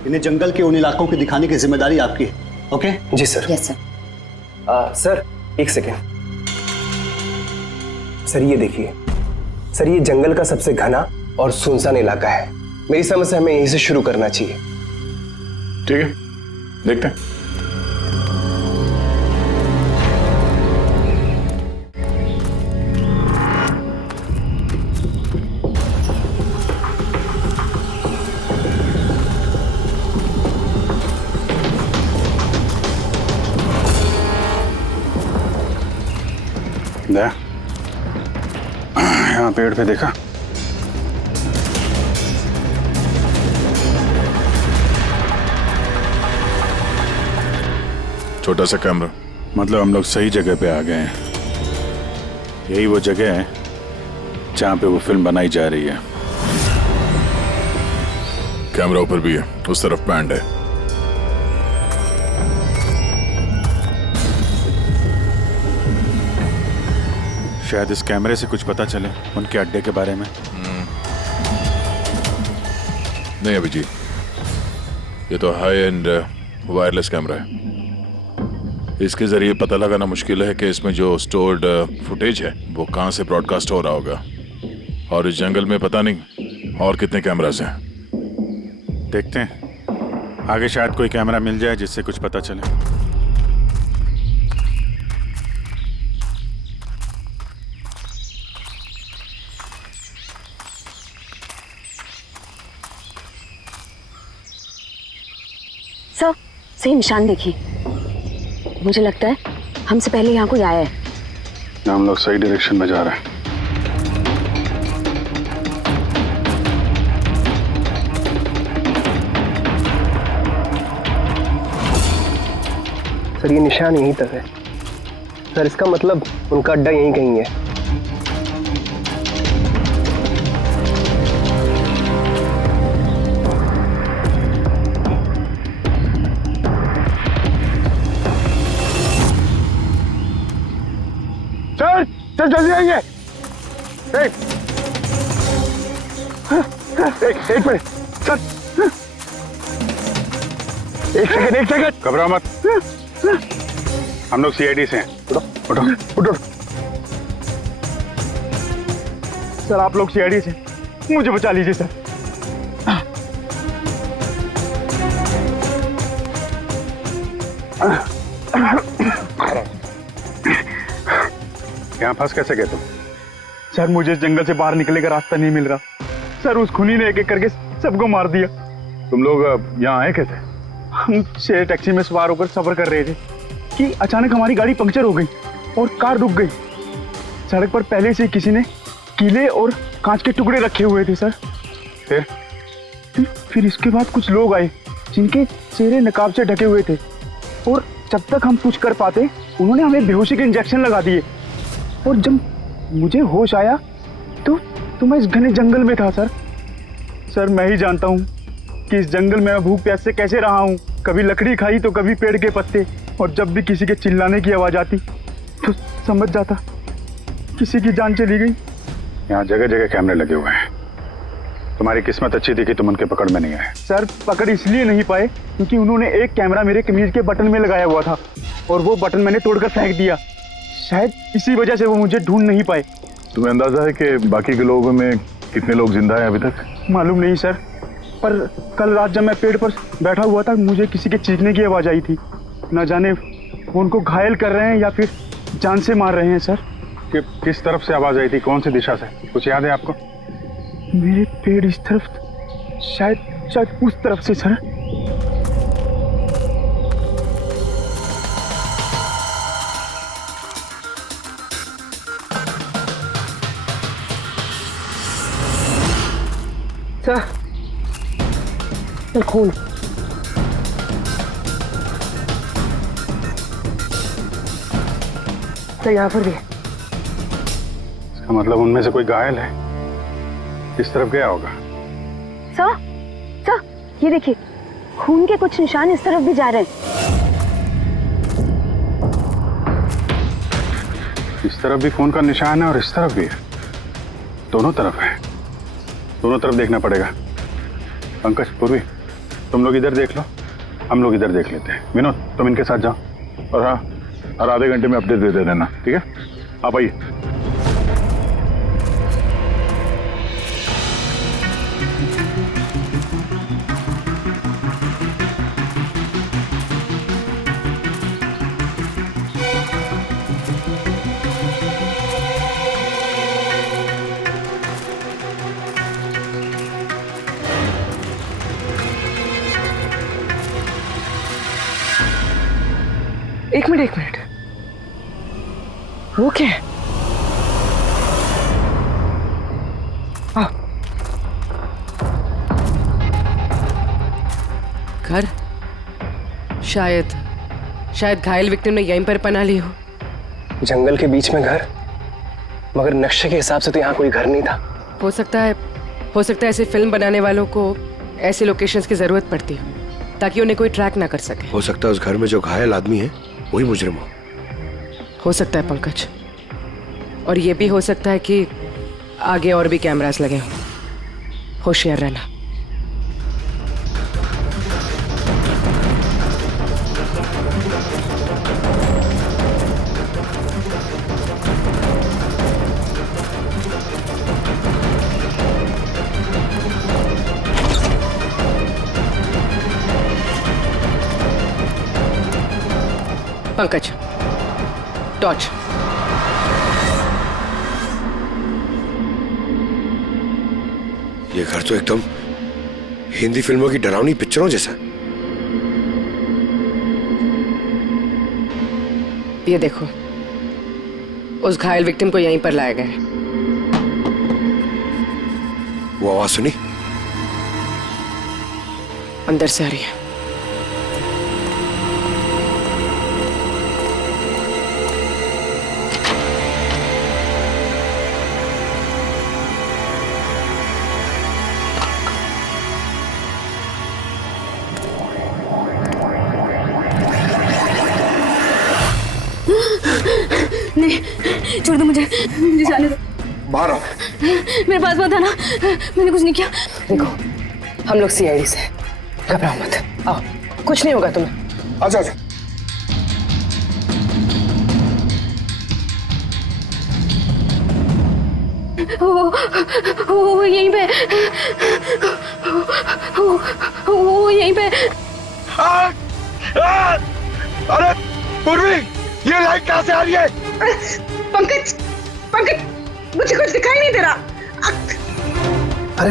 इन्हें जंगल के उन इलाकों की दिखाने की जिम्मेदारी आपकी है। ओके? जी सर। Yes sir. सर एक सेकेंड सर, ये देखिए सर, ये जंगल का सबसे घना और सुनसान इलाका है। मेरी समझ से हमें यहीं से शुरू करना चाहिए। ठीक है, देखते हैं। यहाँ पेड़ पे देखा? छोटा सा कैमरा। मतलब हम लोग सही जगह पे आ गए हैं। यही वो जगह है जहाँ पे वो फिल्म बनाई जा रही है। कैमरा ऊपर भी है, उस तरफ पैंड है। शायद इस कैमरे से कुछ पता चले उनके अड्डे के बारे में। नहीं अभिजीत, ये तो हाई एंड वायरलेस कैमरा है। इसके जरिए पता लगाना मुश्किल है कि इसमें जो स्टोर्ड फुटेज है वो कहाँ से ब्रॉडकास्ट हो रहा होगा, और इस जंगल में पता नहीं और कितने कैमरास हैं। देखते हैं, आगे शायद कोई कैमरा मिल जाए जिससे कुछ पता चले। सर, सही निशान देखिए। मुझे लगता है हमसे पहले यहाँ कोई आया है। हम लोग सही डायरेक्शन में जा रहे हैं। सर ये निशान यहीं तक है। सर इसका मतलब उनका अड्डा यहीं कहीं है। चल चल जल्दी आइए। एक मिनट सर, एक सेकंड। घबराओ मत, हम लोग सीआईडी से हैं। उठो उठो उठो। सर आप लोग सीआईडी से, मुझे बचा लीजिए सर। यहाँ फंस कैसे गए तुम? सर मुझे इस जंगल से बाहर निकलने का रास्ता नहीं मिल रहा। सर उस खूनी ने एक एक करके सबको मार दिया। तुम लोग यहाँ आए कैसे? हम शेयर टैक्सी में सवार होकर सफर कर रहे थे कि अचानक हमारी गाड़ी पंक्चर हो गई और कार रुक गई। सड़क पर पहले से किसी ने कीले और कांच के टुकड़े रखे हुए थे सर। फिर इसके बाद कुछ लोग आए जिनके चेहरे नकाब से ढके हुए थे, और जब तक हम कुछ कर पाते उन्होंने हमें बेहोशी के इंजेक्शन लगा दिए। और जब मुझे होश आया तो मैं इस घने जंगल में था सर। मैं ही जानता हूँ कि इस जंगल में मैं भूख प्यास से कैसे रहा हूँ। कभी लकड़ी खाई तो कभी पेड़ के पत्ते, और जब भी किसी के चिल्लाने की आवाज़ आती तो समझ जाता किसी की जान चली गई। यहाँ जगह जगह कैमरे लगे हुए हैं। तुम्हारी किस्मत अच्छी थी कि तुम उनके पकड़ में नहीं आए। सर पकड़ इसलिए नहीं पाए क्योंकि उन्होंने एक कैमरा मेरे कमीज के बटन में लगाया हुआ था, और वो बटन मैंने तोड़कर फेंक दिया। शायद इसी वजह से वो मुझे ढूंढ नहीं पाए। तुम्हें अंदाजा है कि बाकी के लोगों में कितने लोग जिंदा हैं अभी तक? मालूम नहीं सर, पर कल रात जब मैं पेड़ पर बैठा हुआ था मुझे किसी के चीखने की आवाज़ आई थी। न जाने वो उनको घायल कर रहे हैं या फिर जान से मार रहे हैं सर। कि किस तरफ से आवाज़ आई थी, कौन सी दिशा से, कुछ याद है आपको? मेरे पेड़ इस तरफ, शायद उस तरफ से सर। सर खून। सर यहाँ पर भी। इसका मतलब उनमें से कोई घायल है। किस तरफ गया होगा? सर ये देखिए, खून के कुछ निशान इस तरफ भी जा रहे हैं। इस तरफ भी खून का निशान है और इस तरफ भी है। दोनों तरफ है, दोनों तरफ देखना पड़ेगा। पंकज, पूर्वी, तुम लोग इधर देख लो, हम लोग इधर देख लेते हैं। विनोद, तुम इनके साथ जाओ, और हाँ, और आधे घंटे में अपडेट दे देना, ठीक है? आप आइए। एक मिनट, वो क्या है? घर, शायद घायल विक्टिम ने यहीं पर पनाह ली हो। जंगल के बीच में घर, मगर नक्शे के हिसाब से तो यहाँ कोई घर नहीं था। हो सकता है ऐसे फिल्म बनाने वालों को ऐसे लोकेशंस की जरूरत पड़ती हो ताकि उन्हें कोई ट्रैक ना कर सके। हो सकता है उस घर में जो घायल आदमी है वही मुजरिम हो सकता है पंकज, और ये भी हो सकता है कि आगे और भी कैमरास लगे हों। होशियार रहना। पंकज, टॉर्च। ये घर तो एकदम हिंदी फिल्मों की डरावनी पिक्चरों जैसा। ये देखो, उस घायल विक्टिम को यहीं पर लाया गया है। वो आवाज सुनी? अंदर से आ रही है। नहीं, छोड़ दो मुझे जाने दो। बाहर आओ। मेरे पास मत आना, मैंने कुछ नहीं किया। देखो, हम लोग सीआईडी से, घबराओ मत, आओ, कुछ नहीं होगा तुम्हें। अच्छा अच्छा। वो यहीं पे, वो यहीं पे। अरे पूर्वी, ये लाइट कहाँ से आ रही है? पंकज, पंकज, मुझे कुछ दिखाई नहीं दे रहा। अरे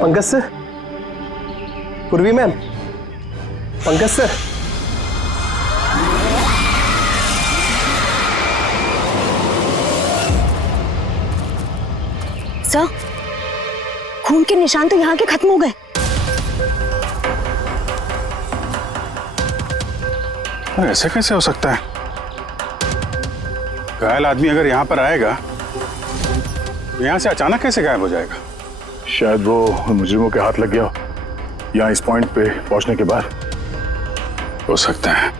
पंकज सर, पूर्वी मैम, पंकज सर। सर, खून के निशान तो यहाँ के खत्म हो गए। ऐसे कैसे हो सकता है? घायल आदमी अगर यहाँ पर आएगा तो यहाँ से अचानक कैसे गायब हो जाएगा? शायद वो मुजरिमों के हाथ लग गया यहाँ इस पॉइंट पे पहुंचने के बाद। हो सकता है।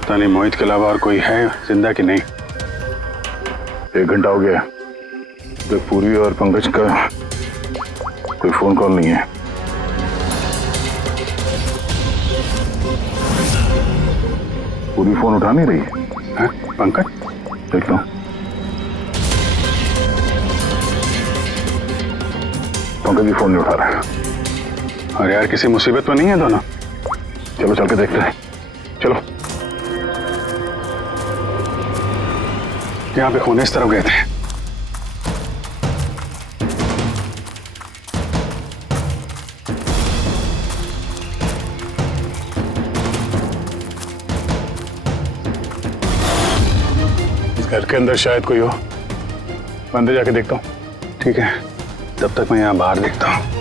पता नहीं मोहित के अलावा और कोई है जिंदा कि नहीं। 1 घंटा हो गया तो पूर्वी और पंकज का कोई फोन कॉल नहीं है। पूरी फोन उठा नहीं रही है। पंकज, देखता हूँ। पंकज भी फोन नहीं उठा रहा है। और यार किसी मुसीबत में नहीं है दोनों? चलो चल के देखते हैं, चलो। यहाँ पे खून इस तरफ गए थे। घर के अंदर शायद कोई हो, अंदर जाके देखता हूँ। ठीक है, तब तक मैं यहाँ बाहर देखता हूँ।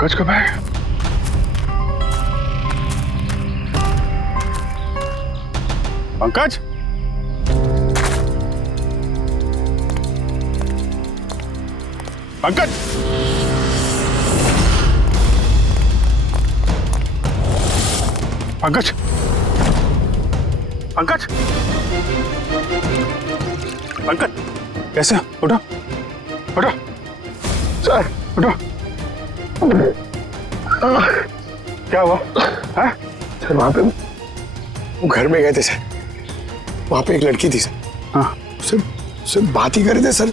पंकज कब है? पंकज, पंकज, पंकज, पंकज, पंकज, कैसे? उठो, उठो, सर, उठो। क्या हुआ? है? सर वहां पे वो घर में गए थे सर, वहां पे एक लड़की थी सर। हाँ सर बात ही कर रहे थे सर,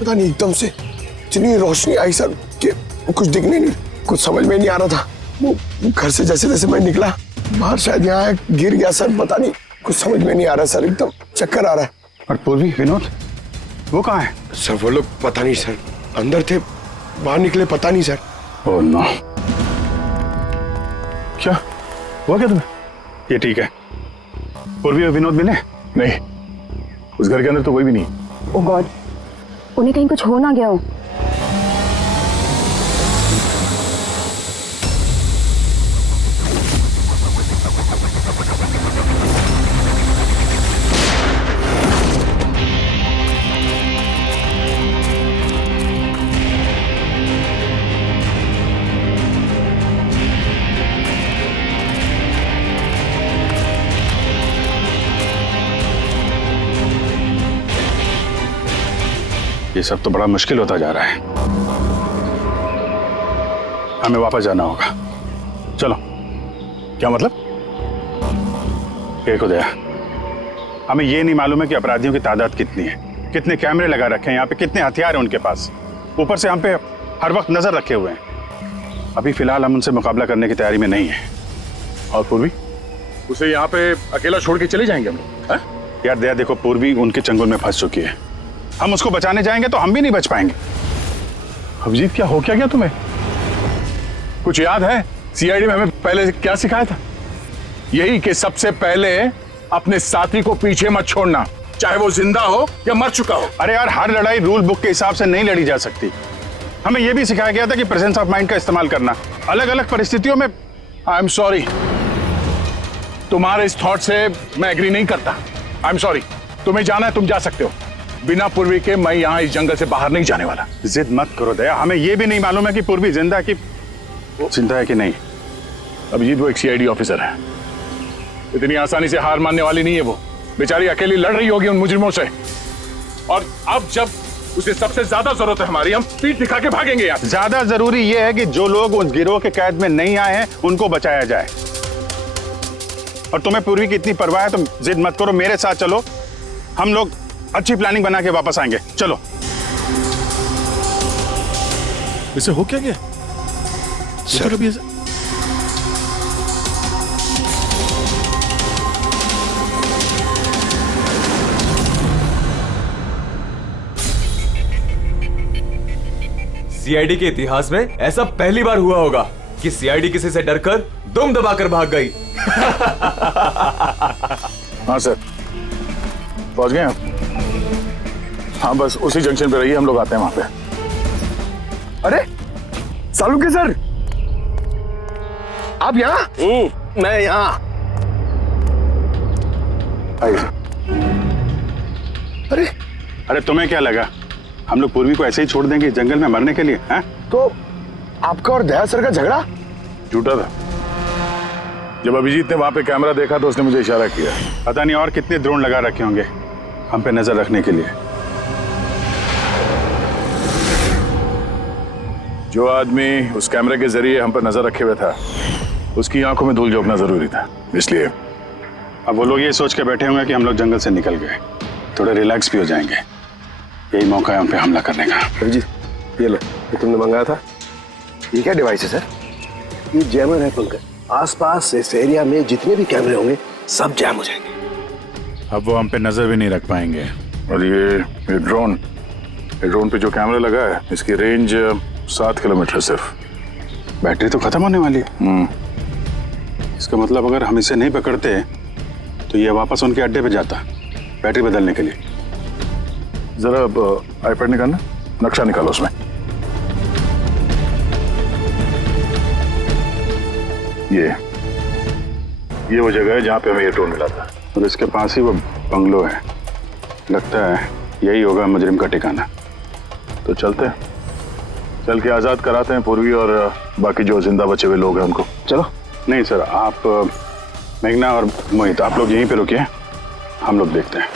पता नहीं एकदम से इतनी रोशनी आई सर कि कुछ दिखने नहीं, कुछ समझ में नहीं आ रहा था। वो घर से जैसे जैसे मैं निकला बाहर, शायद यहाँ गिर गया सर, पता नहीं, कुछ समझ में नहीं आ रहा सर, एकदम चक्कर आ रहा है। और पूर्वी, विनोद, वो कहाँ है? सर वो लोग पता नहीं सर, अंदर थे, बाहर निकले पता नहीं सर। ओह नो, क्या हुआ क्या तुम्हें? ये ठीक है। पूर्वी और विनोद मिले? नहीं, उस घर के अंदर तो कोई भी नहीं। ओह गॉड, उन्हें कहीं कुछ हो ना गया हो। ये सब तो बड़ा मुश्किल होता जा रहा है। हमें वापस जाना होगा। चलो। क्या मतलब? एक उदया, हमें ये नहीं मालूम है कि अपराधियों की तादाद कितनी है, कितने कैमरे लगा रखे हैं यहाँ पे, कितने हथियार हैं उनके पास, ऊपर से हम पे हर वक्त नजर रखे हुए हैं। अभी फिलहाल हम उनसे मुकाबला करने की तैयारी में नहीं है। और पूर्वी, उसे यहाँ पे अकेला छोड़ के चले जाएंगे हम लोग? यार दया देखो, पूर्वी उनके चंगुल में फंस चुकी है। हम उसको बचाने जाएंगे तो हम भी नहीं बच पाएंगे। अभिजीत, क्या हो क्या गया तुम्हें? कुछ याद है सीआईडी में हमें पहले क्या सिखाया था? यही कि सबसे पहले अपने साथी को पीछे मत छोड़ना, चाहे वो जिंदा हो या मर चुका हो। अरे यार, हर लड़ाई रूल बुक के हिसाब से नहीं लड़ी जा सकती। हमें यह भी सिखाया गया था कि प्रेजेंस ऑफ माइंड का इस्तेमाल करना अलग अलग परिस्थितियों में। आई एम सॉरी, तुम्हारे इस थॉट से मैं एग्री नहीं करता। आई एम सॉरी, तुम्हें जाना है तुम जा सकते हो, बिना पूर्वी के मैं यहाँ इस जंगल से बाहर नहीं जाने वाला। जिद मत करो दया, हमें यह भी नहीं मालूम है कि पूर्वी जिंदा है कि नहीं। अभिजीत, वो एक सीआईडी ऑफिसर है, इतनी आसानी से हार मानने वाली नहीं है। वो बेचारी अकेली लड़ रही होगी उन मुजरिमों से, और अब जब उसे सबसे ज्यादा जरूरत है हमारी, हम पीठ दिखा के भागेंगे यार। ज्यादा जरूरी यह है कि जो लोग उस गिरोह के कैद में नहीं आए हैं उनको बचाया जाए। और तुम्हें पूर्वी की इतनी परवाह है तो जिद मत करो, मेरे साथ चलो, हम लोग अच्छी प्लानिंग बना के वापस आएंगे। चलो। इसे हो क्या गया सर? अभी सीआईडी के इतिहास में ऐसा पहली बार हुआ होगा कि सीआईडी किसी से डरकर दुम दबाकर भाग गई। हाँ सर, पहुंच गए आप? हाँ, बस उसी जंक्शन पे रहिए, हम लोग आते हैं वहां पे। अरे सालुके सर, आप यहाँ? मैं यहाँ। अरे तुम्हें क्या लगा हम लोग पूर्वी को ऐसे ही छोड़ देंगे जंगल में मरने के लिए? हैं? तो आपका और दया सर का झगड़ा झूठा था। जब अभिजीत ने वहां पे कैमरा देखा तो उसने मुझे इशारा किया। पता नहीं और कितने ड्रोन लगा रखे होंगे हम पे नजर रखने के लिए। जो आदमी उस कैमरे के जरिए हम पर नजर रखे हुए था, उसकी आंखों में धूल झोंकना जरूरी था, इसलिए। अब वो लोग ये सोच के बैठे होंगे कि हम लोग जंगल से निकल गए, थोड़े रिलैक्स भी हो जाएंगे। यही मौका है हम पे हमला करने का। अभिजीत, ये लो, ये तुमने मंगाया था। ये क्या डिवाइस है सर? ये जैमर है पंकज। आसपास इस एरिया में जितने भी कैमरे होंगे सब जैम हो जाएंगे। अब वो हम पे नजर भी नहीं रख पाएंगे। और ये ड्रोन पे जो कैमरा लगा है, इसकी रेंज 7 किलोमीटर सिर्फ। बैटरी तो खत्म होने वाली है। इसका मतलब अगर हम इसे नहीं पकड़ते तो ये वापस उनके अड्डे पे जाता बैटरी बदलने के लिए। जरा आईपैड निकालना, नक्शा निकालो उसमें। ये वो जगह है जहाँ पे हमें ये ड्रोन मिला था, और इसके पास ही वो बंगलो है। लगता है यही होगा मुजरिम का ठिकाना। तो चलते हैं, चल के आजाद कराते हैं पूर्वी और बाकी जो जिंदा बचे हुए लोग हैं उनको। चलो। नहीं सर, आप मेघना और मोहित आप लोग यहीं पे रुकिए, हम लोग देखते हैं।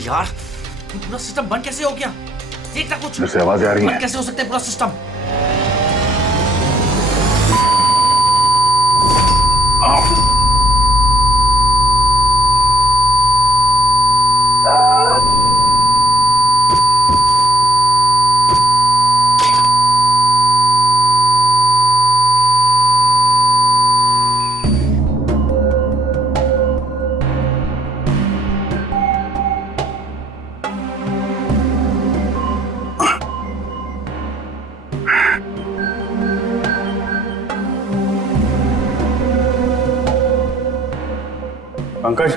यार, ये पूरा सिस्टम बंद कैसे हो गया? देखना कुछ। जैसे आवाजें आ रही हैं। बंद कैसे हो सकता है पूरा सिस्टम? पंकज,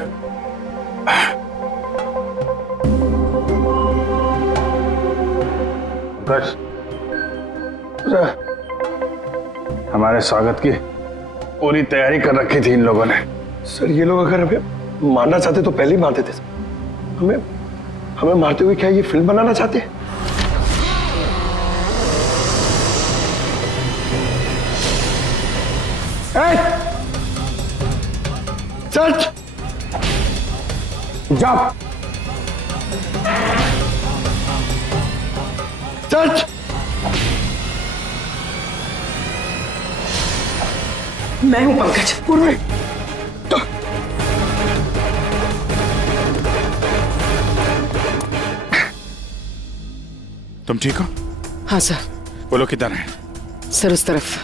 पंकज, हमारे स्वागत की पूरी तैयारी कर रखी थी इन लोगों ने। सर ये लोग अगर हमें मारना चाहते तो पहले ही मार देते। हमें हमें मारते हुए क्या ये फिल्म बनाना चाहते हैं? सच जा, सच मैं हूं पंकज। पूर्वी, तुम ठीक हो? हाँ सर। वो लोग किधर हैं? सर उस तरफ।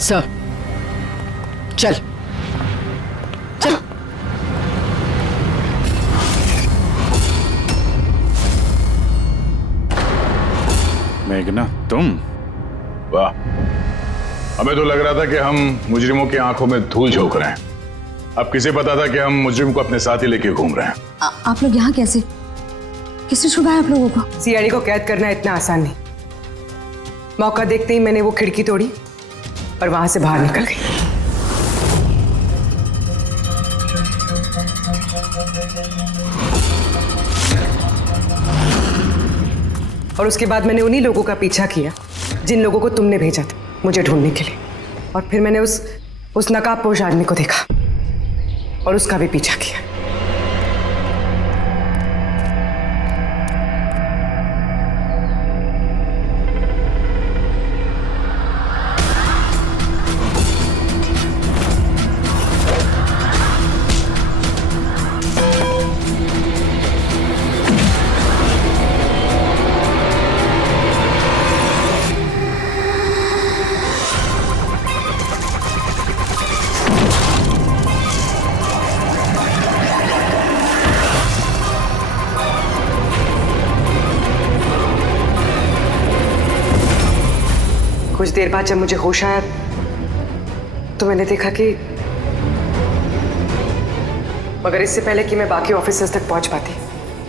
सर चल चल। मेघना तुम? वाह, हमें तो लग रहा था कि हम मुजरिमों की आंखों में धूल झोंक रहे हैं। अब किसे पता था कि हम मुजरिम को अपने साथ ही लेके घूम रहे हैं। आप लोग यहाँ कैसे? किसने छुपाया आप लोगों को? सीआईडी को कैद करना इतना आसान नहीं। मौका देखते ही मैंने वो खिड़की तोड़ी और वहां से बाहर निकल गई। और उसके बाद मैंने उन्हीं लोगों का पीछा किया जिन लोगों को तुमने भेजा था मुझे ढूंढने के लिए। और फिर मैंने उस नकाबपोश आदमी को देखा और उसका भी पीछा किया। कुछ देर बाद जब मुझे होश आया तो मैंने देखा कि मगर इससे पहले कि मैं बाकी ऑफिसर्स तक पहुंच पाती,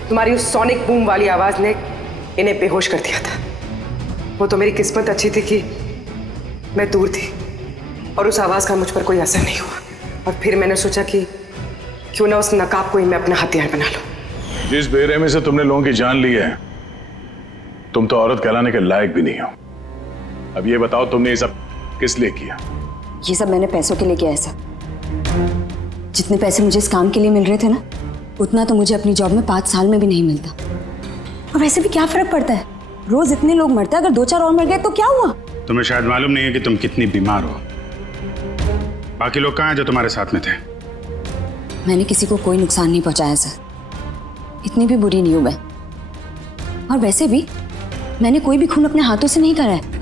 तुम्हारी उस सोनिक बूम वाली आवाज ने इन्हें बेहोश कर दिया था। वो तो मेरी किस्मत अच्छी थी कि मैं दूर थी और उस आवाज का मुझ पर कोई असर नहीं हुआ। और फिर मैंने सोचा कि क्यों ना उस नकाब को ही मैं अपना हथियार बना लूं। जिस बेरहमी से तुमने लोगों की जान ली है, तुम तो औरत कहलाने के लायक भी नहीं हो। अब ये बताओ, तुमने ये सब किस लिए किया? ये सब मैंने पैसों के लिए किया है सर। जितने पैसे मुझे इस काम के लिए मिल रहे थे ना, उतना तो मुझे अपनी जॉब में 5 साल में भी नहीं मिलता। और वैसे भी क्या फर्क पड़ता है, रोज इतने लोग मरते हैं, अगर 2-4 और मर गए तो क्या हुआ? तुम्हें शायद मालूम नहीं है कि तुम कितनी बीमार हो। बाकी लोग कहाँ हैं जो तुम्हारे साथ में थे? मैंने किसी को कोई नुकसान नहीं पहुंचाया सर, इतनी भी बुरी नहीं हूं मैं। और वैसे भी मैंने कोई भी खून अपने हाथों से नहीं करा है।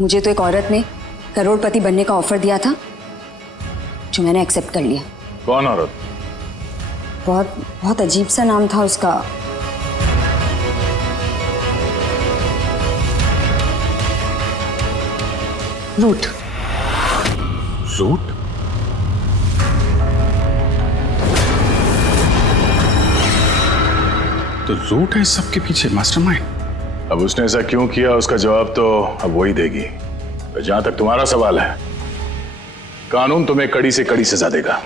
मुझे तो एक औरत ने करोड़पति बनने का ऑफर दिया था जो मैंने एक्सेप्ट कर लिया। कौन औरत? बहुत अजीब सा नाम था उसका। रूट। रूट? तो रूट है सबके पीछे मास्टरमाइंड। अब उसने ऐसा क्यों किया, उसका जवाब तो अब वही देगी। जहां तक तुम्हारा सवाल है, कानून तुम्हें कड़ी से कड़ी सजा देगा।